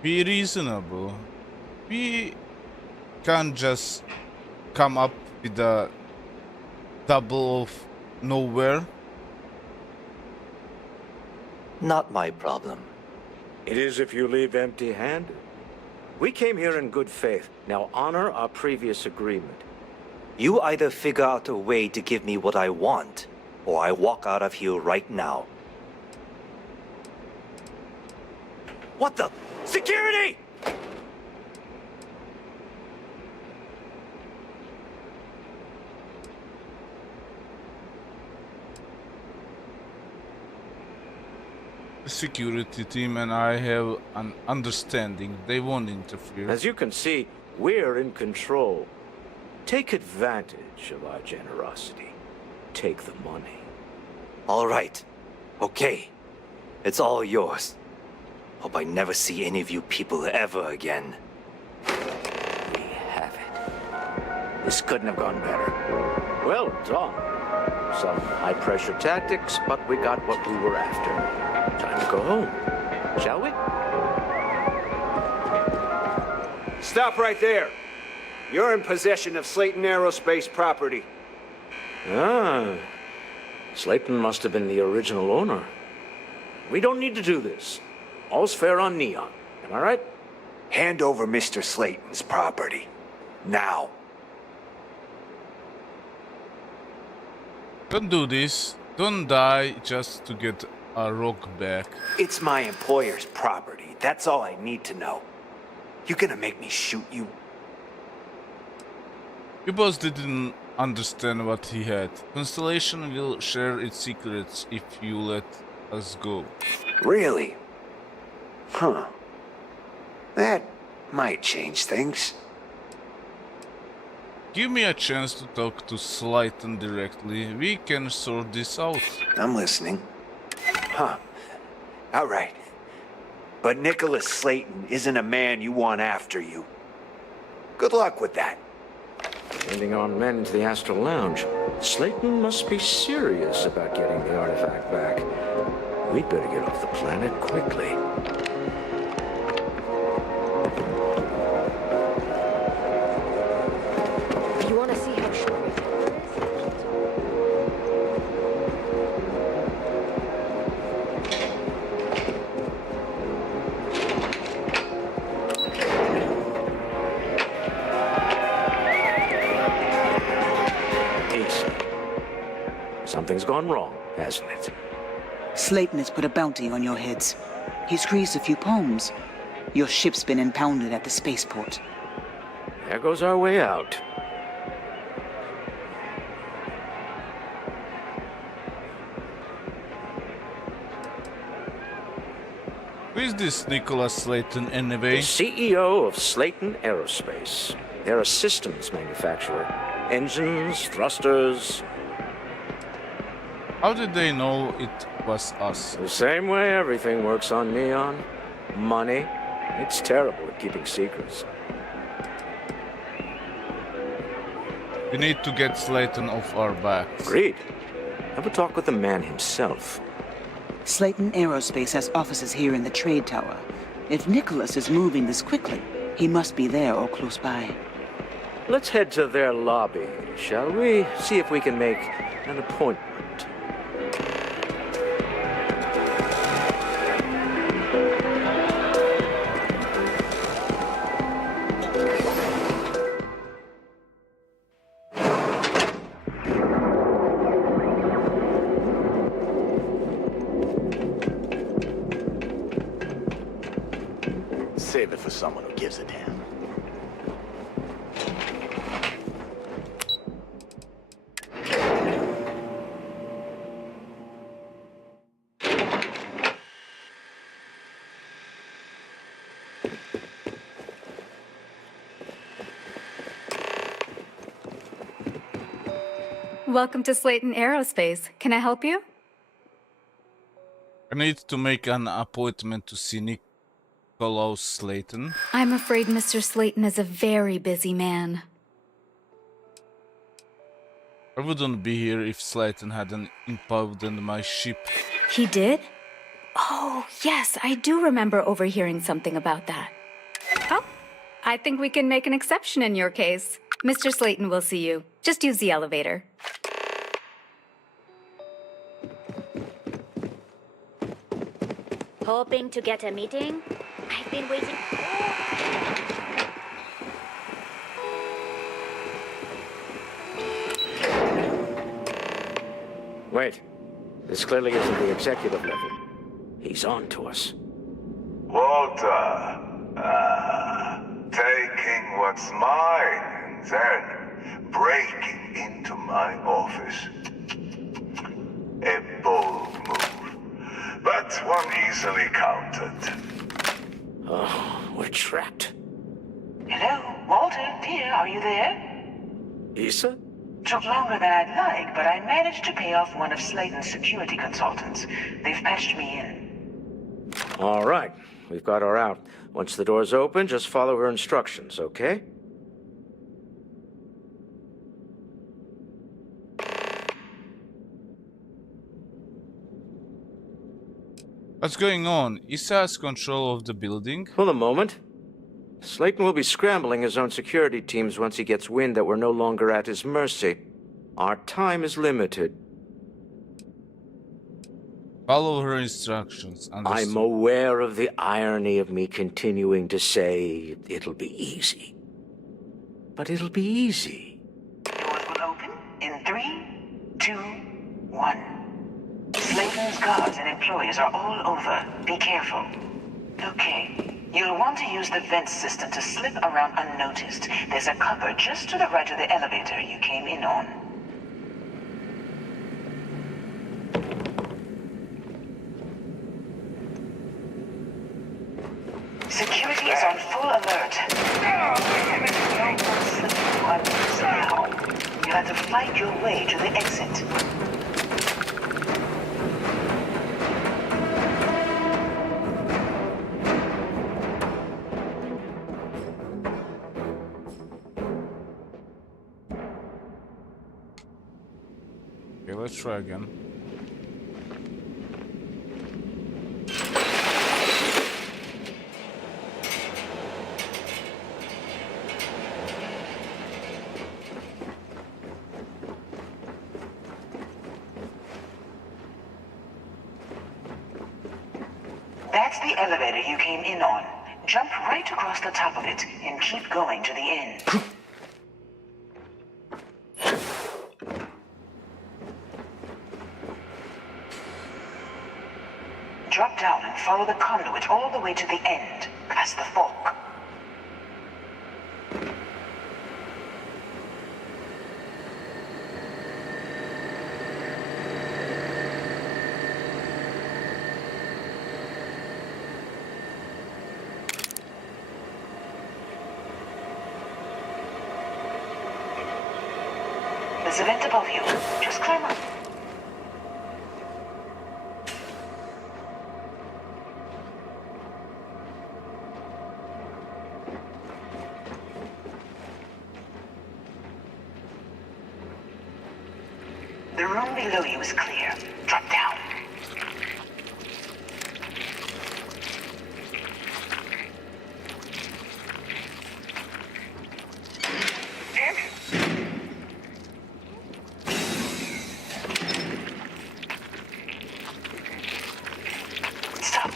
Be reasonable. We can't just come up with a double of nowhere. Not my problem. It is if you leave empty-handed. We came here in good faith. Now honor our previous agreement. You either figure out a way to give me what I want, or I walk out of here right now. What the? Security! The security team and I have an understanding. They won't interfere. As you can see, we're in control. Take advantage of our generosity. Take the money. All right. Okay. It's all yours. Hope I never see any of you people ever again. We have it. This couldn't have gone better. Well done. Some high-pressure tactics, but we got what we were after. Time to go home, shall we? Stop right there. You're in possession of Slayton Aerospace property. Ah, Slayton must have been the original owner. We don't need to do this. All's fair on Neon. Am I right? Hand over Mr. Slayton's property. Now. Don't do this. Don't die just to get a rock back. It's my employer's property. That's all I need to know. You gonna make me shoot you? You both didn't understand what he had. Constellation will share its secrets if you let us go. Really? Huh. That might change things. Give me a chance to talk to Slayton directly. We can sort this out. I'm listening. Huh. All right. But Nicholas Slayton isn't a man you want after you. Good luck with that. Sending our men into the Astral Lounge. Slayton must be serious about getting the artifact back. We'd better get off the planet quickly. You want to see how short his hair is? Something's gone wrong, hasn't it? Slayton has put a bounty on your heads. He's squeezed a few poems. Your ship's been impounded at the spaceport. There goes our way out. Who is this Nicholas Slayton anyway? The CEO of Slayton Aerospace. They're a systems manufacturer. Engines, thrusters. How did they know it was us? The same way everything works on Neon. Money. It's terrible at keeping secrets. We need to get Slayton off our backs. Agreed. Have a talk with the man himself. Slayton Aerospace has offices here in the trade tower. If Nicholas is moving this quickly, he must be there or close by. Let's head to their lobby, shall we? See if we can make an appointment. Save it for someone who gives a damn. Welcome to Slayton Aerospace. Can I help you? I need to make an appointment to see Nicholas Slayton. I'm afraid Mr. Slayton is a very busy man. I wouldn't be here if Slayton hadn't impounded my ship. He did? Oh, yes, I do remember overhearing something about that. Oh, I think we can make an exception in your case. Mr. Slayton will see you. Just use the elevator. Hoping to get a meeting? I've been waiting. Wait. This clearly isn't the executive level. He's on to us. Walter. Taking what's mine and then breaking into my office. A bold move, but one easily countered. Oh, we're trapped. Hello, Walter, dear, are you there? Issa? Took longer than I'd like, but I managed to pay off one of Slayton's security consultants. They've patched me in. All right. We've got her out. Once the door's open, just follow her instructions, okay? What's going on? Issa has control of the building? Hold a moment. Slayton will be scrambling his own security teams once he gets wind that we're no longer at his mercy. Our time is limited. Follow her instructions. Understood. I'm aware of the irony of me continuing to say it'll be easy. But it'll be easy. Doors will open in 3, 2, 1. Slayton's guards and employees are all over. Be careful. Okay. You'll want to use the vent system to slip around unnoticed. There's a cupboard just to the right of the elevator you came in on. Security is on full alert. No one slipping through unnoticed now. You'll have to fight your way to the exit. Okay, let's try again. That's the elevator you came in on. Jump right across the top of it and keep going to the end. Drop down and follow the conduit all the way to the end, past the fork. There's a vent above you. Just climb up. The room below you is clear. Drop down. Stop.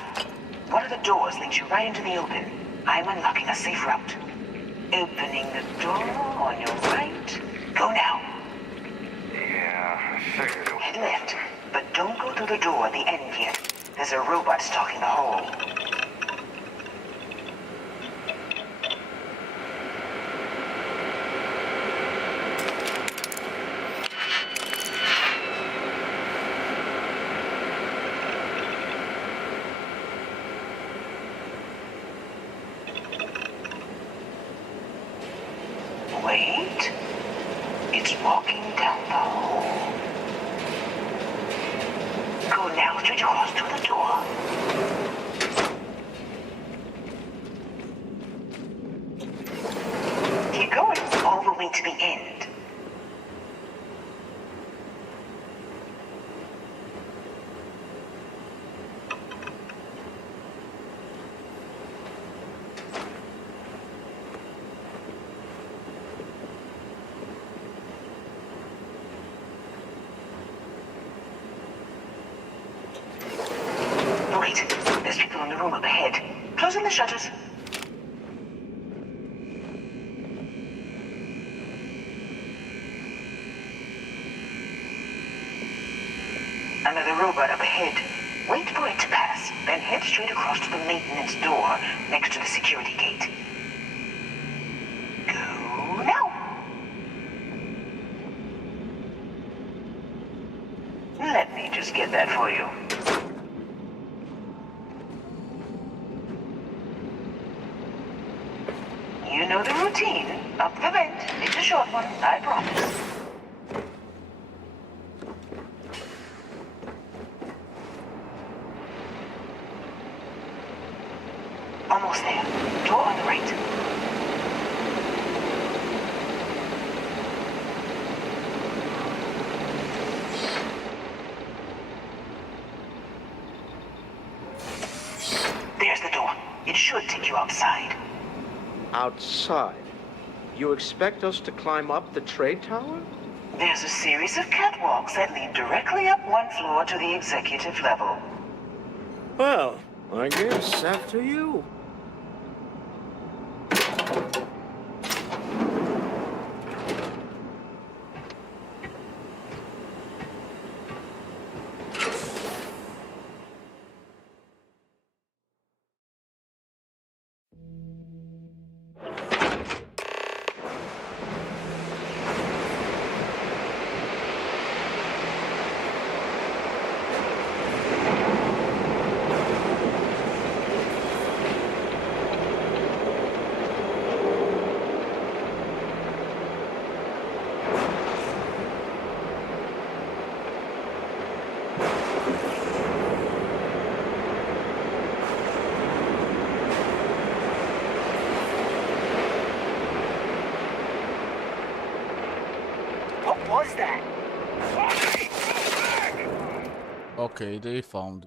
One of the doors leads you right into the open. I'm unlocking a safe route. Opening the door on your right. Go now. Head left, but don't go through the door at the end yet. There's a robot stalking the hall. Wait. It's walking down the hall. Go now, straight across to the door. Keep going all the way to the end. Wait, there's people in the room up ahead. Closing the shutters. Another robot up ahead. Wait for it to pass, then head straight across to the maintenance door next to the security gate. Go now. Let me just get that for you. You know the routine. Up the vent. It's a short one, I promise. Almost there. Door on the right. There's the door. It should take you outside. Outside? You expect us to climb up the trade tower? There's a series of catwalks that lead directly up one floor to the executive level. Well, I guess after you. Okay, they found.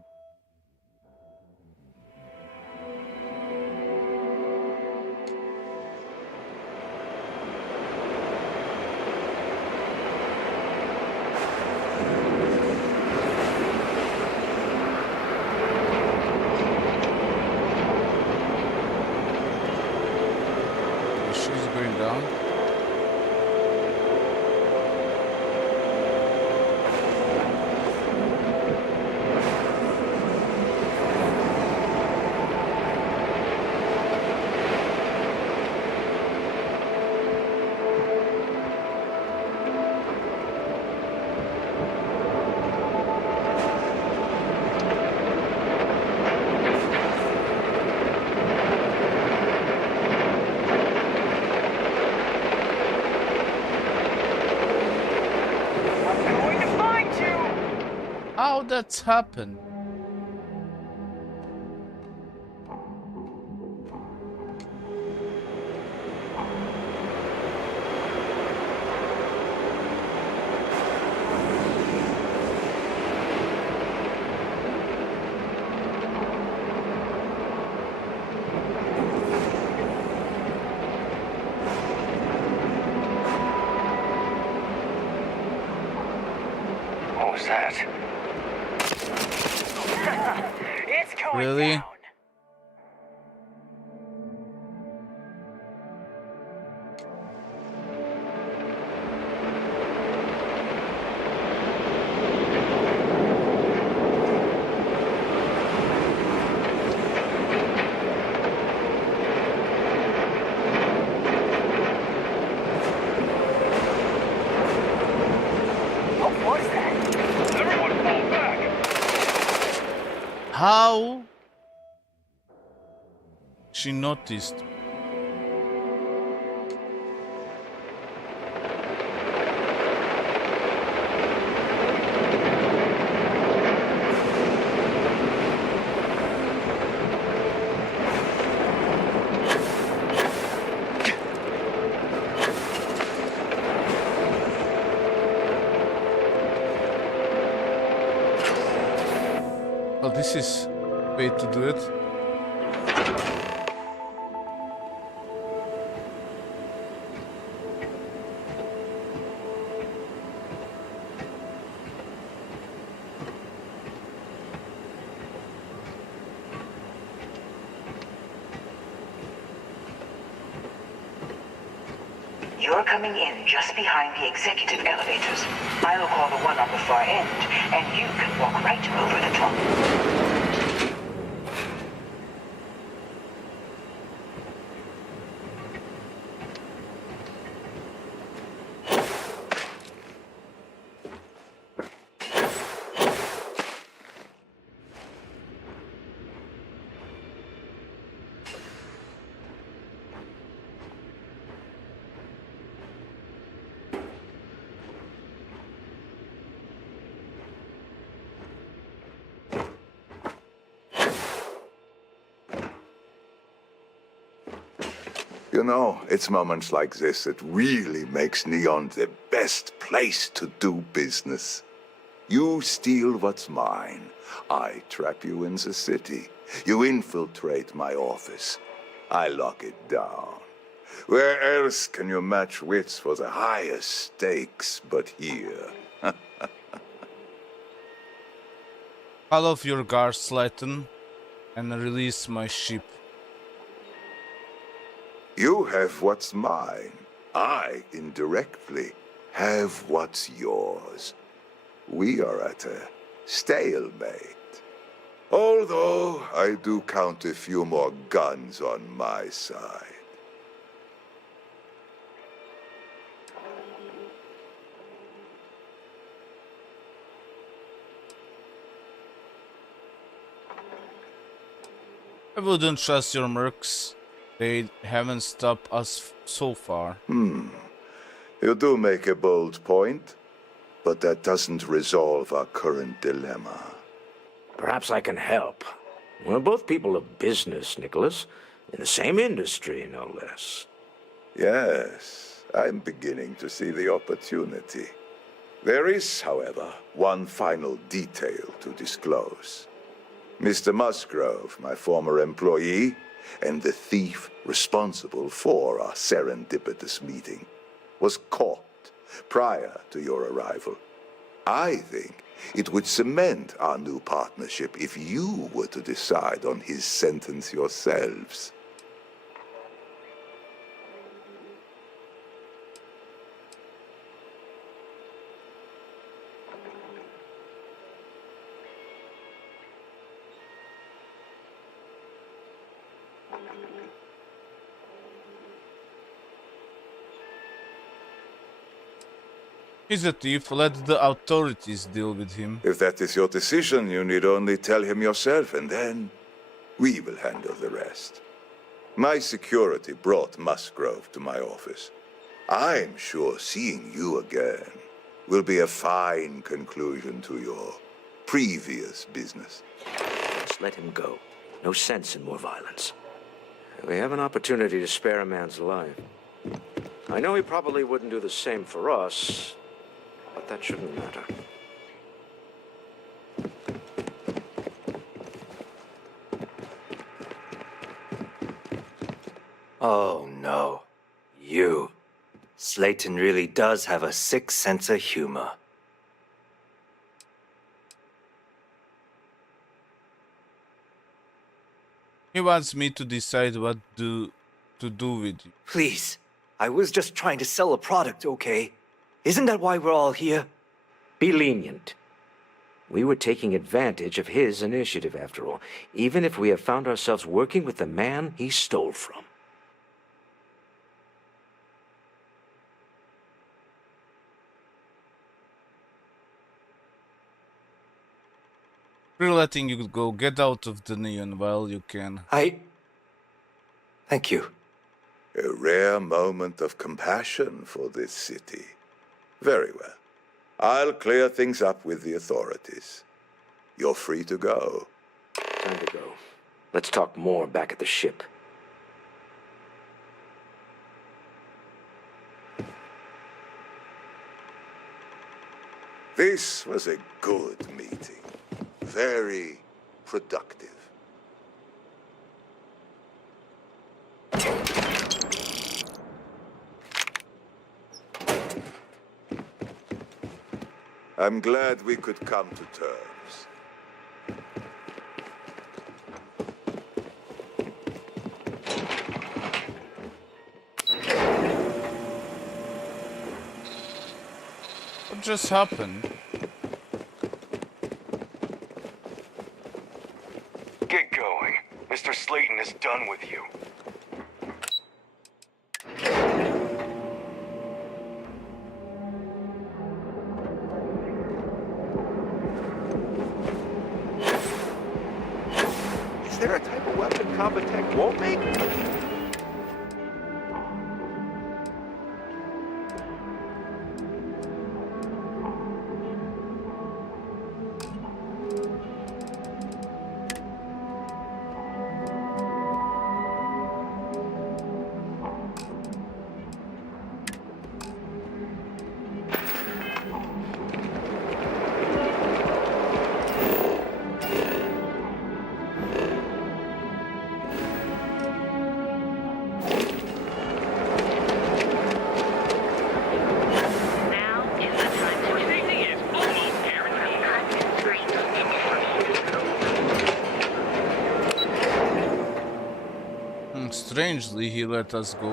She's going down. How that's happened? What was that? It's going Really? down. What was that? Everyone fall back! How? She noticed. Well, this is way to do it. You're coming in just behind the executive elevators. I'll call the one on the far end, and you can walk right over the top. You know, it's moments like this that really makes Neon the best place to do business. You steal what's mine. I trap you in the city. You infiltrate my office. I lock it down. Where else can you match wits for the highest stakes but here? Call off your guards, Slayton, and release my ship. You have what's mine. I, indirectly, have what's yours. We are at a stalemate. Although I do count a few more guns on my side. I wouldn't trust your mercs. They haven't stopped us so far. You do make a bold point, but that doesn't resolve our current dilemma. Perhaps I can help. We're both people of business, Nicholas. In the same industry, no less. Yes, I'm beginning to see the opportunity. There is, however, one final detail to disclose. Mr. Musgrove, my former employee, and the thief responsible for our serendipitous meeting, was caught prior to your arrival. I think it would cement our new partnership if you were to decide on his sentence yourselves. He's a thief. Let the authorities deal with him. If that is your decision, you need only tell him yourself, and then we will handle the rest. My security brought Musgrove to my office. I'm sure seeing you again will be a fine conclusion to your previous business. Just let him go. No sense in more violence. We have an opportunity to spare a man's life. I know he probably wouldn't do the same for us, but that shouldn't matter. Oh no. You. Slayton really does have a sick sense of humor. He wants me to decide what to do with you. Please. I was just trying to sell a product, okay? Isn't that why we're all here? Be lenient. We were taking advantage of his initiative, after all, even if we have found ourselves working with the man he stole from. We're letting you go. Get out of the neon while you can. Thank you. A rare moment of compassion for this city. Very well. I'll clear things up with the authorities. You're free to go. Time to go. Let's talk more back at the ship. This was a good meeting. Very productive. I'm glad we could come to terms. What just happened? Get going. Mr. Slayton is done with you. Is there a type of weapon combat tech won't make? Strangely, he let us go.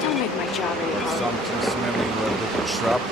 Don't make my job any harder. Something smelling like a trap.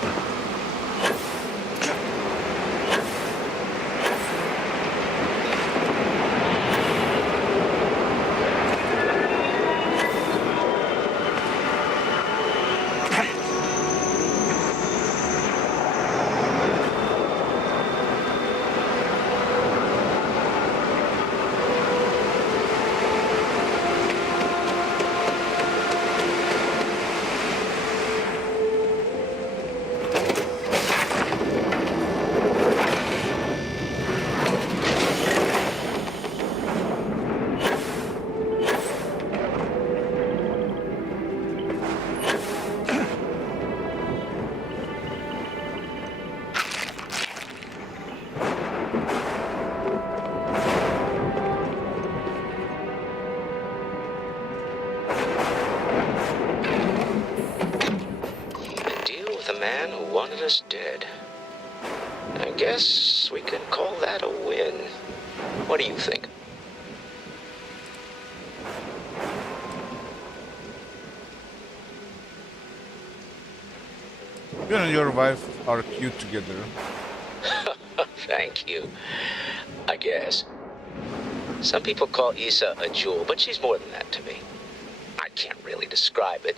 man who wanted us dead. I guess we can call that a win. What do you think? You and your wife are cute together. Thank you. I guess. Some people call Issa a jewel, but she's more than that to me. I can't really describe it.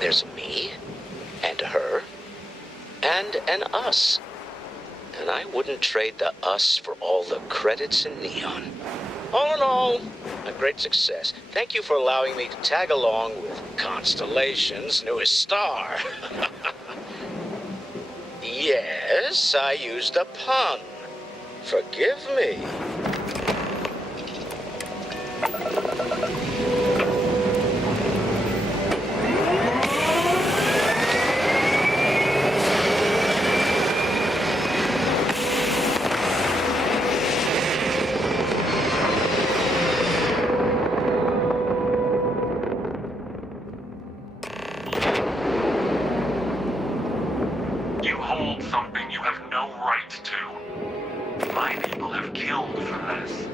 There's me, and her, and an us. And I wouldn't trade the us for all the credits in Neon. All in all, a great success. Thank you for allowing me to tag along with Constellation's newest star. Yes, I used a pun. Forgive me. You hold something you have no right to. My people have killed for this.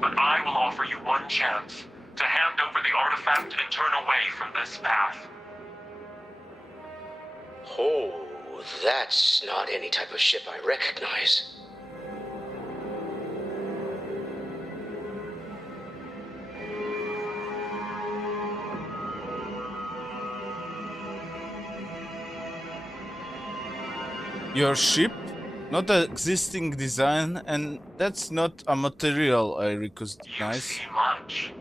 But I will offer you one chance to hand over the artifact and turn away from this path. Oh, that's not any type of ship I recognize. Your ship? Not an existing design, and that's not a material I recognize. You see much.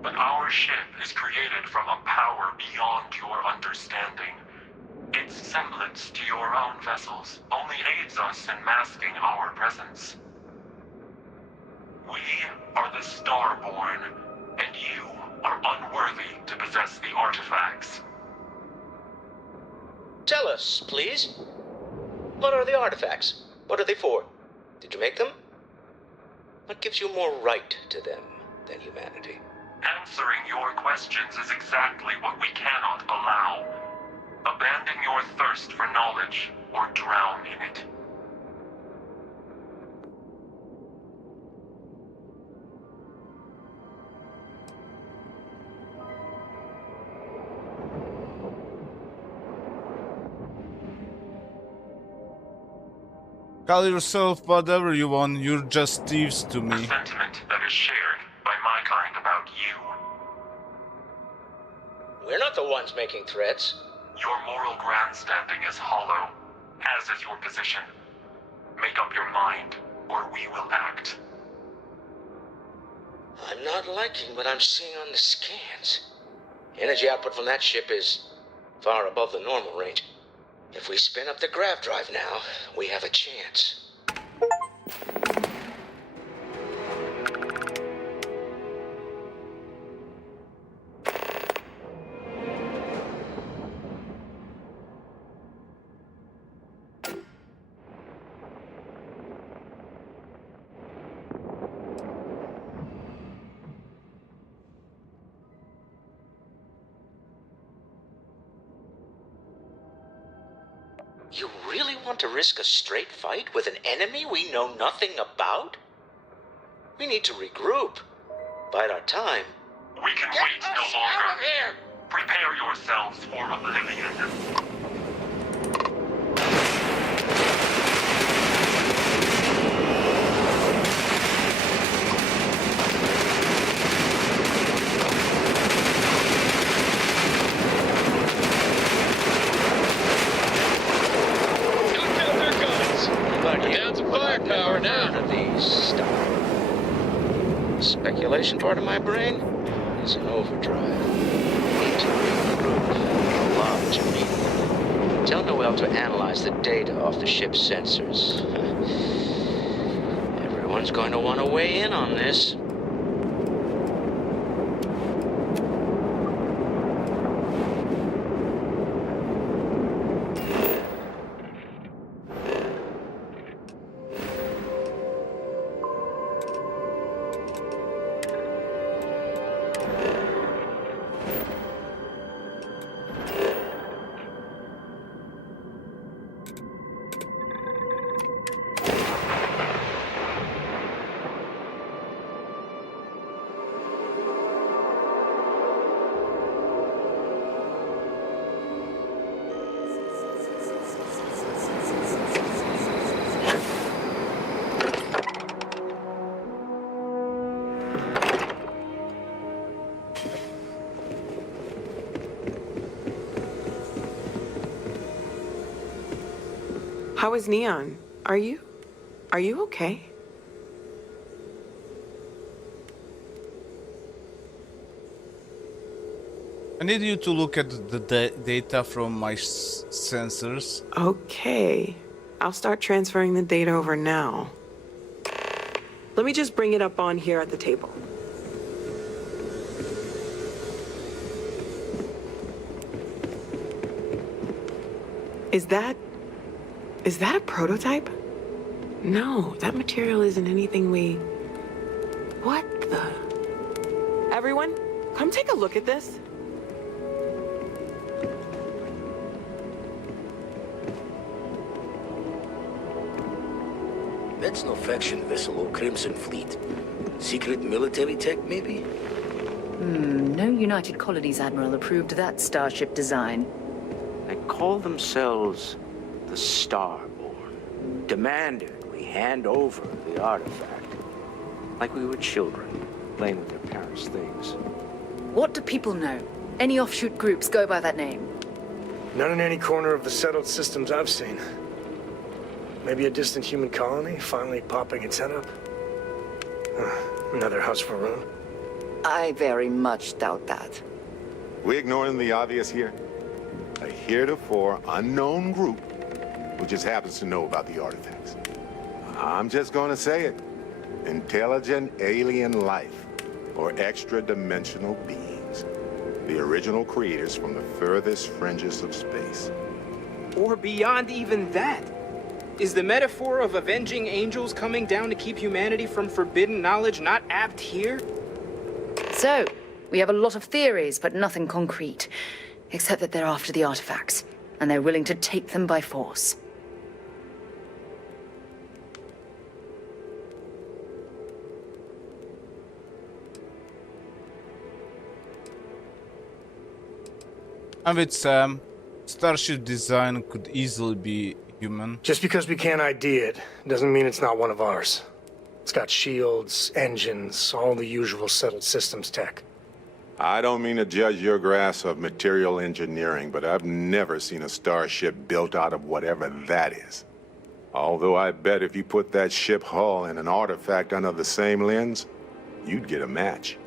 But our ship is created from a power beyond your understanding. Its semblance to your own vessels only aids us in masking our presence. We are the Starborn, and you are unworthy to possess the artifacts. Tell us, please. What are the artifacts? What are they for? Did you make them? What gives you more right to them than humanity? Answering your questions is exactly what we cannot allow. Abandon your thirst for knowledge, or drown in it. Call yourself whatever you want, you're just thieves to me. A sentiment that is shared by my kind about you. We're not the ones making threats. Your moral grandstanding is hollow, as is your position. Make up your mind, or we will act. I'm not liking what I'm seeing on the scans. Energy output from that ship is far above the normal range. If we spin up the grav drive now, we have a chance. You really want to risk a straight fight with an enemy we know nothing about? We need to regroup. Bide our time. We can wait no longer. Prepare yourselves for oblivion. Firepower now. These speculation part of my brain is in overdrive. Need to regroup. Lodge immediately. Tell Noel to analyze the data off the ship's sensors. Everyone's going to want to weigh in on this. How is Neon? Are you okay? I need you to look at the data from my sensors. Okay. I'll start transferring the data over now. Let me just bring it up on here at the table. Is that a prototype? No, that material isn't anything we... What the... Everyone, come take a look at this. That's no faction vessel or Crimson Fleet. Secret military tech, maybe? No United Colonies Admiral approved that starship design. They call themselves the Starborn, demanded we hand over the artifact, like we were children, playing with their parents' things. What do people know? Any offshoot groups go by that name? None in any corner of the settled systems I've seen. Maybe a distant human colony finally popping its head up? Another house for Rune? I very much doubt that. We ignoring the obvious here? A heretofore unknown group who just happens to know about the artifacts. I'm just gonna say it. Intelligent alien life, or extra-dimensional beings. The original creators from the furthest fringes of space. Or beyond even that. Is the metaphor of avenging angels coming down to keep humanity from forbidden knowledge not apt here? So, we have a lot of theories, but nothing concrete. Except that they're after the artifacts, and they're willing to take them by force. I'm with Sam. Starship design could easily be human. Just because we can't ID it, doesn't mean it's not one of ours. It's got shields, engines, all the usual settled systems tech. I don't mean to judge your grasp of material engineering, but I've never seen a starship built out of whatever that is. Although I bet if you put that ship hull and an artifact under the same lens, you'd get a match.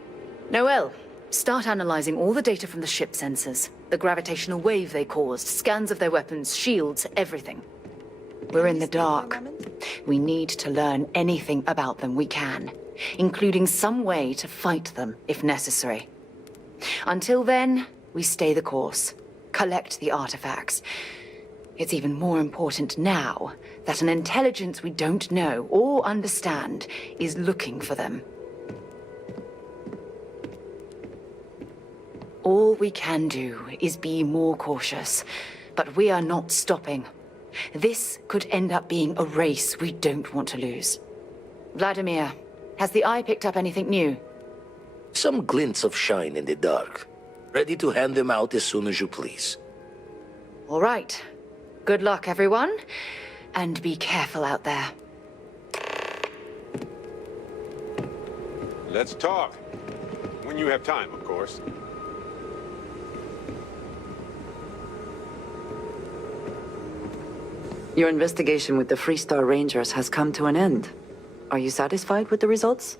Noel, start analyzing all the data from the ship sensors. The gravitational wave they caused, scans of their weapons, shields, everything. We're in the dark. We need to learn anything about them we can, including some way to fight them if necessary. Until then, we stay the course, collect the artifacts. It's even more important now that an intelligence we don't know or understand is looking for them. All we can do is be more cautious, but we are not stopping. This could end up being a race we don't want to lose. Vladimir, has the Eye picked up anything new? Some glints of shine in the dark. Ready to hand them out as soon as you please. All right. Good luck, everyone. And be careful out there. Let's talk. When you have time, of course. Your investigation with the Freestar Rangers has come to an end. Are you satisfied with the results?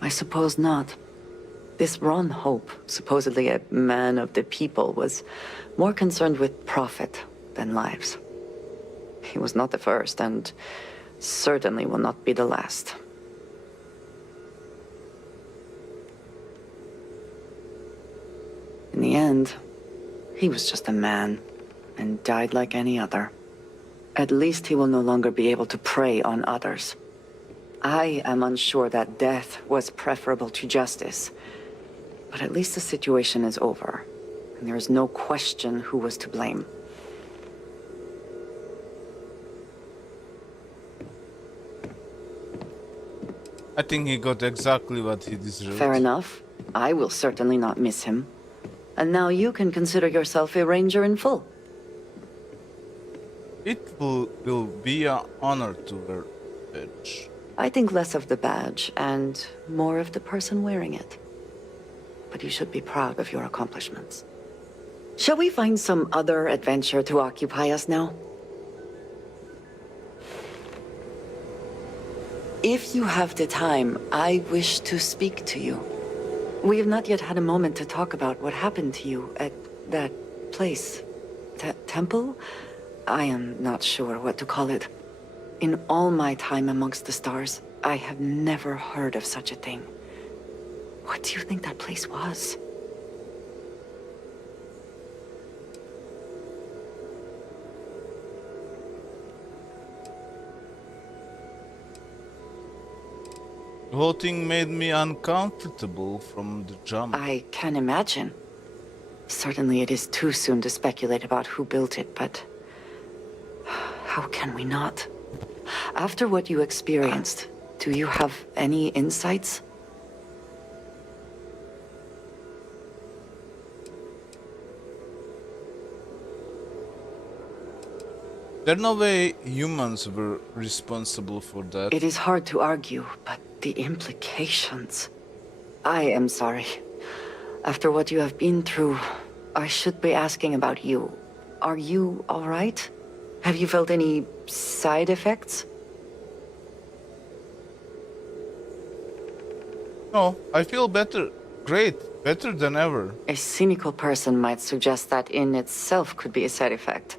I suppose not. This Ron Hope, supposedly a man of the people, was more concerned with profit than lives. He was not the first, and certainly will not be the last. In the end, he was just a man, and died like any other. At least he will no longer be able to prey on others. I am unsure that death was preferable to justice. But at least the situation is over, and there is no question who was to blame. I think he got exactly what he deserved. Fair enough. I will certainly not miss him. And now you can consider yourself a ranger in full. It will be an honor to wear a badge. I think less of the badge and more of the person wearing it. but you should be proud of your accomplishments. Shall we find some other adventure to occupy us now? If you have the time, I wish to speak to you. We have not yet had a moment to talk about what happened to you at that place. Temple? I am not sure what to call it. In all my time amongst the stars, I have never heard of such a thing. What do you think that place was? The whole thing made me uncomfortable from the jump. I can imagine. Certainly it is too soon to speculate about who built it, but how can we not? After what you experienced, do you have any insights? There's no way humans were responsible for that. It is hard to argue, but the implications... I am sorry. After what you have been through, I should be asking about you. Are you all right? Have you felt any side effects? No, I feel better. Great. Better than ever. A cynical person might suggest that in itself could be a side effect.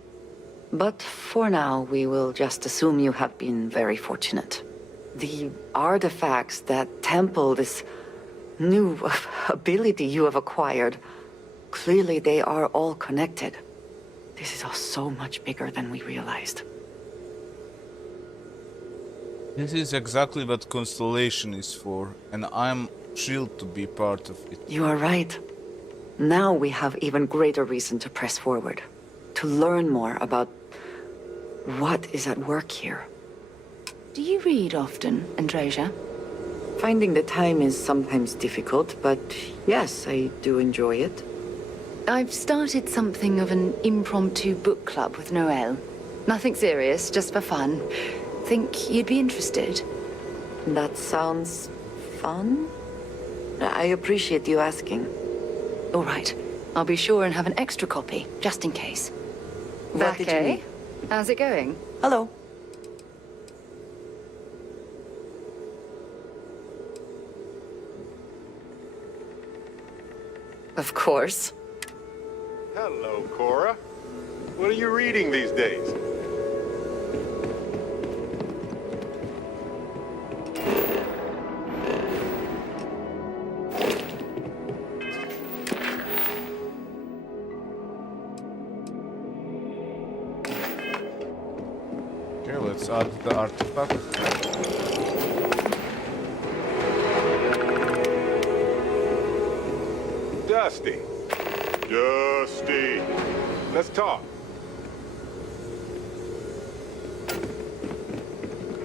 But for now, we will just assume you have been very fortunate. The artifacts, that temple, this new ability you have acquired, clearly they are all connected. This is all so much bigger than we realized. This is exactly what Constellation is for, and I'm thrilled to be part of it. You are right. Now we have even greater reason to press forward, to learn more about what is at work here. Do you read often, Andreja? Finding the time is sometimes difficult, but yes, I do enjoy it. I've started something of an impromptu book club with Noelle. Nothing serious, just for fun. Think you'd be interested? That sounds fun. I appreciate you asking. All right. I'll be sure and have an extra copy, just in case. What did you need? How's it going? Hello. Of course. Hello, Cora. What are you reading these days? Okay, let's add the artifact. Dusty. Dusty. Let's talk.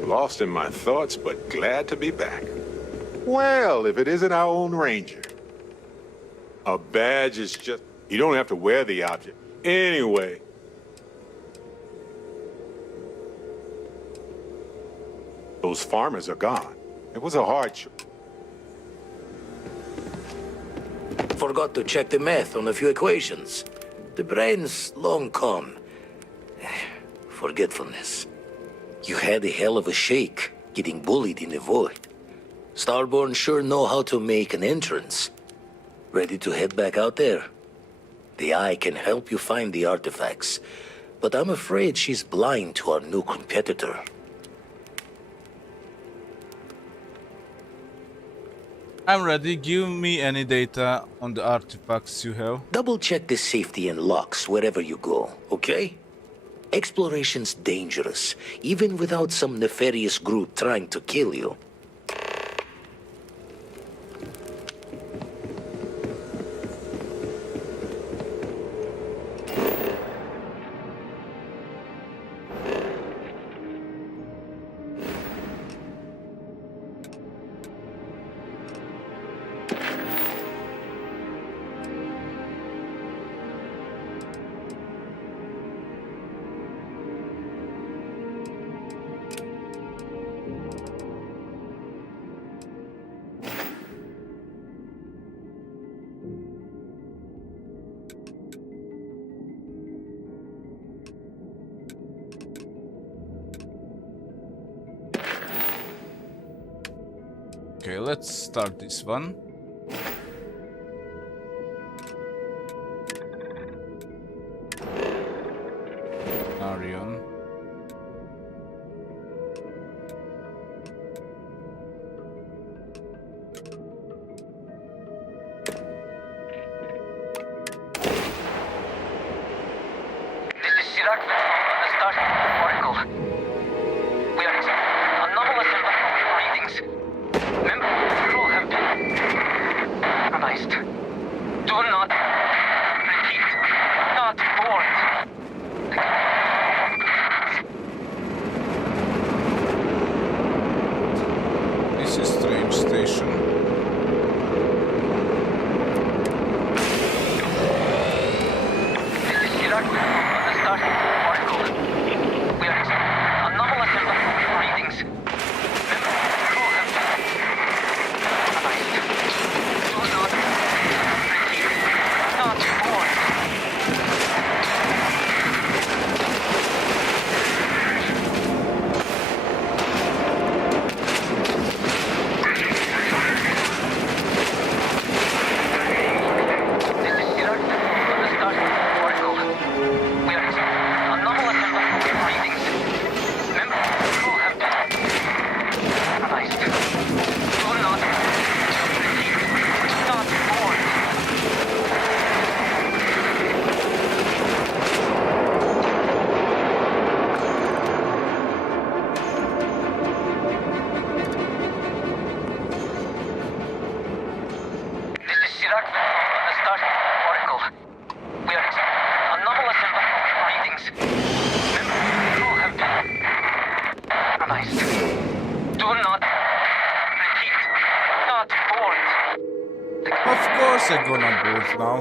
Lost in my thoughts, but glad to be back. Well, if it isn't our own ranger. A badge is just... You don't have to wear the object. Anyway. Those farmers are gone. It was a hard choice. Forgot to check the math on a few equations. The brain's long gone. Forgetfulness. You had a hell of a shake, getting bullied in the void. Starborn sure know how to make an entrance. Ready to head back out there? The Eye can help you find the artifacts, but I'm afraid she's blind to our new competitor. I'm ready. Give me any data on the artifacts you have. Double check the safety and locks wherever you go, okay? Exploration's dangerous, even without some nefarious group trying to kill you. Okay, let's start this one. Arion. This is strange station. Of course I'm gonna board now.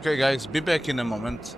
Okay guys, be back in a moment.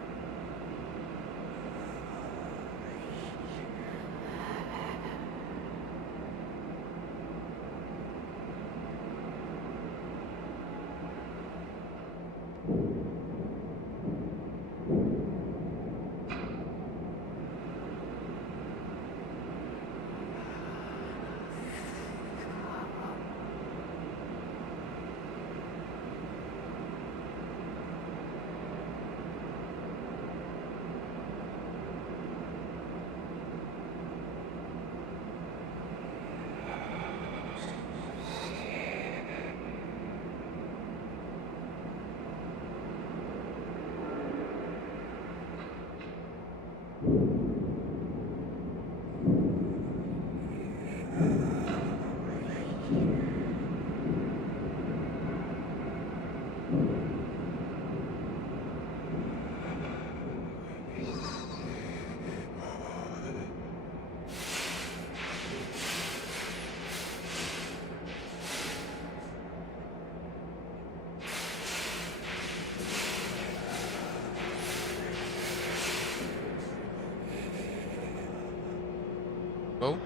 Oh.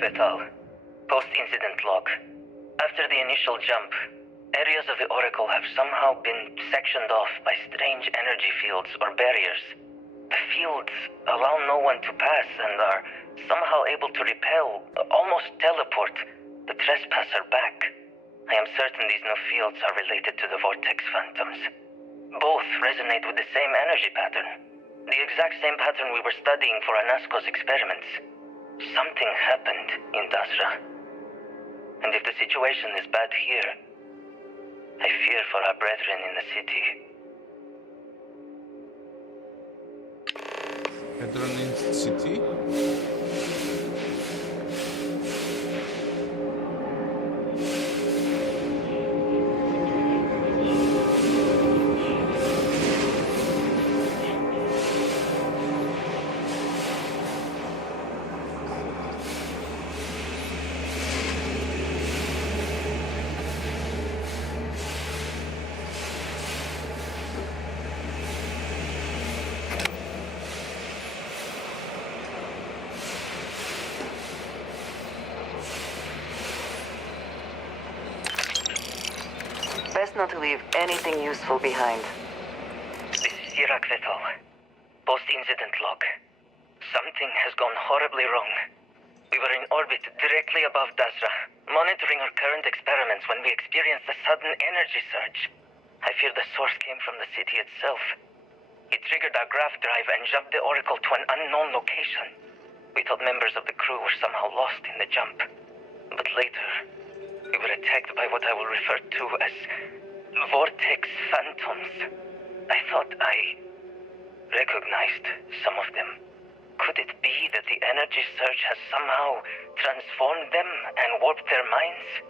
Vital. Post-incident log. After the initial jump, areas of the Oracle have somehow been sectioned off by strange energy fields or barriers. The fields allow no one to pass and are somehow able to repel, almost teleport, the trespasser back. I am certain these new fields are related to the Vortex Phantoms. Both resonate with the same energy pattern. The exact same pattern we were studying for Anasco's experiments. Something happened in Dasra. And if the situation is bad here, I fear for our brethren in the city. Brethren in the city? Best not to leave anything useful behind. This is Sirac Vital. Post-incident log. Something has gone horribly wrong. We were in orbit directly above Dasra, monitoring our current experiments when we experienced a sudden energy surge. I fear the source came from the city itself. It triggered our grav drive and jumped the Oracle to an unknown location. We thought members of the crew were somehow lost in the jump. But later, we were attacked by what I will refer to as Vortex Phantoms. I thought I recognized some of them. Could it be that the energy surge has somehow transformed them and warped their minds?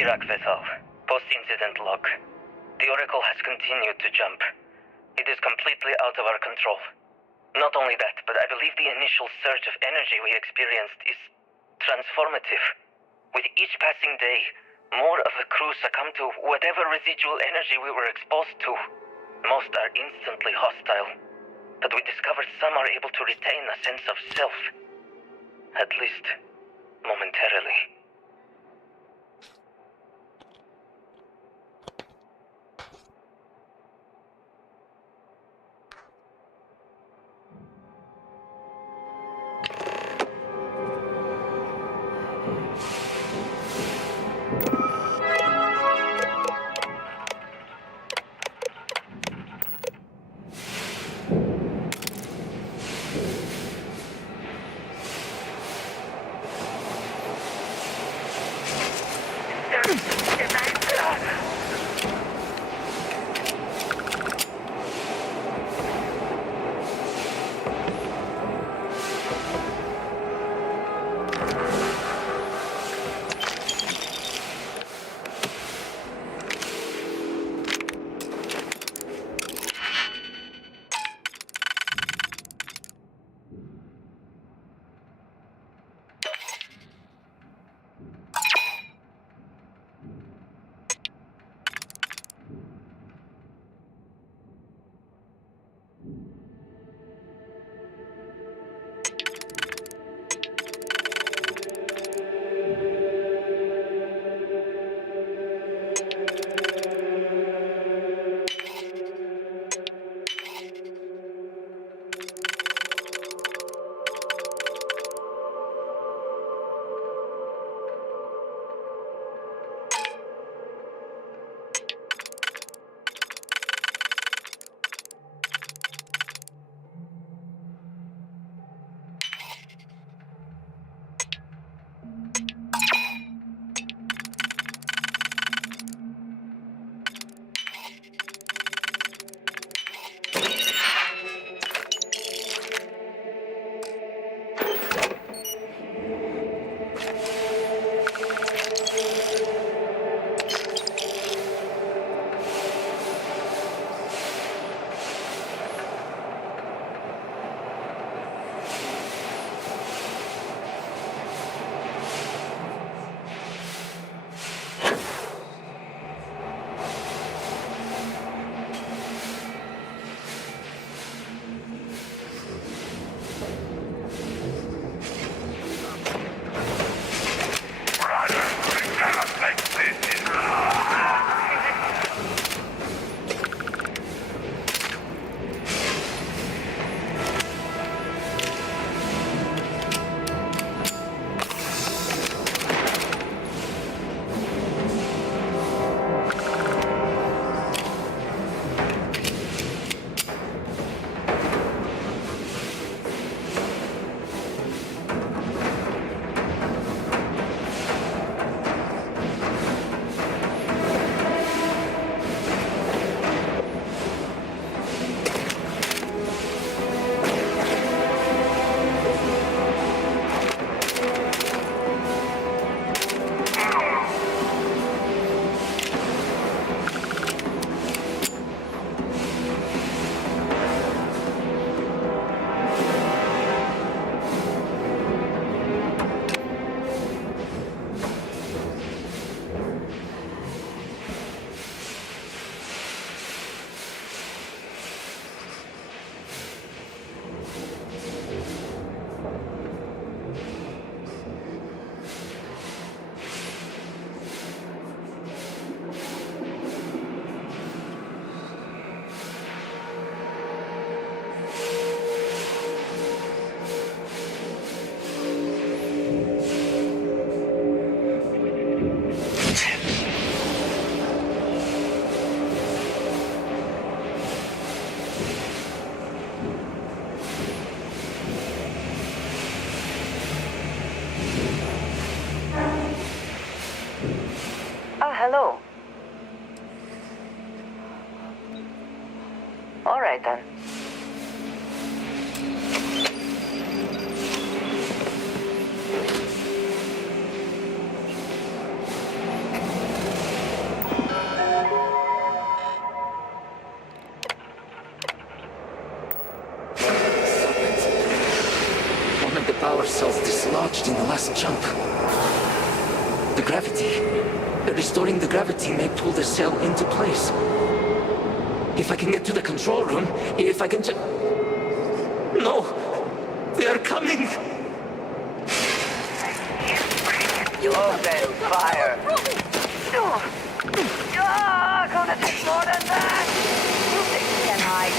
Iraq vessel. Post-incident log. The Oracle has continued to jump. It is completely out of our control. Not only that, but I believe the initial surge of energy we experienced is transformative. With each passing day, more of the crew succumb to whatever residual energy we were exposed to. Most are instantly hostile, but we discovered some are able to retain a sense of self. At least, momentarily. hello. All right, then. One of the power cells dislodged in the last jump. The gravity. Restoring the gravity may pull the cell into place. If I can get to the control room, if I can just... No! They are coming! Open fire! Gonna take more than that! You think you can hide?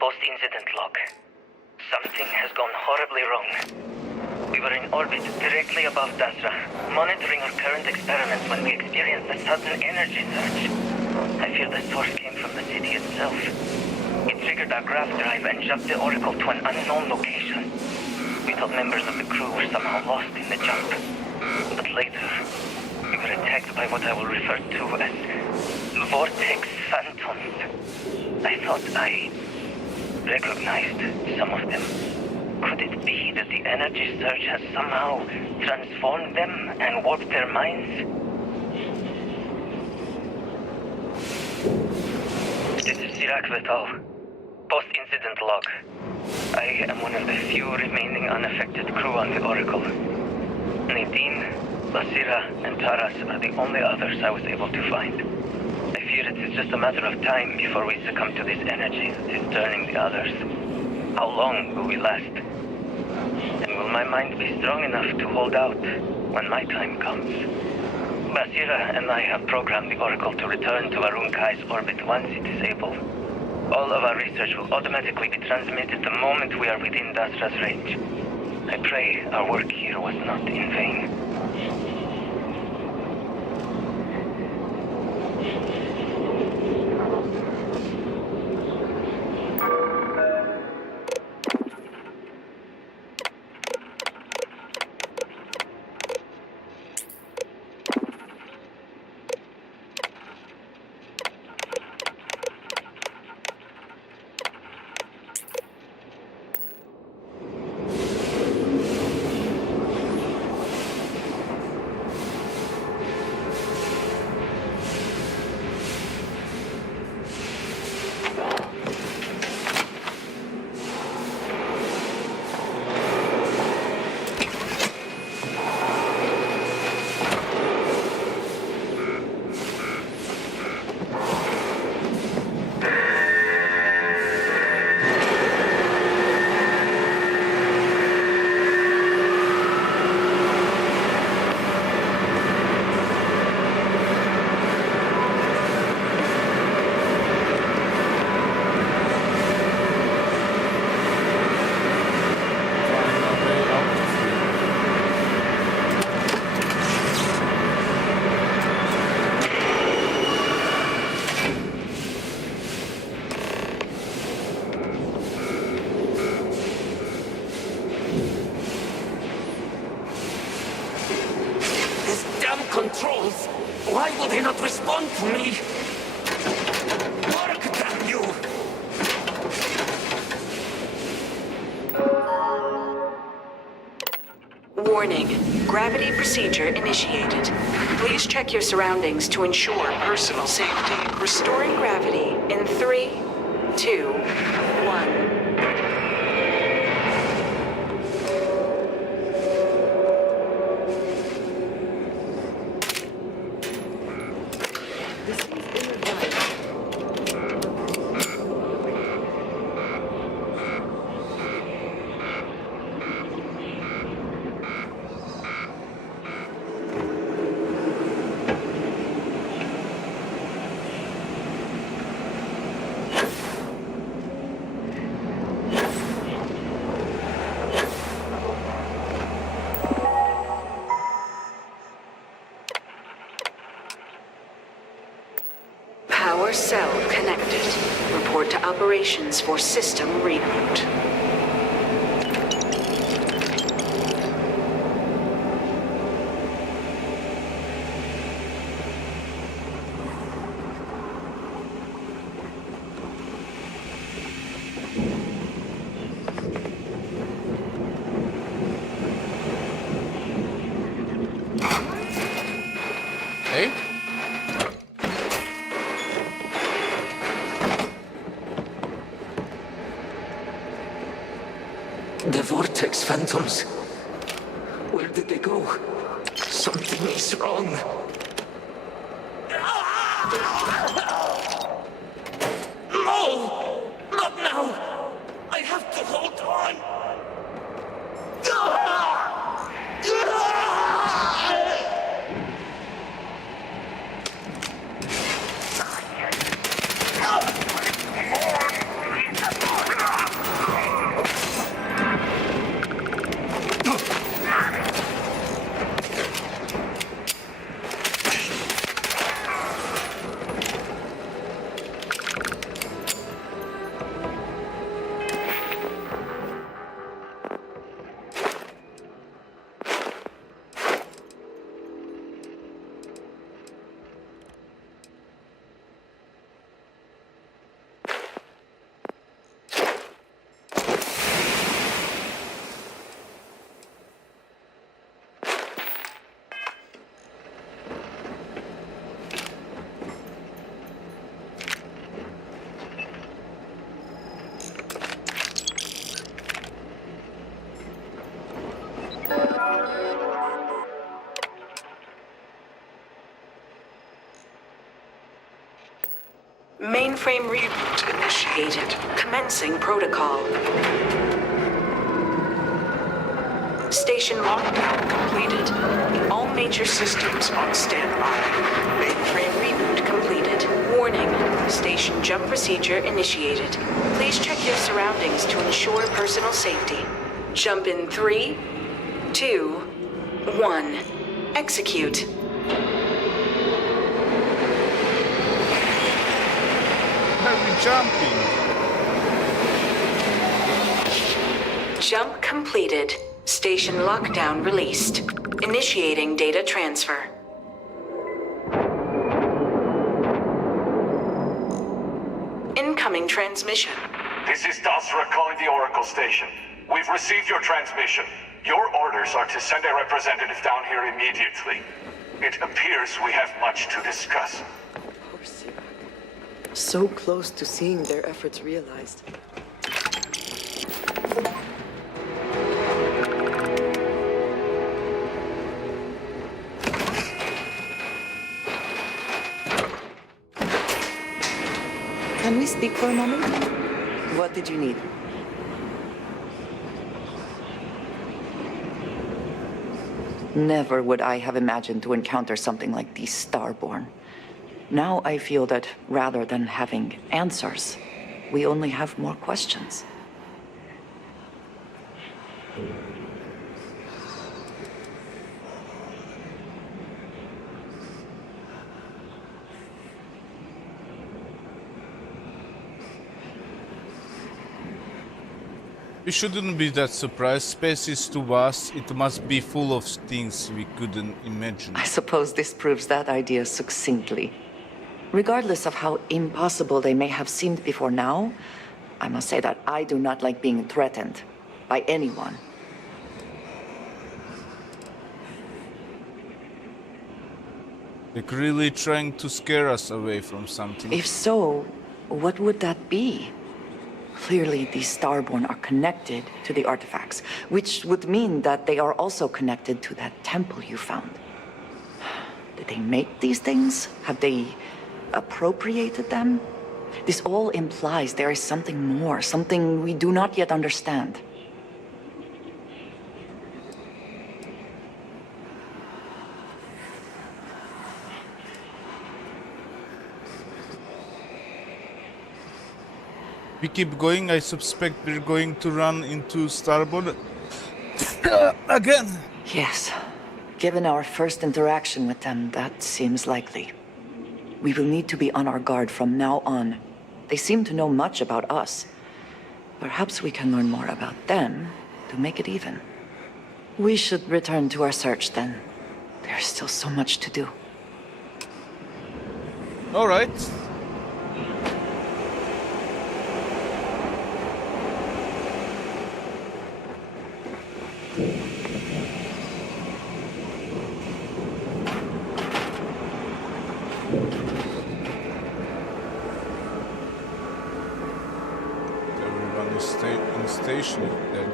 Post-incident log. Something has gone horribly wrong. We were in orbit directly above Dasra, monitoring our current experiments when we experienced a sudden energy surge. I fear the source came from the city itself. It triggered our grav drive and shoved the Oracle to an unknown location. We thought members of the crew were somehow lost in the jump. But later, we were attacked by what I will refer to as Vortex Phantoms. I thought I recognized some of them. Could it be that the energy surge has somehow transformed them and warped their minds? This is Sirac Vital. Post-incident log. I am one of the few remaining unaffected crew on the Oracle. Nadine, Basira, and Taras are the only others I was able to find. I fear it is just a matter of time before we succumb to this energy that is turning the others. How long will we last? And will my mind be strong enough to hold out when my time comes? Basira and I have programmed the Oracle to return to Arun Kai's orbit once it is able. All of our research will automatically be transmitted the moment we are within Dasra's range. I pray our work here was not in vain. Controls! Why will they not respond to me? Work, damn you! Warning. Gravity procedure initiated. Please check your surroundings to ensure personal safety. Restoring gravity in 3, 2, 1. preparations for system reboot. Hey? The Vortex Phantoms. Where did they go? Something is wrong. No! Not now! I have to hold on! Mainframe reboot initiated. Commencing protocol. Station lockdown completed. All major systems on standby. Mainframe reboot completed. Warning. Station jump procedure initiated. Please check your surroundings to ensure personal safety. Jump in 3, 2, 1. Execute. Jumping. Jump completed. Station lockdown released. Initiating data transfer. Incoming transmission. This is Dasra calling the Oracle Station. We've received your transmission. Your orders are to send a representative down here immediately. It appears we have much to discuss. So close to seeing their efforts realized. Can we speak for a moment? What did you need? Never would I have imagined to encounter something like these Starborn. Now I feel that rather than having answers, we only have more questions. We shouldn't be that surprised. Space is too vast. It must be full of things we couldn't imagine. I suppose this proves that idea succinctly. Regardless of how impossible they may have seemed before now, I must say that I do not like being threatened by anyone. Like really trying to scare us away from something. If so, what would that be? Clearly, these Starborn are connected to the artifacts, which would mean that they are also connected to that temple you found. Did they make these things? Have they appropriated them? This all implies there is something more, something we do not yet understand. We keep going, I suspect we're going to run into Starboard again. Yes. Given our first interaction with them, that seems likely. We will need to be on our guard from now on. They seem to know much about us. Perhaps we can learn more about them to make it even. We should return to our search then. There's still so much to do. All right. Everyone is in the station dead.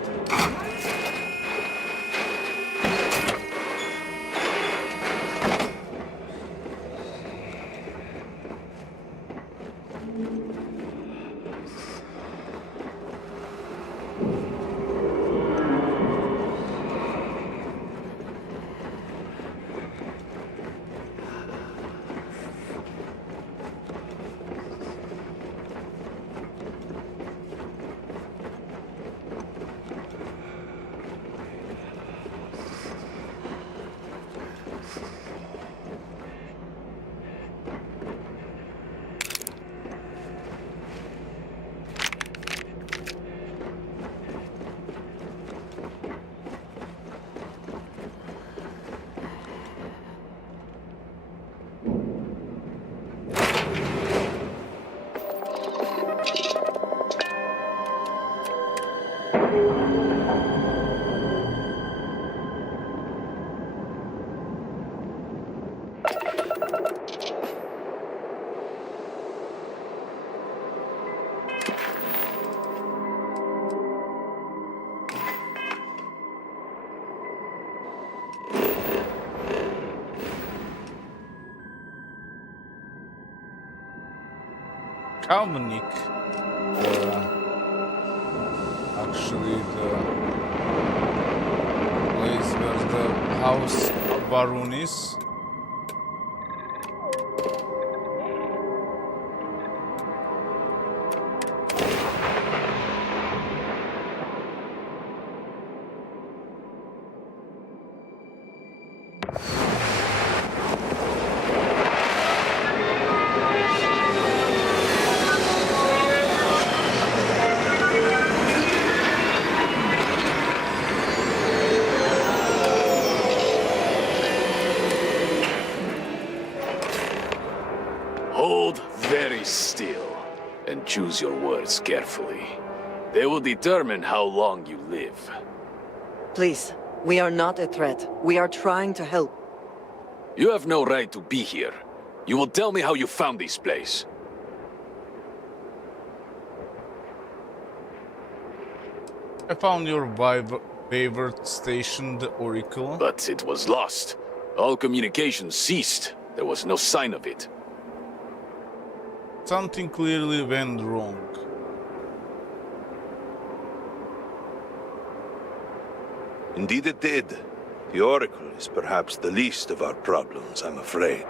Kalmanik, actually the place where the house Varun is. Hold very still and choose your words carefully. They will determine how long you live. Please, we are not a threat. We are trying to help. You have no right to be here. You will tell me how you found this place. I found your favorite station, the Oracle. But it was lost. All communication ceased. There was no sign of it. Something clearly went wrong. Indeed it did. The Oracle is perhaps the least of our problems, I'm afraid.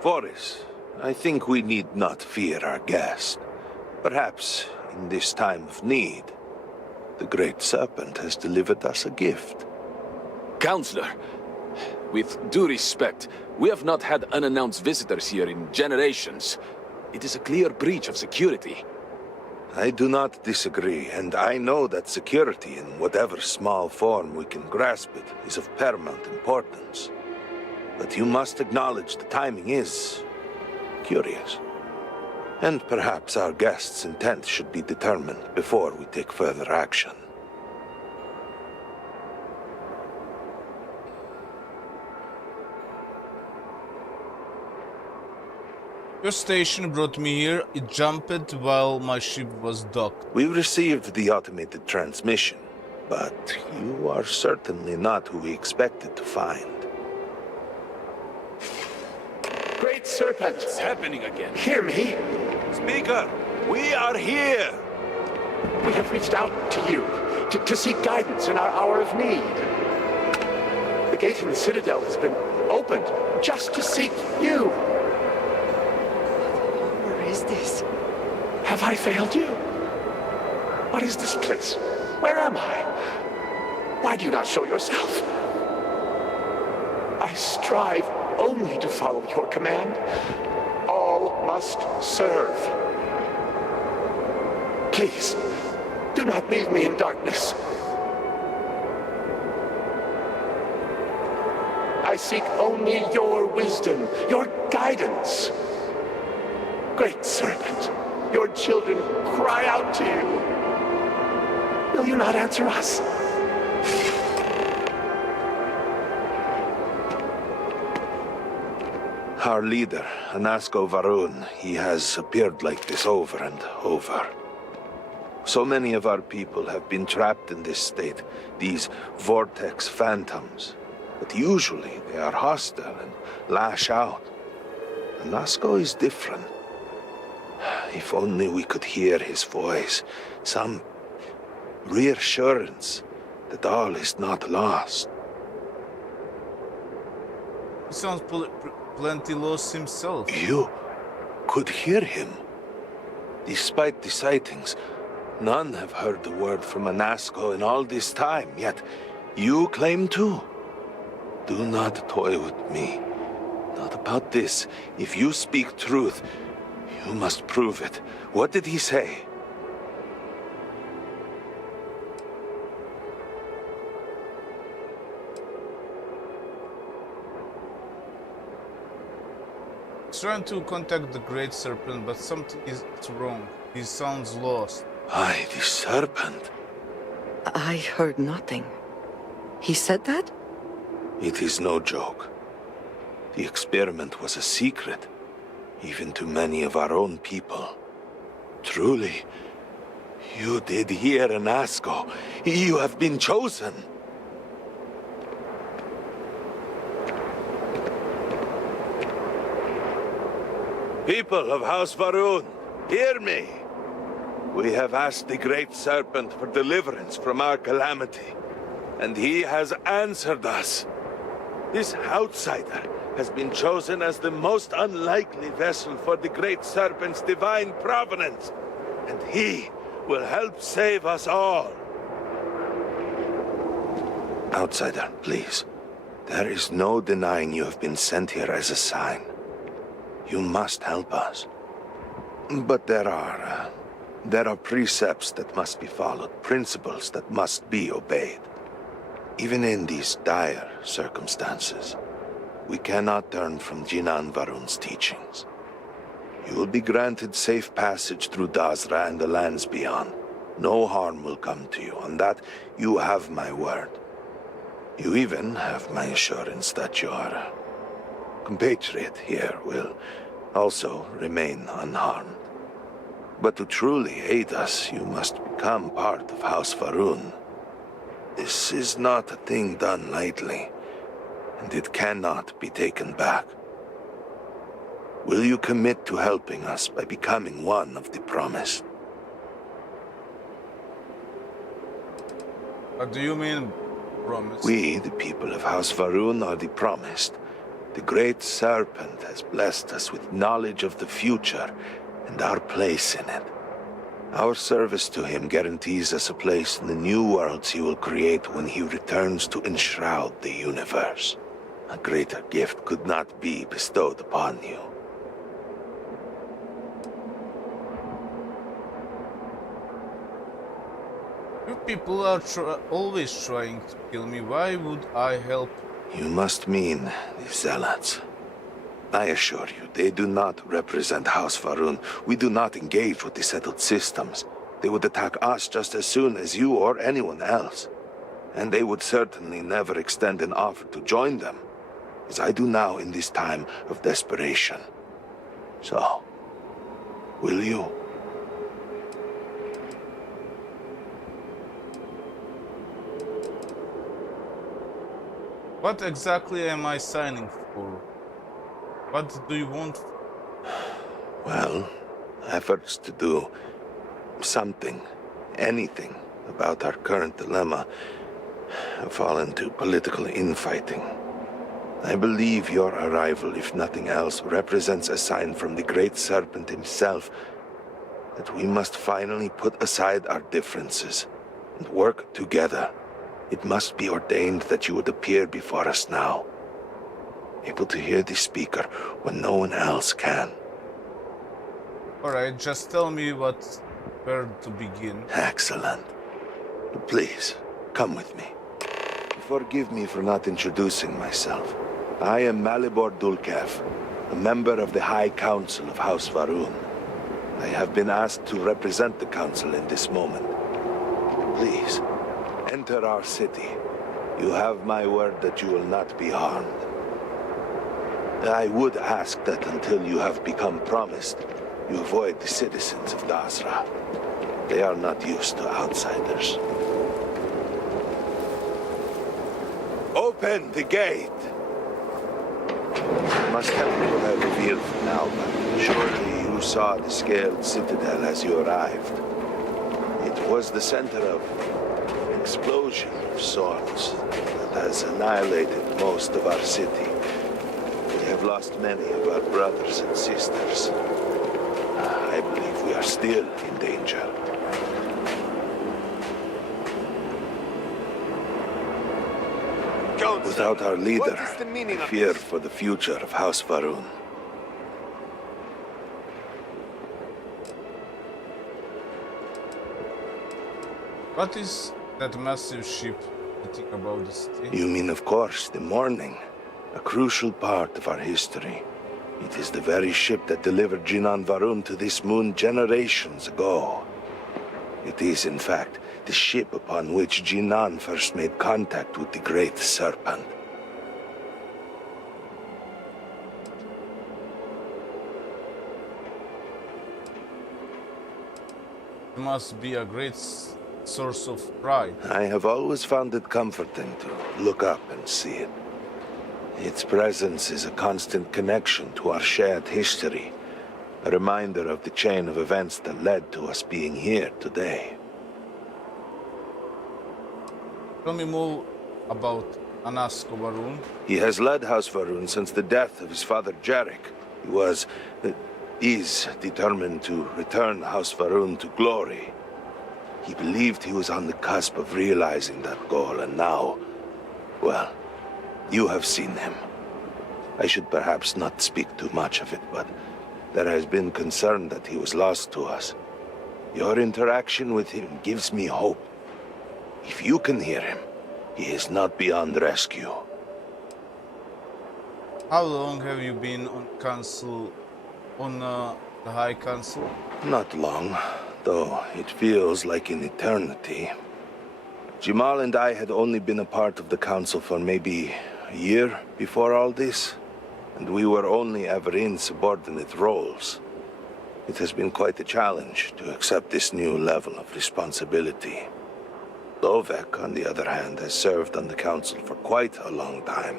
Forrest, I think we need not fear our guest. Perhaps, in this time of need, the Great Serpent has delivered us a gift. Counselor, with due respect, we have not had unannounced visitors here in generations. It is a clear breach of security. I do not disagree, and I know that security, in whatever small form we can grasp it, is of paramount importance. But you must acknowledge the timing is curious. And perhaps our guest's intent should be determined before we take further action. Your station brought me here. It jumped while my ship was docked. We received the automated transmission, but you are certainly not who we expected to find. Great Serpent! What's happening again? Hear me? Speaker, we are here! We have reached out to you to seek guidance in our hour of need. The gate in the Citadel has been opened just to seek you. Where is this? Have I failed you? What is this place? Where am I? Why do you not show yourself? I strive only to follow your command. All must serve. Please, do not leave me in darkness. I seek only your wisdom, your guidance. Great Serpent, your children cry out to you. Will you not answer us? Our leader, Anasko Varun, he has appeared like this over and over. So many of our people have been trapped in this state, these vortex phantoms. But usually they are hostile and lash out. Anasko is different. If only we could hear his voice, some reassurance that all is not lost. He sounds plenty lost himself. You could hear him. Despite the sightings, none have heard the word from Anasko in all this time, yet you claim to. Do not toy with me. Not about this. If you speak truth, you must prove it. What did he say? He's trying to contact the Great Serpent, but something is wrong. He sounds lost. Aye, the Serpent. I heard nothing. He said that? It is no joke. The experiment was a secret, even to many of our own people. Truly, you did hear Anasko. You have been chosen. People of House Varun, hear me. We have asked the Great Serpent for deliverance from our calamity, and he has answered us. This outsider has been chosen as the most unlikely vessel for the Great Serpent's divine providence, and he will help save us all. Outsider, please. There is no denying you have been sent here as a sign. You must help us. But there are precepts that must be followed, principles that must be obeyed. Even in these dire circumstances, we cannot turn from Jinan Varun's teachings. You will be granted safe passage through Dazra and the lands beyond. No harm will come to you. On that, you have my word. You even have my assurance that your compatriot here will also remain unharmed. But to truly aid us, you must become part of House Varun. This is not a thing done lightly, and it cannot be taken back. Will you commit to helping us by becoming one of the promised? What do you mean, promised? We, the people of House Varun, are the promised. The Great Serpent has blessed us with knowledge of the future and our place in it. Our service to him guarantees us a place in the new worlds he will create when he returns to enshroud the universe. A greater gift could not be bestowed upon you. You people are always trying to kill me. Why would I help? You must mean the Zealots. I assure you, they do not represent House Varun. We do not engage with the settled systems. They would attack us just as soon as you or anyone else. And they would certainly never extend an offer to join them, as I do now in this time of desperation. So, will you? What exactly am I signing for? What do you want? Well, efforts to do something, anything about our current dilemma have fallen to political infighting. I believe your arrival, if nothing else, represents a sign from the Great Serpent himself that we must finally put aside our differences and work together. It must be ordained that you would appear before us now, able to hear the speaker when no one else can. Alright, just tell me what Where to begin? Excellent. Please, come with me. Forgive me for not introducing myself. I am Malibor Dulkev, a member of the High Council of House Varun. I have been asked to represent the Council in this moment. Please, enter our city. You have my word that you will not be harmed. I would ask that until you have become promised, you avoid the citizens of Dasra. They are not used to outsiders. Open the gate! I must tell you what I revealed for now, but surely you saw the scaled citadel as you arrived. It was the center of an explosion of sorts that has annihilated most of our city. We have lost many of our brothers and sisters. I believe we are still in danger. Without our leader, I fear for the future of House Varun. What is that massive ship sitting above the city? You mean, of course, the Morning, a crucial part of our history. It is the very ship that delivered Jinan Varun to this moon generations ago. It is, in fact, the ship upon which Jinan first made contact with the Great Serpent. It must be a great source of pride. I have always found it comforting to look up and see it. Its presence is a constant connection to our shared history, a reminder of the chain of events that led to us being here today. Tell me more about Anasco Varun. He has led House Varun since the death of his father Jarek. He is determined to return House Varun to glory. He believed he was on the cusp of realizing that goal, and now, well, you have seen him. I should perhaps not speak too much of it, but there has been concern that he was lost to us. Your interaction with him gives me hope. If you can hear him, he is not beyond rescue. How long have you been on the High Council? Not long, though it feels like an eternity. Jamal and I had only been a part of the Council for maybe a year before all this, and we were only ever in subordinate roles. It has been quite a challenge to accept this new level of responsibility. Lovek, on the other hand, has served on the Council for quite a long time.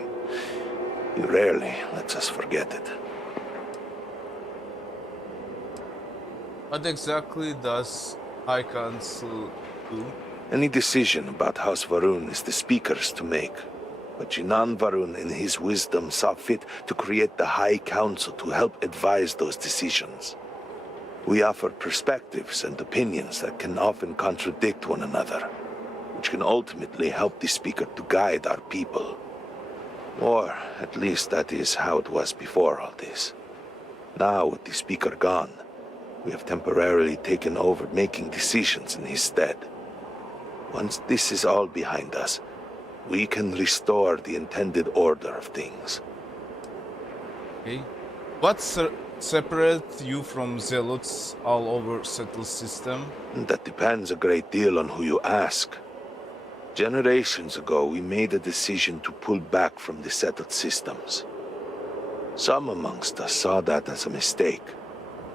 He rarely lets us forget it. What exactly does High Council do? Any decision about House Varun is the Speaker's to make. But Jinan Varun, in his wisdom, saw fit to create the High Council to help advise those decisions. We offer perspectives and opinions that can often contradict one another, which can ultimately help the Speaker to guide our people. Or, at least that is how it was before all this. Now, with the Speaker gone, we have temporarily taken over making decisions in his stead. Once this is all behind us, we can restore the intended order of things. Okay. What separates you from zealots all over settled system? That depends a great deal on who you ask. Generations ago, we made a decision to pull back from the settled systems. Some amongst us saw that as a mistake,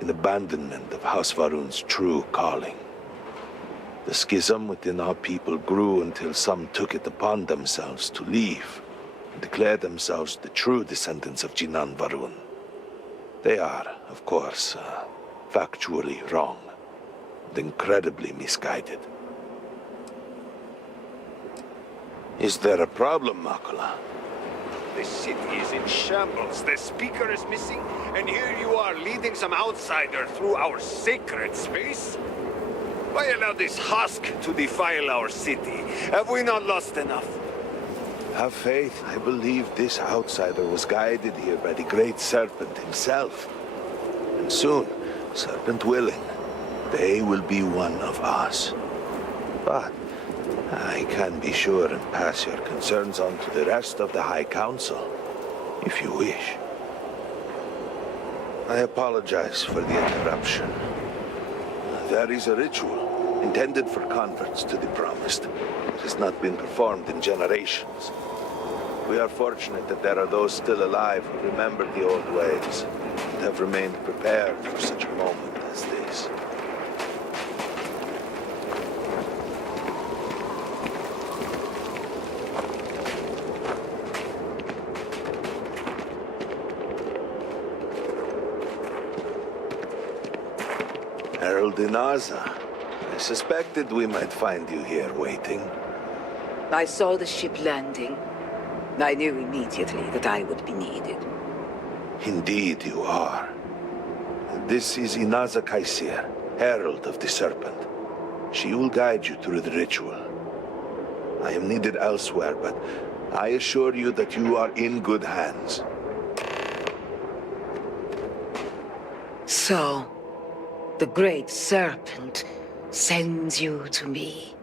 an abandonment of House Varun's true calling. The schism within our people grew until some took it upon themselves to leave and declare themselves the true descendants of Jinan Varun. They are, of course, factually wrong and incredibly misguided. Is there a problem, Makula? The city is in shambles, the Speaker is missing, and here you are leading some outsider through our sacred space? Why allow this husk to defile our city? Have we not lost enough? Have faith. I believe this outsider was guided here by the Great Serpent himself. And soon, Serpent willing, they will be one of us. But I can be sure and pass your concerns on to the rest of the High Council, if you wish. I apologize for the interruption. There is a ritual intended for converts to the Promised. It has not been performed in generations. We are fortunate that there are those still alive who remember the old ways and have remained prepared for such a moment as this. Herald Inaza, I suspected we might find you here waiting. I saw the ship landing. I knew immediately that I would be needed. Indeed you are. This is Inaza Kaisir, Herald of the Serpent. She will guide you through the ritual. I am needed elsewhere, but I assure you that you are in good hands. So, the Great Serpent sends you to me.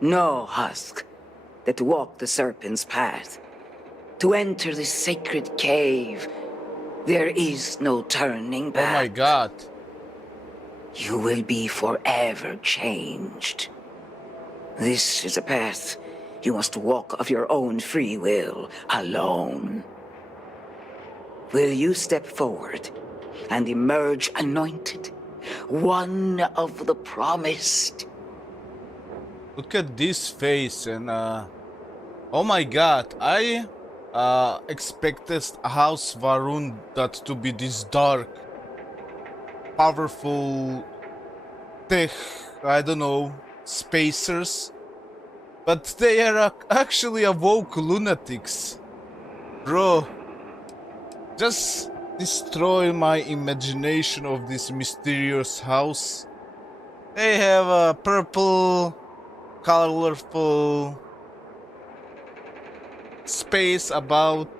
No husk that walk the Serpent's path. To enter the sacred cave, there is no turning back. Oh my god. You will be forever changed. This is a path you must walk of your own free will, alone. Will you step forward and emerge anointed, one of the Promised? Look at this face and oh my god, I expected House Varun that to be this dark, powerful tech, I don't know, spacers, but they are actually awoke lunatics. Bro, just destroy my imagination of this mysterious house. They have a purple, colorful space about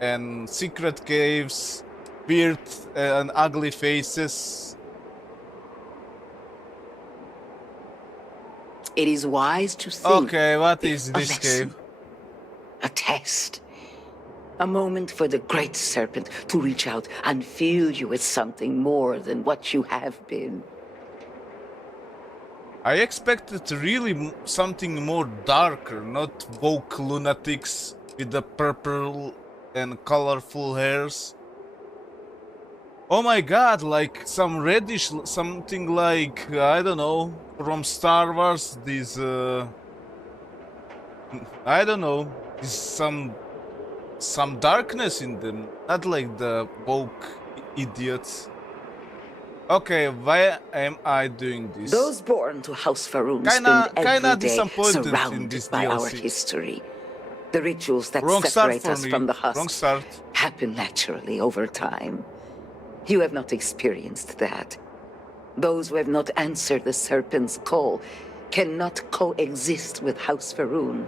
and secret caves, weird and ugly faces. It is wise to think. Okay, what is this cave? A test. A moment for the Great Serpent to reach out and fill you with something more than what you have been. I expected really something more darker, not woke lunatics with the purple and colorful hairs. Oh my god, like some reddish, something like, I don't know, from Star Wars, this, I don't know, this some darkness in them, not like the woke idiots. Okay, why am I doing this? Those born to House Faroon spend every day surrounded by our history. The rituals that separate us from the husk happen naturally over time. You have not experienced that. Those who have not answered the Serpent's call cannot coexist with House Faroon.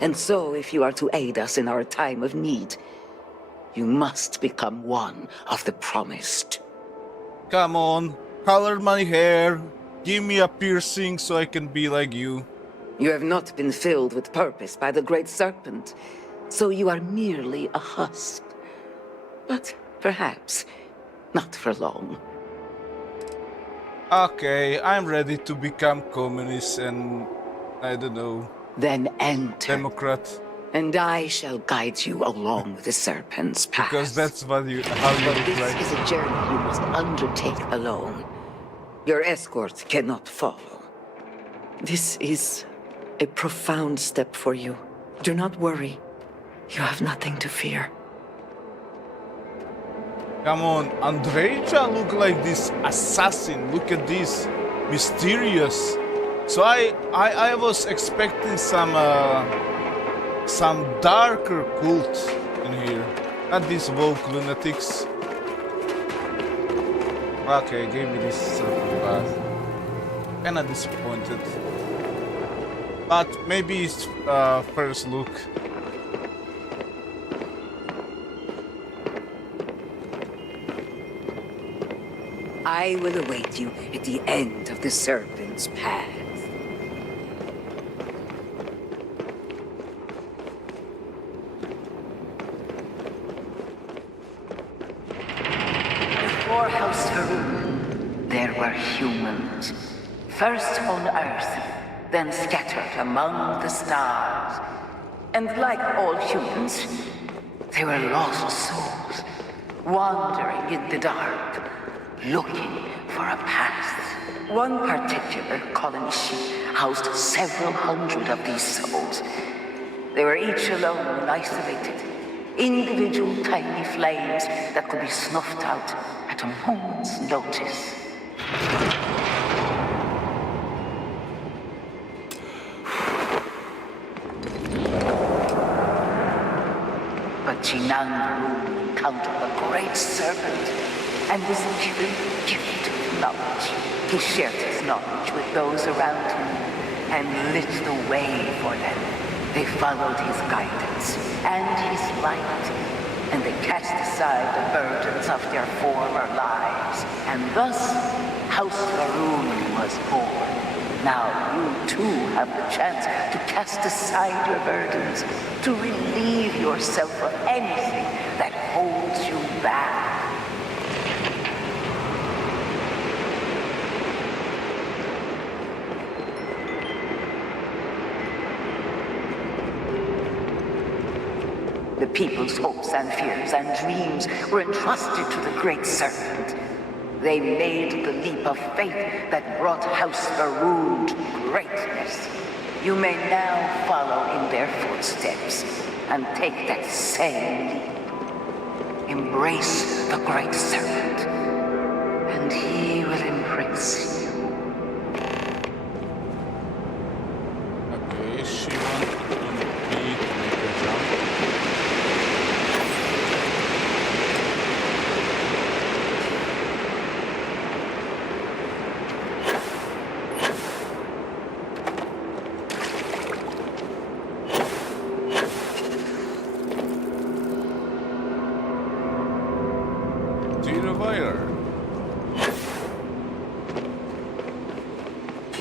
And so, if you are to aid us in our time of need, you must become one of the Promised. Come on, color my hair, give me a piercing so I can be like you. You have not been filled with purpose by the Great Serpent, so you are merely a husk. But perhaps not for long. Okay, I'm ready to become communist and, I don't know, then enter. Democrat. And I shall guide you along the Serpent's path. Because that's what how you look like. This is a journey you must undertake alone. Your escort cannot follow. This is a profound step for you. Do not worry. You have nothing to fear. Come on, Andreja look like this assassin. Look at this, mysterious. So I was expecting some darker cult in here, not these woke lunatics. Okay, gave me this path. Kinda disappointed, but maybe it's first look. I will await you at the end of the Serpent's Path. Before House Farouk, there were humans. First on Earth, then scattered among the stars. And like all humans, they were lost souls, wandering in the dark, looking for a path. One particular colony ship housed several hundred of these souls. They were each alone and isolated, individual tiny flames that could be snuffed out at a moment's notice. But Jinan encountered the great serpent and was given the gift of knowledge. He shared his knowledge with those around him and lit the way for them. They followed his guidance and his light, and they cast aside the burdens of their former lives. And thus, House Farouk was born. Now you too have the chance to cast aside your burdens, to relieve yourself of anything that holds you back. The people's hopes and fears and dreams were entrusted to the great serpent. They made the leap of faith that brought House Farouk to greatness. You may now follow in their footsteps and take that same leap. Embrace the great serpent, and he will embrace you. Okay, she wanted me to make a jump.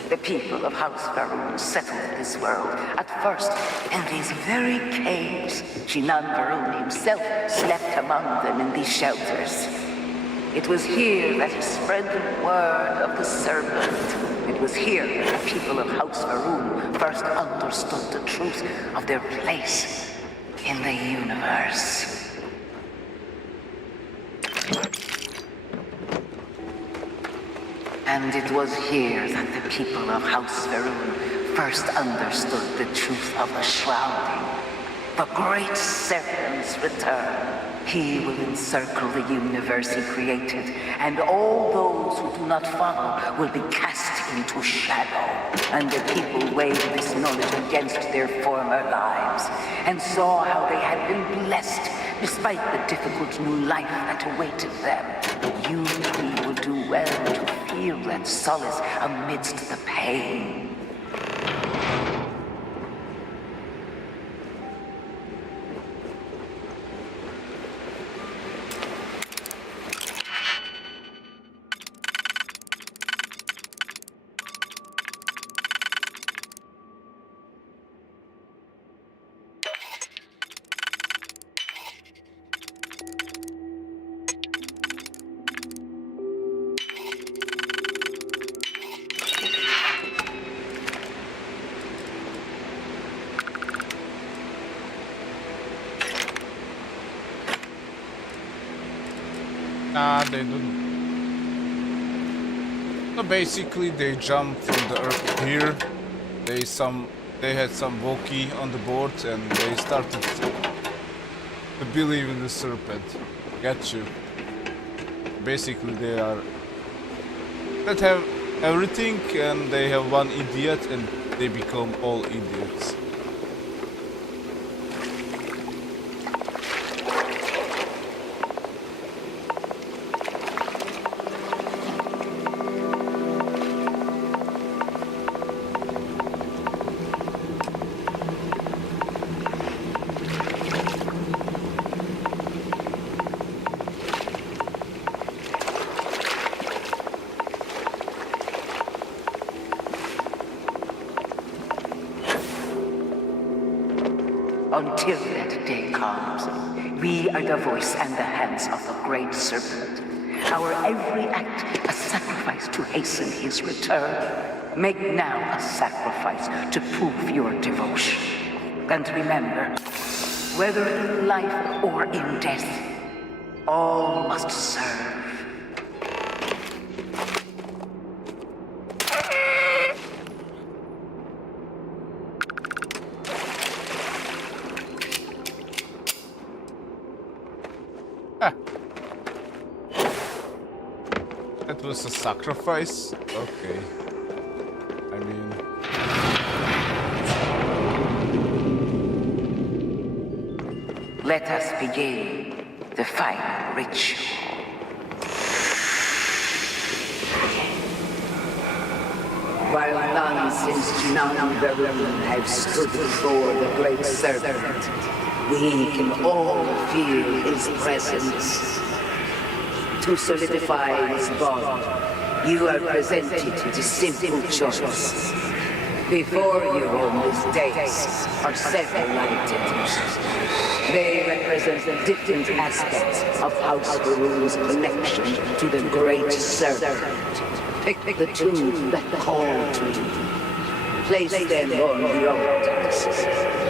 The people of House Farouk settled this world, at first in these very caves. Jinan Farouk himself slept among them in these shelters. It was here that he spread the word of the serpent. It was here that the people of House Farouk first understood the truth of their place in the universe. And it was here that the people of House Farouk first understood the truth of the shrouding. The great serpent's return. He will encircle the universe he created, and all those who do not follow will be cast into shadow. And the people weighed this knowledge against their former lives, and saw how they had been blessed despite the difficult new life that awaited them. You too will do well to feel that solace amidst the pain. They don't. So basically, they jumped from the earth here. They had some Wookiee on the board, and they started to believe in the serpent. Get you. Basically, they are that have everything, and they have one idiot, and they become all idiots. Until that day comes, we are the voice and the hands of the Great Serpent. Our every act a sacrifice to hasten his return. Make now a sacrifice to prove your devotion. And remember, whether in life or in death, all must serve. That was a sacrifice? Okay. I mean... Let us begin the final ritual. While none since none Verun have stood before the Great Serpent, we can all feel his presence. To solidify this bond, you are presented with a simple choice. Before you on this dais are several items. They represent the different aspects of House Verun's connection to the Great Serpent. Pick the two that call to you. Place them on the altars.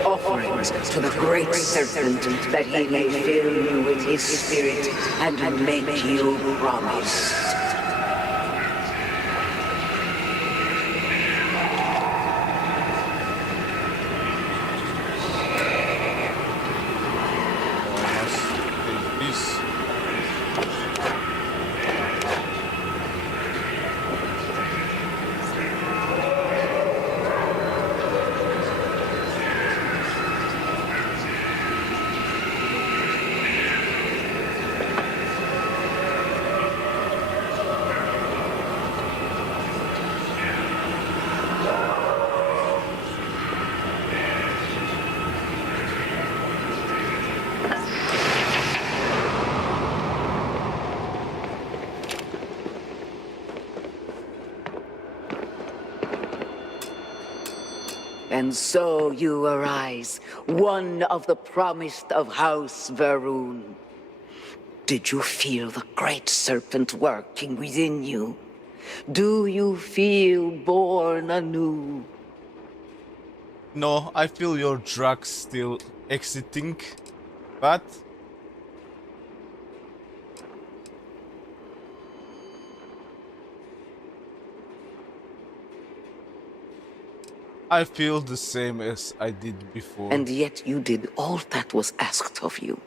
Offerings to the Great Serpent that he may fill you with his spirit and make you promise. And so you arise, one of the promised of House Verun. Did you feel the Great Serpent working within you? Do you feel born anew? No, I feel your drugs still exiting, but... I feel the same as I did before. And yet you did all that was asked of you.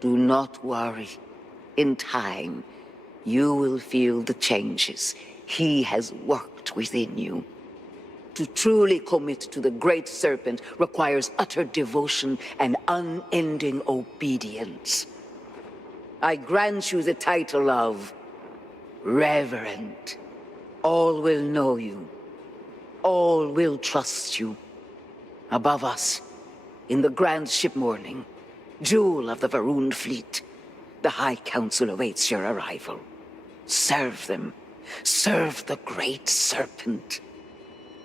Do not worry. In time, you will feel the changes he has worked within you. To truly commit to the Great Serpent requires utter devotion and unending obedience. I grant you the title of Reverend. All will know you. All will trust you. Above us, in the grand ship morning, jewel of the Verun fleet, the High Council awaits your arrival. Serve them. Serve the Great Serpent.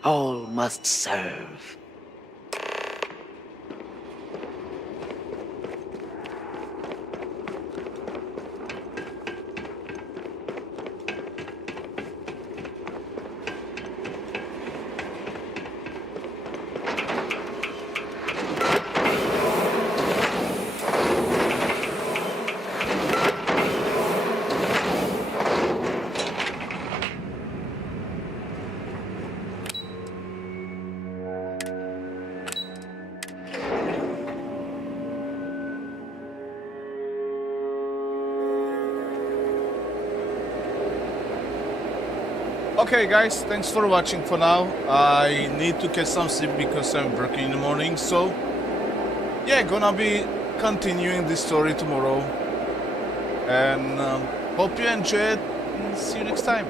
All must serve. Okay guys, thanks for watching for now. I need to get some sleep because I'm working in the morning, so yeah, gonna be continuing this story tomorrow. And hope you enjoy it and see you next time.